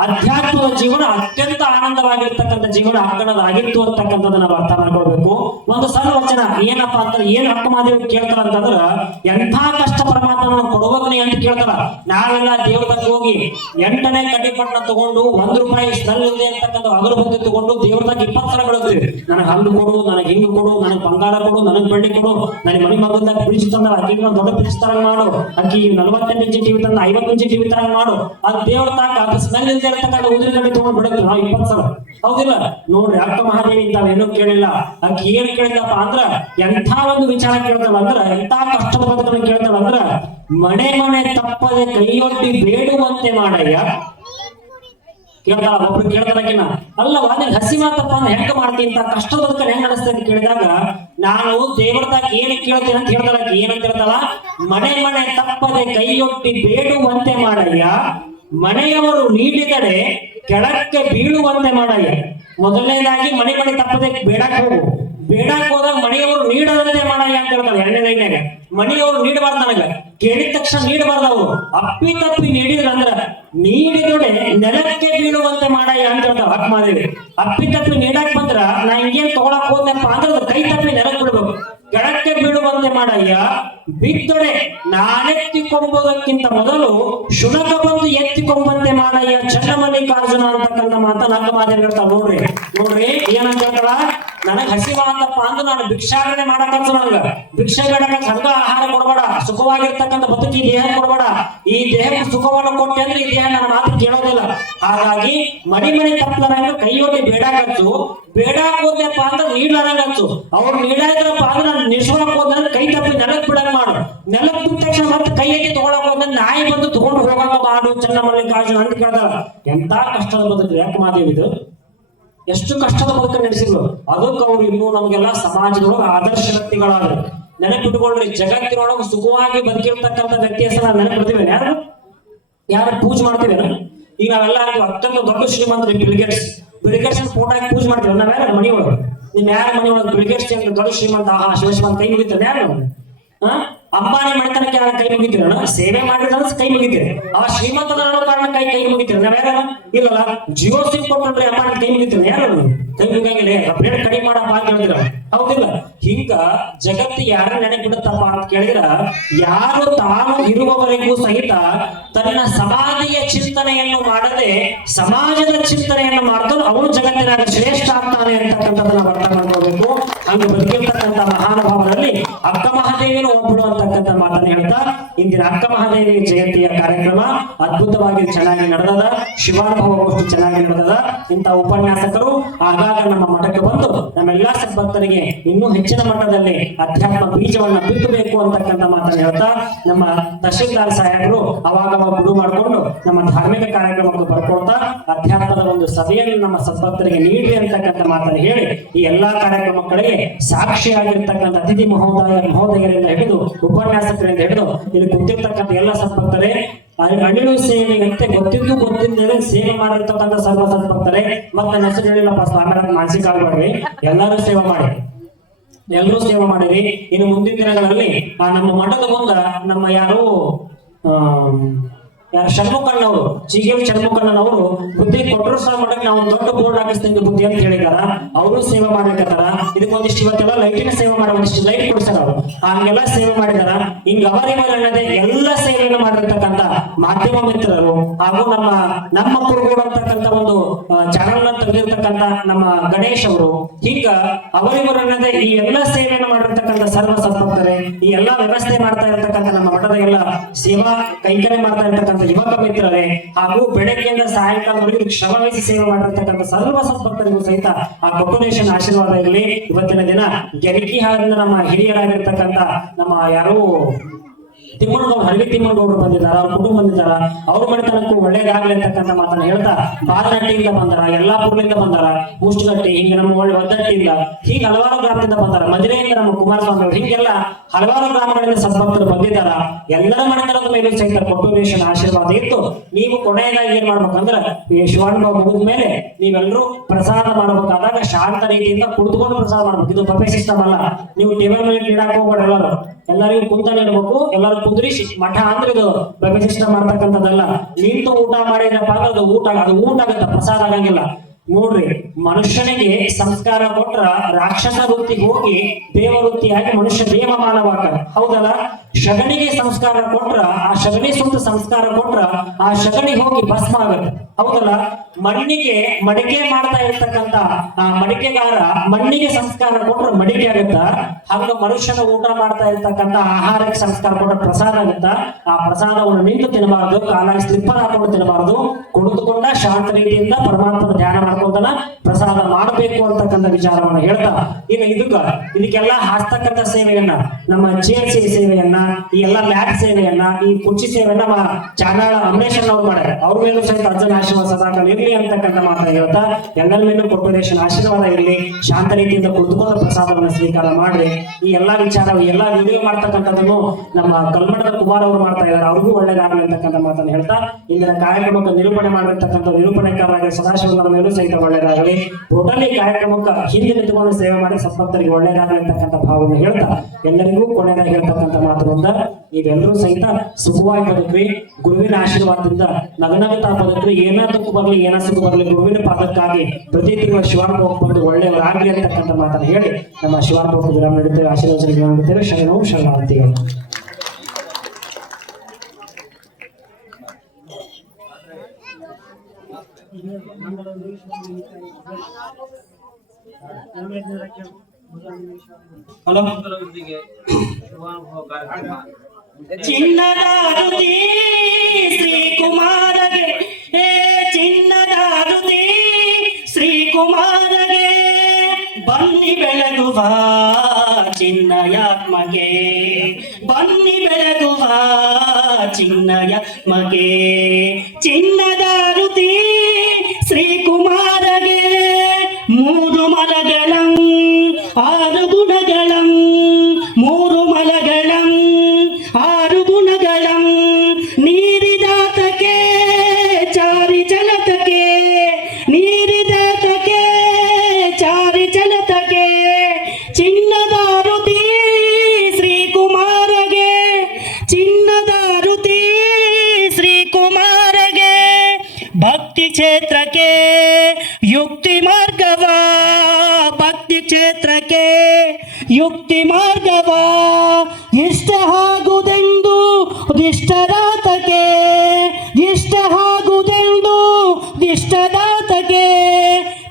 ಅಧ್ಯಾತ್ಮದ ಜೀವನ ಅತ್ಯಂತ ಆನಂದವಾಗಿರ್ತಕ್ಕಂಥ ಜೀವನ ಅಕ್ಕನದಾಗಿತ್ತು ಅಂತಕ್ಕಂಥದ್ದು ನಾವು ಅರ್ಥ ಮಾಡ್ಕೊಳ್ಬೇಕು. ಒಂದು ಸಣ್ಣ ವಚನ ಏನಪ್ಪಾ ಅಂತಂದ್ರೆ ಏನ್ ಅಕ್ಕ ಮಾದೇವಿ ಕೇಳ್ತಾರ ಅಂತಂದ್ರ ಎಂಥ ಕಷ್ಟ ಪರಮಾತ್ಮ ಕೊಡ್ಬೇಕನಿ ಅಂತ ಕೇಳ್ತಾರ. ನಾವೆಲ್ಲ ದೇವ್ರದಾಗ ಹೋಗಿ 8ನೇ ಕಡ್ಡಿಪಟ್ಟಣ ತಗೊಂಡು ₹1 ಸ್ಮೆಲ್ ಇದೆ ಅಂತಕ್ಕಂಥ ಅಗರಬತ್ತಿ ತಗೊಂಡು ದೇವ್ರದಾಗ 20 ಸಲ ಬೆಳಗ್ತೀವಿ. ನನಗೆ ಹಲ್ಲು ಕೊಡು, ನನಗೆ ಹಿಂಗು ಕೊಡು, ನನಗೆ ಬಂಗಾರ ಕೊಡು, ನನಗೆ ಬೆಳ್ಳಿ ಕೊಡು, ನನಗೆ ಮನೆ ಮಗದಾಗ ಫ್ರಿಜ್ ತಂದ ಅಕ್ಕಿ ದೊಡ್ಡ ಫ್ರಿಜ್ ತರ ಮಾಡು, ಅಕ್ಕಿ 48 ಇಂಚಿ ಟಿವಿ ತಂದ 50 ಇಂಚಿ ಟಿವಿ ತರ ಮಾಡು. ಅದು ದೇವ್ರ ತಾಕ ಅದು ಸ್ಮೆಲ್ ಇಲ್ಲದೆ ಇರ್ತಕ್ಕಂಥ ಉದುರಿ ಕಡೆ ತಗೊಂಡು ಬಿಡುತ್ತೆ ನಾವು 20 ಸಲ. ಹೌದಿಲ್ಲ? ನೋಡ್ರಿ ಅಕ್ಕ ಮಹಾದೇವಿ ಇಂತಾವೇನೂ ಕೇಳಿಲ್ಲ. ಅಕ್ಕಿ ಏನ್ ಕೇಳಿದಪ್ಪ ಅಂದ್ರ ಎಂಥ ಒಂದು ವಿಚಾರ ಕೇಳ್ತಾವ ಅಂದ್ರ, ಎಂಥ ಕಷ್ಟದ ಬದುಕನ್ನು ಕೇಳ್ತಾವ ಅಂದ್ರ ಮನೆ ಮನೆ ತಪ್ಪದೆ ಕೈಯೊಡ್ಡಿ ಬೇಡುವಂತೆ ಮಾಡಯ್ಯ ಕೇಳ್ತಾಳ. ಒಬ್ರು ಕೇಳ್ತಾರಕಿನ ಅಲ್ಲವಾ ನೀನ್ ಹಸಿ ಮಾತಪ್ಪ ಅಂದ್ರೆ ಹೆಂಗ ಮಾಡ್ತೀನಿ ಅಂತ ಕಷ್ಟದ ಬದುಕನ್ನು ಹೆಂಗ್ ನಡೆಸ್ತಾ ಅಂತ ಕೇಳಿದಾಗ ನಾನು ದೇವರದಾಗ ಏನ್ ಕೇಳ್ತೀನಿ ಅಂತ ಹೇಳ್ತಾಳ. ಏನಂತ ಹೇಳ್ತಾಳ? ಮನೆ ಮನೆ ತಪ್ಪದೆ ಕೈಯೊಟ್ಟಿ ಬೇಡುವಂತೆ ಮಾಡಯ್ಯ, ಮನೆಯವರು ನೀಡಿದಡೆ ಕೆಳಕ್ಕೆ ಬೀಳುವಂತೆ ಮಾಡಯ್ಯ. ಮೊದಲನೇದಾಗಿ ಮನೆ ಮನೆ ತಪ್ಪದೆ ಬೇಡಕ್ ಹೋಗು, ಬೇಡಕ್ ಹೋದಾಗ ಮನೆಯವರು ನೀಡದಂತೆ ಮಾಡಯ್ಯ ಅಂತ ಹೇಳ್ತಾರೆ. 2ನೇ ಲೈನ್ಯಾಗ ಮನೆಯವರು ನೀಡಬಾರ್ದು, ನನಗ ಕೇಳಿದ ತಕ್ಷಣ ನೀಡಬಾರ್ದು. ಅವರು ಅಪ್ಪಿ ತಪ್ಪಿ ನೀಡಿದ್ರ ಅಂದ್ರ ನೀಡಿದೊಡೆ ನೆಲಕ್ಕೆ ಬೀಳುವಂತೆ ಮಾಡಯ್ಯ ಅಂತ ಹೇಳ್ತಾವ ಅಕ್ಕ ಮಾದೇವಿ. ಅಪ್ಪಿ ತಪ್ಪಿ ನೀಡಕ್ ಬಂದ್ರ ನಾ ಹಿಂಗೇನ್ ತಗೊಳಕ್ ಹೋದ್ನಪ್ಪ ಅಂದ್ರೆ ಕೈ ತಪ್ಪಿ ನೆಲಕ್ಕೆ ಬಿಡ್ಬೇಕು, ಕೆಳಕ್ಕೆ ಬೀಳುವಂತೆ ಮಾಡಯ್ಯ. ಬಿದ್ದೊಡೆ ನಾನೆತ್ತಿಕೊಂಬುದಕ್ಕಿಂತ ಮೊದಲು ಶುನಕ ಬಂದು ಎತ್ತಿಕೊಂಬಂತೆ ಮಾಡಯ್ಯ ಚನ್ನಮಲ್ಲಿಕಾರ್ಜುನ ಅಂತಕ್ಕಂಥ ಮಾತನ್ನ ಅಕ್ಕ ಮಾದೇವಿ ಹೇಳ್ತಾವ. ನೋಡ್ರಿ ಏನಂತ ಹೇಳ್ತಾಳ? ನನಗ್ ಹಸಿವಾತಪ್ಪ ಅಂದ್ರೆ ನಾನು ಭಿಕ್ಷಾಟನೆ ಮಾಡಕಂತ, ನನಗ ಭಿಕ್ಷೆ ಬೇಡಕಂತ ಹಂಗ ಆಹಾರ ಕೊಡಬೇಡ, ಸುಖವಾಗಿರ್ತಕ್ಕಂಥ ಬದುಕಿ ದೇಹ ಕೊಡಬೇಡ. ಈ ದೇಹಕ್ಕೆ ಸುಖವನ್ನು ಕೊಟ್ಟೆ ಅಂದ್ರೆ ಈ ದೇಹ ನನ್ನ ಮಾತು ಕೇಳೋದಿಲ್ಲ. ಹಾಗಾಗಿ ಮನೆ ಮನೆ ತಪ್ಪಲಾರಂಗ ಕೈಯೊಡ್ಡಿ ಬೇಡಾಕಚ್ಚು, ಬೇಡಾಕ್ ಹೋದ್ನಪ್ಪ ಅಂದ್ರೆ ನೀಡ್ಲಾರಂಗಚ್ಚು. ಅವ್ರು ನೀಡಾದ್ರಪ್ಪ ಅಂದ್ರೆ ನಾನು ನಿಶ್ವರಕ್ ಹೋದ್ರೆ ಕೈ ತಪ್ಪಿ ನೆಲಕ್ ಬಿಡಕ್ ಮಾಡು, ನೆಲಕ್ ಬಿಟ್ಟ ತಕ್ಷಣ ಮತ್ತೆ ಕೈಯಲ್ಲಿ ತಗೊಳಕ್ ಹೋದ್ರೆ ನಾಯಿ ಬಂದು ತಗೊಂಡು ಹೋಗಂಗ ಮಾಡು ಚನ್ನಮಲ್ಲಿಕಾರ್ಜುನ ಅಂತ ಕೇಳ್ತಾರ. ಎಂತ ಕಷ್ಟದ ಬದುಕು ಯಾಕೆ ಮಾದೇವಿದು, ಎಷ್ಟು ಕಷ್ಟದ ಬದುಕ ನಡೆಸಿದ್ರು. ಅದಕ್ಕೆ ಅವ್ರು ಇನ್ನೂ ನಮಗೆಲ್ಲ ಸಮಾಜದೊಳಗೆ ಆದರ್ಶ ವ್ಯಕ್ತಿಗಳಾದ್ರು. ನೆನಪಿಟ್ಕೊಳ್ರಿ, ಜಗತ್ತಿನೊಳಗೆ ಸುಖವಾಗಿ ಬದುಕಿರ್ತಕ್ಕಂಥ ವ್ಯಕ್ತಿ ಹೆಸರು ನೆನಪಿಡ್ತೀವಿ. ಯಾರು ಪೂಜೆ ಮಾಡ್ತೀವಿ? ಈಗ ನಾವೆಲ್ಲ ಅತ್ಯಂತ ದೊಡ್ಡ ಶ್ರೀಮಂತರು ಬಿಲ್ಗೇಟ್ಸ್ ಫೋಟೋ ಹಾಕಿ ಪೂಜೆ ಮಾಡ್ತೀವಿ. ನಾವ್ಯಾರ ಮನಿ ಒಳಗೆ, ನಿಮ್ ಯಾರ ಮನಿ ಒಳಗೆ ಬಿಲ್ಗೇಟ್ಸ್ ದೊಡ್ಡ ಶ್ರೀಮಂತ ಶಿವಶ್ರೀಮಂತ ಕೈ ಮುಗಿತಾರೆ ಯಾರು? ಅಂಬಾನಿ ಮನೆತನಕ್ಕೆ ಯಾರು ಕೈ ಮುಗಿತೀರ? ಸೇವೆ ಮಾಡಿದ್ರೆ ಕೈ ಮುಗಿತೀರಿ. ಅವ ಶ್ರೀಮಂತದ ಕಾರಣ ಕೈ ಮುಗಿತೀರಿ. ನಾವ್ಯಾರ ಇಲ್ಲಲ್ಲ, ಜಿಯೋ ಸಿಮ್ ಕೊಟ್ಟರೆ ಅಂಬಾನಿ ಕೈ ಮುಗಿತೀರಿ. ಯಾರು ಕೈ ಮುಗಿಯಂಗಿಲ್ಲ, ರೇಟ್ ಕಡಿಮೆ ಮಾಡಪ್ಪ ಅಂತ ಕೇಳಿದ್ರ. ಹೌದಿಲ್ಲ? ಹಿಂಗ ಜಗತ್ತು ಯಾರ ನೆನಪಿಡುತ್ತಪ್ಪ ಅಂತ ಕೇಳಿದ್ರ, ಯಾರು ತಾನು ಇರುವವರೆಗೂ ಸಹಿತ ತನ್ನ ಸಮಾಧಿಯ ಚಿಂತನೆಯನ್ನು ಮಾಡದೆ ಸಮಾಜದ ಚಿಂತನೆಯನ್ನು ಮಾಡ್ತಾನೆ, ಅವನು ಜಗತ್ತಿನ ಶ್ರೇಷ್ಠ ಆಗ್ತಾನೆ ಅಂತಕ್ಕಂಥದ್ದನ್ನ ಅರ್ಥ ಮಾಡ್ಕೋಬೇಕು. ಹಂಗೆ ಬದುಕಿರ್ತಕ್ಕಂಥ ಮಹಾನುಭಾವರಲ್ಲಿ ಅಕ್ಕ ಮಹಾದೇವಿನ ಒಬ್ಬಳು ಅಂತಕ್ಕಂಥ ಮಾತನ್ನ ಹೇಳ್ತಾ ಇಂದಿನ ಅಕ್ಕ ಮಹಾದೇವಿ ಜಯಂತಿಯ ಕಾರ್ಯಕ್ರಮ ಅದ್ಭುತವಾಗಿ ಚೆನ್ನಾಗಿ ನಡೆದದ. ಶಿವಾನುಭವ ಗೋಷ್ಠಿ ಚೆನ್ನಾಗಿ ನಡೆದದ. ಇಂಥ ಉಪನ್ಯಾಸಕರು ಆಗಾಗ ನಮ್ಮ ಮಠಕ್ಕೆ ಬಂದು ನಮ್ಮೆಲ್ಲಾ ಸದ್ಭಕ್ತರಿಗೆ ಇನ್ನೂ ಹೆಚ್ಚಿನ ಮಟ್ಟದಲ್ಲಿ ಅಧ್ಯಾತ್ಮ ಬೀಜವನ್ನ ಬಿತ್ತಬೇಕು ಅಂತಕ್ಕಂಥ ಮಾತನ್ನ ಹೇಳ್ತಾ ನಮ್ಮ ತಹಶೀಲ್ದಾರ್ ಸಾಹೇಬರು ಅವಾಗವಾಗ ಬಿಡು ಮಾಡಿಕೊಂಡು ನಮ್ಮ ಧಾರ್ಮಿಕ ಕಾರ್ಯಕ್ರಮಕ್ಕೆ ಬರ್ಕೊಳ್ತಾ ಅಧ್ಯಾತ್ಮದ ಒಂದು ಸಭೆಯನ್ನು ನಮ್ಮ ಸದ್ಭಕ್ತರಿಗೆ ನೀಡಿ ಅಂತಕ್ಕಂಥ ಮಾತನ್ನು ಹೇಳಿ ಈ ಎಲ್ಲಾ ಕಾರ್ಯಕ್ರಮಗಳಿಗೆ ಸಾಕ್ಷಿಯಾಗಿರ್ತಕ್ಕಂಥ ಅತಿಥಿ ಮಹೋದಯ ಮಹೋದಯರಿಂದ ಹಿಡಿದು ಉಪನ್ಯಾಸಕರಿಂದ ಹಿಡಿದು ಇಲ್ಲಿ ಕುಂತಿರ್ತಕ್ಕಂಥ ಎಲ್ಲ ಸದ್ಭಕ್ತರೇ, ಅಳಿಲು ಸೇವೆಯಂತೆ ಗೊತ್ತಿಲ್ಲದೆ ಸೇವೆ ಮಾಡಿರ್ತಕ್ಕಂಥ ಸರ್ವ ಸದ್ಭಕ್ತರೇ, ಮತ್ತೆ ನನ್ನ ಹೆಸರು ಹೇಳಿಲ್ಲಪ್ಪ ಸ್ವಾಮಿ ಮಾನಸಿಕ ಆಗ್ಬೇಡ್ರಿ, ಎಲ್ಲರೂ ಸೇವೆ ಮಾಡಿ, ಎಲ್ಲರೂ ಸೇವೆ ಮಾಡಿರಿ. ಇನ್ನು ಮುಂದಿನ ದಿನಗಳಲ್ಲಿ ನಮ್ಮ ಮಠದ ಮುಂದ ನಮ್ಮ ಯಾರು ಷಣ್ಮುಖಣ್ಣವರು, ಜಿಗೇವಿ ಷಣ್ಮುಖಣ್ಣನವರು ಬುದ್ಧಿ ಕೊಟ್ಟರು ಸಹ ಮಠಕ್ಕೆ ನಾವು ದೊಡ್ಡ ಬೋರ್ಡ್ ಹಾಕಿಸ್ತೀನಿ ಬುದ್ಧಿ ಅಂತ ಹೇಳಿದಾರ. ಅವರು ಸೇವೆ ಮಾಡ್ಬೇಕತ್ತಾರ. ಇದಕ್ಕೊಂದಿಷ್ಟು ಇವತ್ತೆಲ್ಲ ಲೈಟಿನ ಸೇವೆ ಮಾಡಿ ಒಂದಿಷ್ಟು ಲೈಟ್ ಕೊಡ್ಸಾರ. ಅವರು ಹಂಗೆಲ್ಲ ಸೇವೆ ಮಾಡಿದಾರ. ಹಿಂಗ ಅವರಿವರಲ್ಲದೆ ಎಲ್ಲ ಸೇವೆಯನ್ನು ಮಾಡಿರ್ತಕ್ಕಂಥ ಮಾಧ್ಯಮ ಮಿತ್ರರು ಹಾಗೂ ನಮ್ಮ ಕುರುಗೋಡು ಅಂತಕ್ಕಂಥ ಒಂದು ಚಾನಲ್ ತೆಗೆದಿರ್ತಕ್ಕಂಥ ನಮ್ಮ ಗಣೇಶ್ ಅವರು, ಹಿಂಗ ಅವರಿವರಲ್ಲದೆ ಈ ಎಲ್ಲ ಸೇವೆಯನ್ನು ಮಾಡಿರ್ತಕ್ಕಂಥ ಸರ್ವ ಸದ್ಭಕ್ತರೇ, ಈ ಎಲ್ಲಾ ವ್ಯವಸ್ಥೆ ಮಾಡ್ತಾ ಇರ್ತಕ್ಕಂಥ ನಮ್ಮ ಮಠದ ಎಲ್ಲ ಸೇವಾ ಕೈಕರ್ಯ ಮಾಡ್ತಾ ಇರ್ತಕ್ಕಂಥ ಯುವಕ ಮಿತ್ರರೇ ಹಾಗೂ ಬೆಳಗ್ಗೆಯಿಂದ ಸಾಯಂಕಾಲದವರೆಗೂ ಶ್ರಮವಹಿಸಿ ಸೇವೆ ಮಾಡಿರ್ತಕ್ಕಂಥ ಸರ್ವ ಸದ್ಭಕ್ತರಿಗೂ ಸಹಿತ ಆ ಕೊಟ್ಟೂರೇಶನ್ ಆಶೀರ್ವಾದ ಇರಲಿ. ಇವತ್ತಿನ ದಿನ ಗೆರಕಿ ಹಾಲಿಂದ ನಮ್ಮ ಹಿರಿಯರಾಗಿರ್ತಕ್ಕಂಥ ನಮ್ಮ ಯಾರು ತಿಮ್ಮಣ್ಣಗೌಡ, ಹಳ್ಳಿ ತಿಮ್ಮಣ್ಣಗೌಡರು ಬಂದಿದ್ದಾರ, ಅವ್ರ ಕುಟುಂಬ ಬಂದಿದ್ದಾರ. ಅವ್ರ ಮನೆತನಕ್ಕೂ ಒಳ್ಳೇದಾಗ್ಲಿ ಅಂತಕ್ಕಂಥ ಮಾತನ್ನ ಹೇಳ್ತಾ, ಬಾದನಹಟ್ಟಿಯಿಂದ ಬಂದಾರ, ಯಲ್ಲಾಪುರದಿಂದ ಬಂದಾರ, ಮುಷ್ಟಗಟ್ಟಿ, ಹಿಂಗೆ ನಮ್ಮ ಒಳ್ಳೆ ಒದ್ದಟ್ಟಿಯಿಂದ, ಹೀಗೆ ಹಲವಾರು ಗ್ರಾಮದಿಂದ ಬಂದಾರ, ಮದುವೆಯಿಂದ ನಮ್ಮ ಕುಮಾರಸ್ವಾಮಿ ಅವರು, ಹೀಗೆಲ್ಲ ಹಲವಾರು ಗ್ರಾಮಗಳಿಂದ ಸದ್ಭಕ್ತರು ಬಂದಿದ್ದಾರ. ಎಲ್ಲರ ಮನೆತನದ ಮೇಲೂ ಸಹಿತ ಕೊಟ್ಟೂರೇಶನ ಆಶೀರ್ವಾದ ಇತ್ತು. ನೀವು ಕೊನೆಯದಾಗಿ ಏನ್ ಮಾಡ್ಬೇಕಂದ್ರ, ಈ ಶಿವಾನುಭವ ಮುಗಿದ ಮೇಲೆ ನೀವೆಲ್ಲರೂ ಪ್ರಸಾದ ಮಾಡಬೇಕಾದಾಗ ಶಾಂತ ರೀತಿಯಿಂದ ಕುಳಿತುಕೊಂಡು ಪ್ರಸಾದ ಮಾಡ್ಬೇಕು. ಇದು ಬಫೆ ಸಿಸ್ಟಮ್ ಅಲ್ಲ. ನೀವು ಟೇಬಲ್ ಮೇಲೆ ನೀಡಾಕ ಹೋಗ್ಬೇಡ. ಎಲ್ಲರಿಗೂ ಕುಂತ ನೀಡಬೇಕು. ಎಲ್ಲರೂ ಕುಂದ್ರಿಸಿ, ಮಠ ಅಂದ್ರೆ ಇದು ಬಫೆ ಸಿಸ್ಟಮ್ ಮಾಡ್ತಕ್ಕಂಥದ್ದಲ್ಲ. ನಿಂತು ಊಟ ಮಾಡಿದ್ರಪ್ಪ ಅಂದ್ರೆ ಅದು ಊಟ ಆಗತ್ತ, ಪ್ರಸಾದ ಆಗಂಗಿಲ್ಲ. ನೋಡ್ರಿ, ಮನುಷ್ಯನಿಗೆ ಸಂಸ್ಕಾರ ಕೊಟ್ರ ರಾಕ್ಷಸ ವೃತ್ತಿಗೆ ಹೋಗಿ ದೇವ ವೃತ್ತಿಯಾಗಿ ಮನುಷ್ಯ ದೇವ ಮಾನವಾಗ್ತಾನೆ, ಹೌದಲ್ಲ? ಶಗಣಿಗೆ ಸಂಸ್ಕಾರ ಕೊಟ್ರ, ಆ ಶಗಣಿ ಸುತ್ತ ಸಂಸ್ಕಾರ ಕೊಟ್ರ ಆ ಶಗಣಿ ಹೋಗಿ ಭಸ್ಮ ಆಗತ್ತೆ, ಹೌದಲ್ಲ? ಮಣ್ಣಿಗೆ ಮಡಿಕೆ ಮಾಡ್ತಾ ಇರ್ತಕ್ಕಂಥ ಆ ಮಡಿಕೆಗಾರ ಮಣ್ಣಿಗೆ ಸಂಸ್ಕಾರ ಕೊಟ್ರ ಮಡಿಕೆ ಆಗತ್ತ. ಹಂಗ ಮನುಷ್ಯನ ಊಟ ಮಾಡ್ತಾ ಇರ್ತಕ್ಕಂಥ ಆಹಾರಕ್ಕೆ ಸಂಸ್ಕಾರ ಕೊಟ್ರ ಪ್ರಸಾದ ಆಗತ್ತ. ಆ ಪ್ರಸಾದವನ್ನು ನಿಂತು ತಿನ್ನಬಾರದು, ಕಾಲಾಗಿ ಸ್ಲಿಪ್ಪರ್ ಹಾಕೊಂಡು ತಿನ್ನಬಾರದು. ಕುಳಿತುಕೊಂಡ ಶಾಂತ ರೀತಿಯಿಂದ ಪರಮಾತ್ಮನ ಧ್ಯಾನ ಮಾಡ್ಕೊಂಡನ ಪ್ರಸಾದ ಮಾಡಬೇಕು ಅಂತಕ್ಕಂಥ ವಿಚಾರವನ್ನು ಹೇಳ್ತಾ, ಇನ್ನು ಇದಕ್ಕೆಲ್ಲ ಹಾಸ್ತಕ್ಕಂಥ ಸೇವೆಯನ್ನ, ನಮ್ಮ ಚೇರ್ಸಿ ಸೇವೆಯನ್ನ, ಈ ಎಲ್ಲ ಲ್ಯಾಬ್ ಸೇವೆಯನ್ನ, ಈ ಕುರ್ಚಿ ಸೇವೆಯನ್ನ ನಮ್ಮ ಚಾನಾಳ ಅಮರೇಶನ್ ಅವ್ರು ಮಾಡ್ಯಾರ. ಅವ್ರ ಮೇಲೂ ಸಹಿತ ಅಜ್ಜನ ಆಶೀರ್ವಾದ ಸದಾಕಾಲ ಇರ್ಲಿ ಅಂತಕ್ಕಂಥ ಮಾತನ್ನ ಹೇಳ್ತಾ, ಎಲ್ಲರ ಮೇಲೂ ಕೊಟ್ಟೂರೇಶನ ಆಶೀರ್ವಾದ ಇರಲಿ. ಶಾಂತ ರೀತಿಯಿಂದ ಕುಳಿತುಕೊಂಡು ಪ್ರಸಾದವನ್ನು ಸ್ವೀಕಾರ ಮಾಡ್ರಿ. ಈ ಎಲ್ಲಾ ವಿಚಾರ, ಎಲ್ಲ ವಿಡಿಯೋ ಮಾಡ್ತಕ್ಕಂಥದ್ದನ್ನು ನಮ್ಮ ಕಲ್ಮಠದ ಕುಮಾರ್ ಅವರು ಮಾಡ್ತಾ ಇದ್ದಾರೆ. ಅವ್ರಿಗೂ ಒಳ್ಳೇದಾಗಲಿ ಅಂತಕ್ಕಂಥ ಮಾತನ್ನು ಹೇಳ್ತಾ, ಇಂದಿನ ಕಾರ್ಯಕ್ರಮಕ್ಕೆ ನಿರೂಪಣೆ ಮಾಡಿರ್ತಕ್ಕಂಥ ನಿರೂಪಣೆಕಾರರಾಗಿ ಸದಾಶಿವರ ಮೇಲೂ ಸಹಿತ ಒಳ್ಳೇದಾಗಲಿ. ಟೋಟಲಿ ಕಾರ್ಯಕ್ರಮಕ್ಕೆ ಹಿಂದೆ ನಿಂತುಕೊಂಡು ಸೇವೆ ಮಾಡಿ ಸದ್ಭಕ್ತರಿಗೆ ಒಳ್ಳೇದಾಗಲಿ ಅಂತಕ್ಕಂಥ ಭಾವನೆ ಹೇಳ್ತಾ, ಎಲ್ಲರಿಗೂ ಕೊನೆಯದಾಗಿ ಹೇಳ್ತಕ್ಕಂಥ ಮಾತು ಬಂದ, ನೀವೆಲ್ಲರೂ ಸಹಿತ ಸುಖವಾಗಿ ಬದುಕ್ರಿ. ಗುರುವಿನ ಆಶೀರ್ವಾದದಿಂದ ನಗನಗುತ್ತಾ ಬದುಕ್ರಿ. ಏನ ದುಃಖ ಬರ್ಲಿ, ಏನ ಸುಖ ಬರ್ಲಿ, ಗುರುವಿನ ಪಾದಕ್ಕಾಗಿ ಪ್ರತಿ ತಿಂಗಳ ಶಿವಾನುಭವ ಬಂದು ಒಳ್ಳೆಯವರಾಗ್ಲಿ ಅಂತಕ್ಕಂಥ ಮಾತನ್ನು ಹೇಳಿ ನಮ್ಮ ಶಿವಾನುಭವ ವಿರಾಮ ನೀಡುತ್ತೇವೆ. ಆಶೀರ್ವಚನೆ ವಿರಾಮ ನೀಡುತ್ತೇವೆ. ಶರಣವು ಶರಣಾರ್ಥಿಗಳು. ಹಲೋ, ಚಿನ್ನದ ರುತಿ ಶ್ರೀ ಕುಮಾರಗೆ, ಚಿನ್ನದ ರುತಿ ಶ್ರೀ ಕುಮಾರಗೆ, ಬನ್ನಿ ಬೆಳಗುವ ಚಿನ್ನಯಾತ್ಮಗೆ, ಬನ್ನಿ ಬೆಳಗುವ ಚಿನ್ನಯಾತ್ಮಗೆ. ಚಿನ್ನದ ರುತಿ ಶ್ರೀ ಕುಮಾರಗೆ, ಮೂರು ಮಲಗಳಂ ಆರು ಗುಣಗಳಂ, ಮೂರು ಮಲಗಳಂ ಆರು ಗುಣಗಳಂ, ನೀರಿದಾತಕ್ಕೆ ಚಾರಿ ಚಲತಕ್ಕೆ, ನೀರಿದಾತಕ್ಕೆ ಚಾರಿ ಚಲತಕ್ಕೆ. ಚಿನ್ನದ ರುತಿ ಶ್ರೀ ಕುಮಾರಗೆ, ಚಿನ್ನದ ರುತಿ ಶ್ರೀ ಕುಮಾರಗೆ. ಭಕ್ತಿ ಕ್ಷೇತ್ರಕ್ಕೆ ಯುಕ್ತಿ ಮಾರ್ಗವ, ಭಕ್ತಿ ಕ್ಷೇತ್ರಕ್ಕೆ ಯುಕ್ತಿ ಮಾರ್ಗವ, ಇಷ್ಟ ಆಗುದೆಂದು ದಿಷ್ಟದಾತಕ್ಕೆ, ಇಷ್ಟ ಆಗುದೆಂದು ದಿಷ್ಟದಾತಕ್ಕೆ.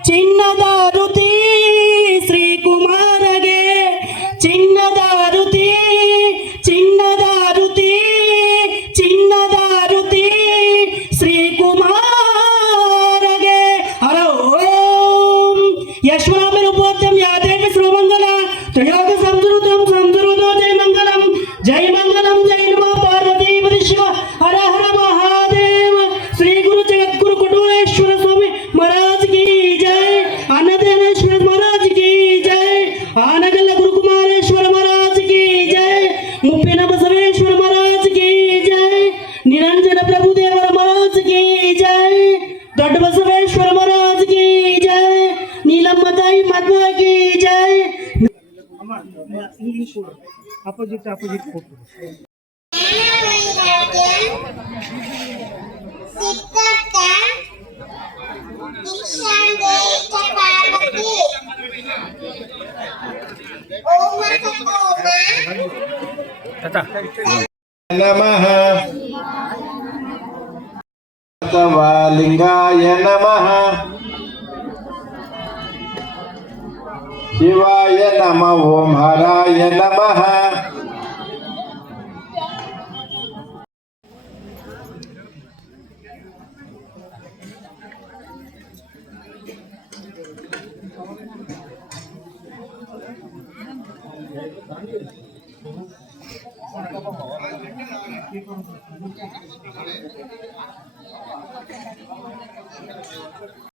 ಚಿನ್ನದ ರುತಿ ಶ್ರೀ ಕುಮಾರಗೆ, ಚಿನ್ನದ ರುತಿ, ಚಿನ್ನದ ರುತಿ, ಚಿನ್ನದ ರುತಿ ಶ್ರೀ ಕುಮಾರಗೆ. ಹರ ಓಂ ಯಶ್ವರಾಮನ ಉಪೋದ್ಯಂ ಯಾದೇವಿ ಸರ್ವಮಂಗಲ ತ್ರಯೋಗ ಸಂಸ್ಕೃತಂ ಸಂಸ್ಕೃತೋ ಜಯ ಮಂಗಲಂ, ಜಯ ಮಂಗಲಂ, ಜಯ ನಮೋ ಪಾರ್ವತಿ ಶಿವ. ಹರ ಹರ ಮಹಾದೇವ. ಶ್ರೀ ಗುರು ಜಗದ್ಗುರು ಕೊಟ್ಟೂರೇಶ್ವರ ಸ್ವಾಮಿ ಮಹಾರಾಜ್ ಕಿ ಜಯ. ಅನ್ನದೇವೇಶ್ವರ ಮಹಾರಾಜ್ ಕಿ ಜಯ. ಆನಗಲ್ಲ ಗುರುಕುಮಾರೇಶ್ವರ ಮಹಾರಾಜ್ ಕಿ ಇಲ್ಲಿ ಕೂಡ ಅಪೋಸಿಟ್ ಕೊಟ್ಟು ನಮಃ ಲಿಂಗಾಯ ನಮಃ ಶಿವಾಯ ನಮಃ ಓಂ ಹರಾಯ ನಮಃ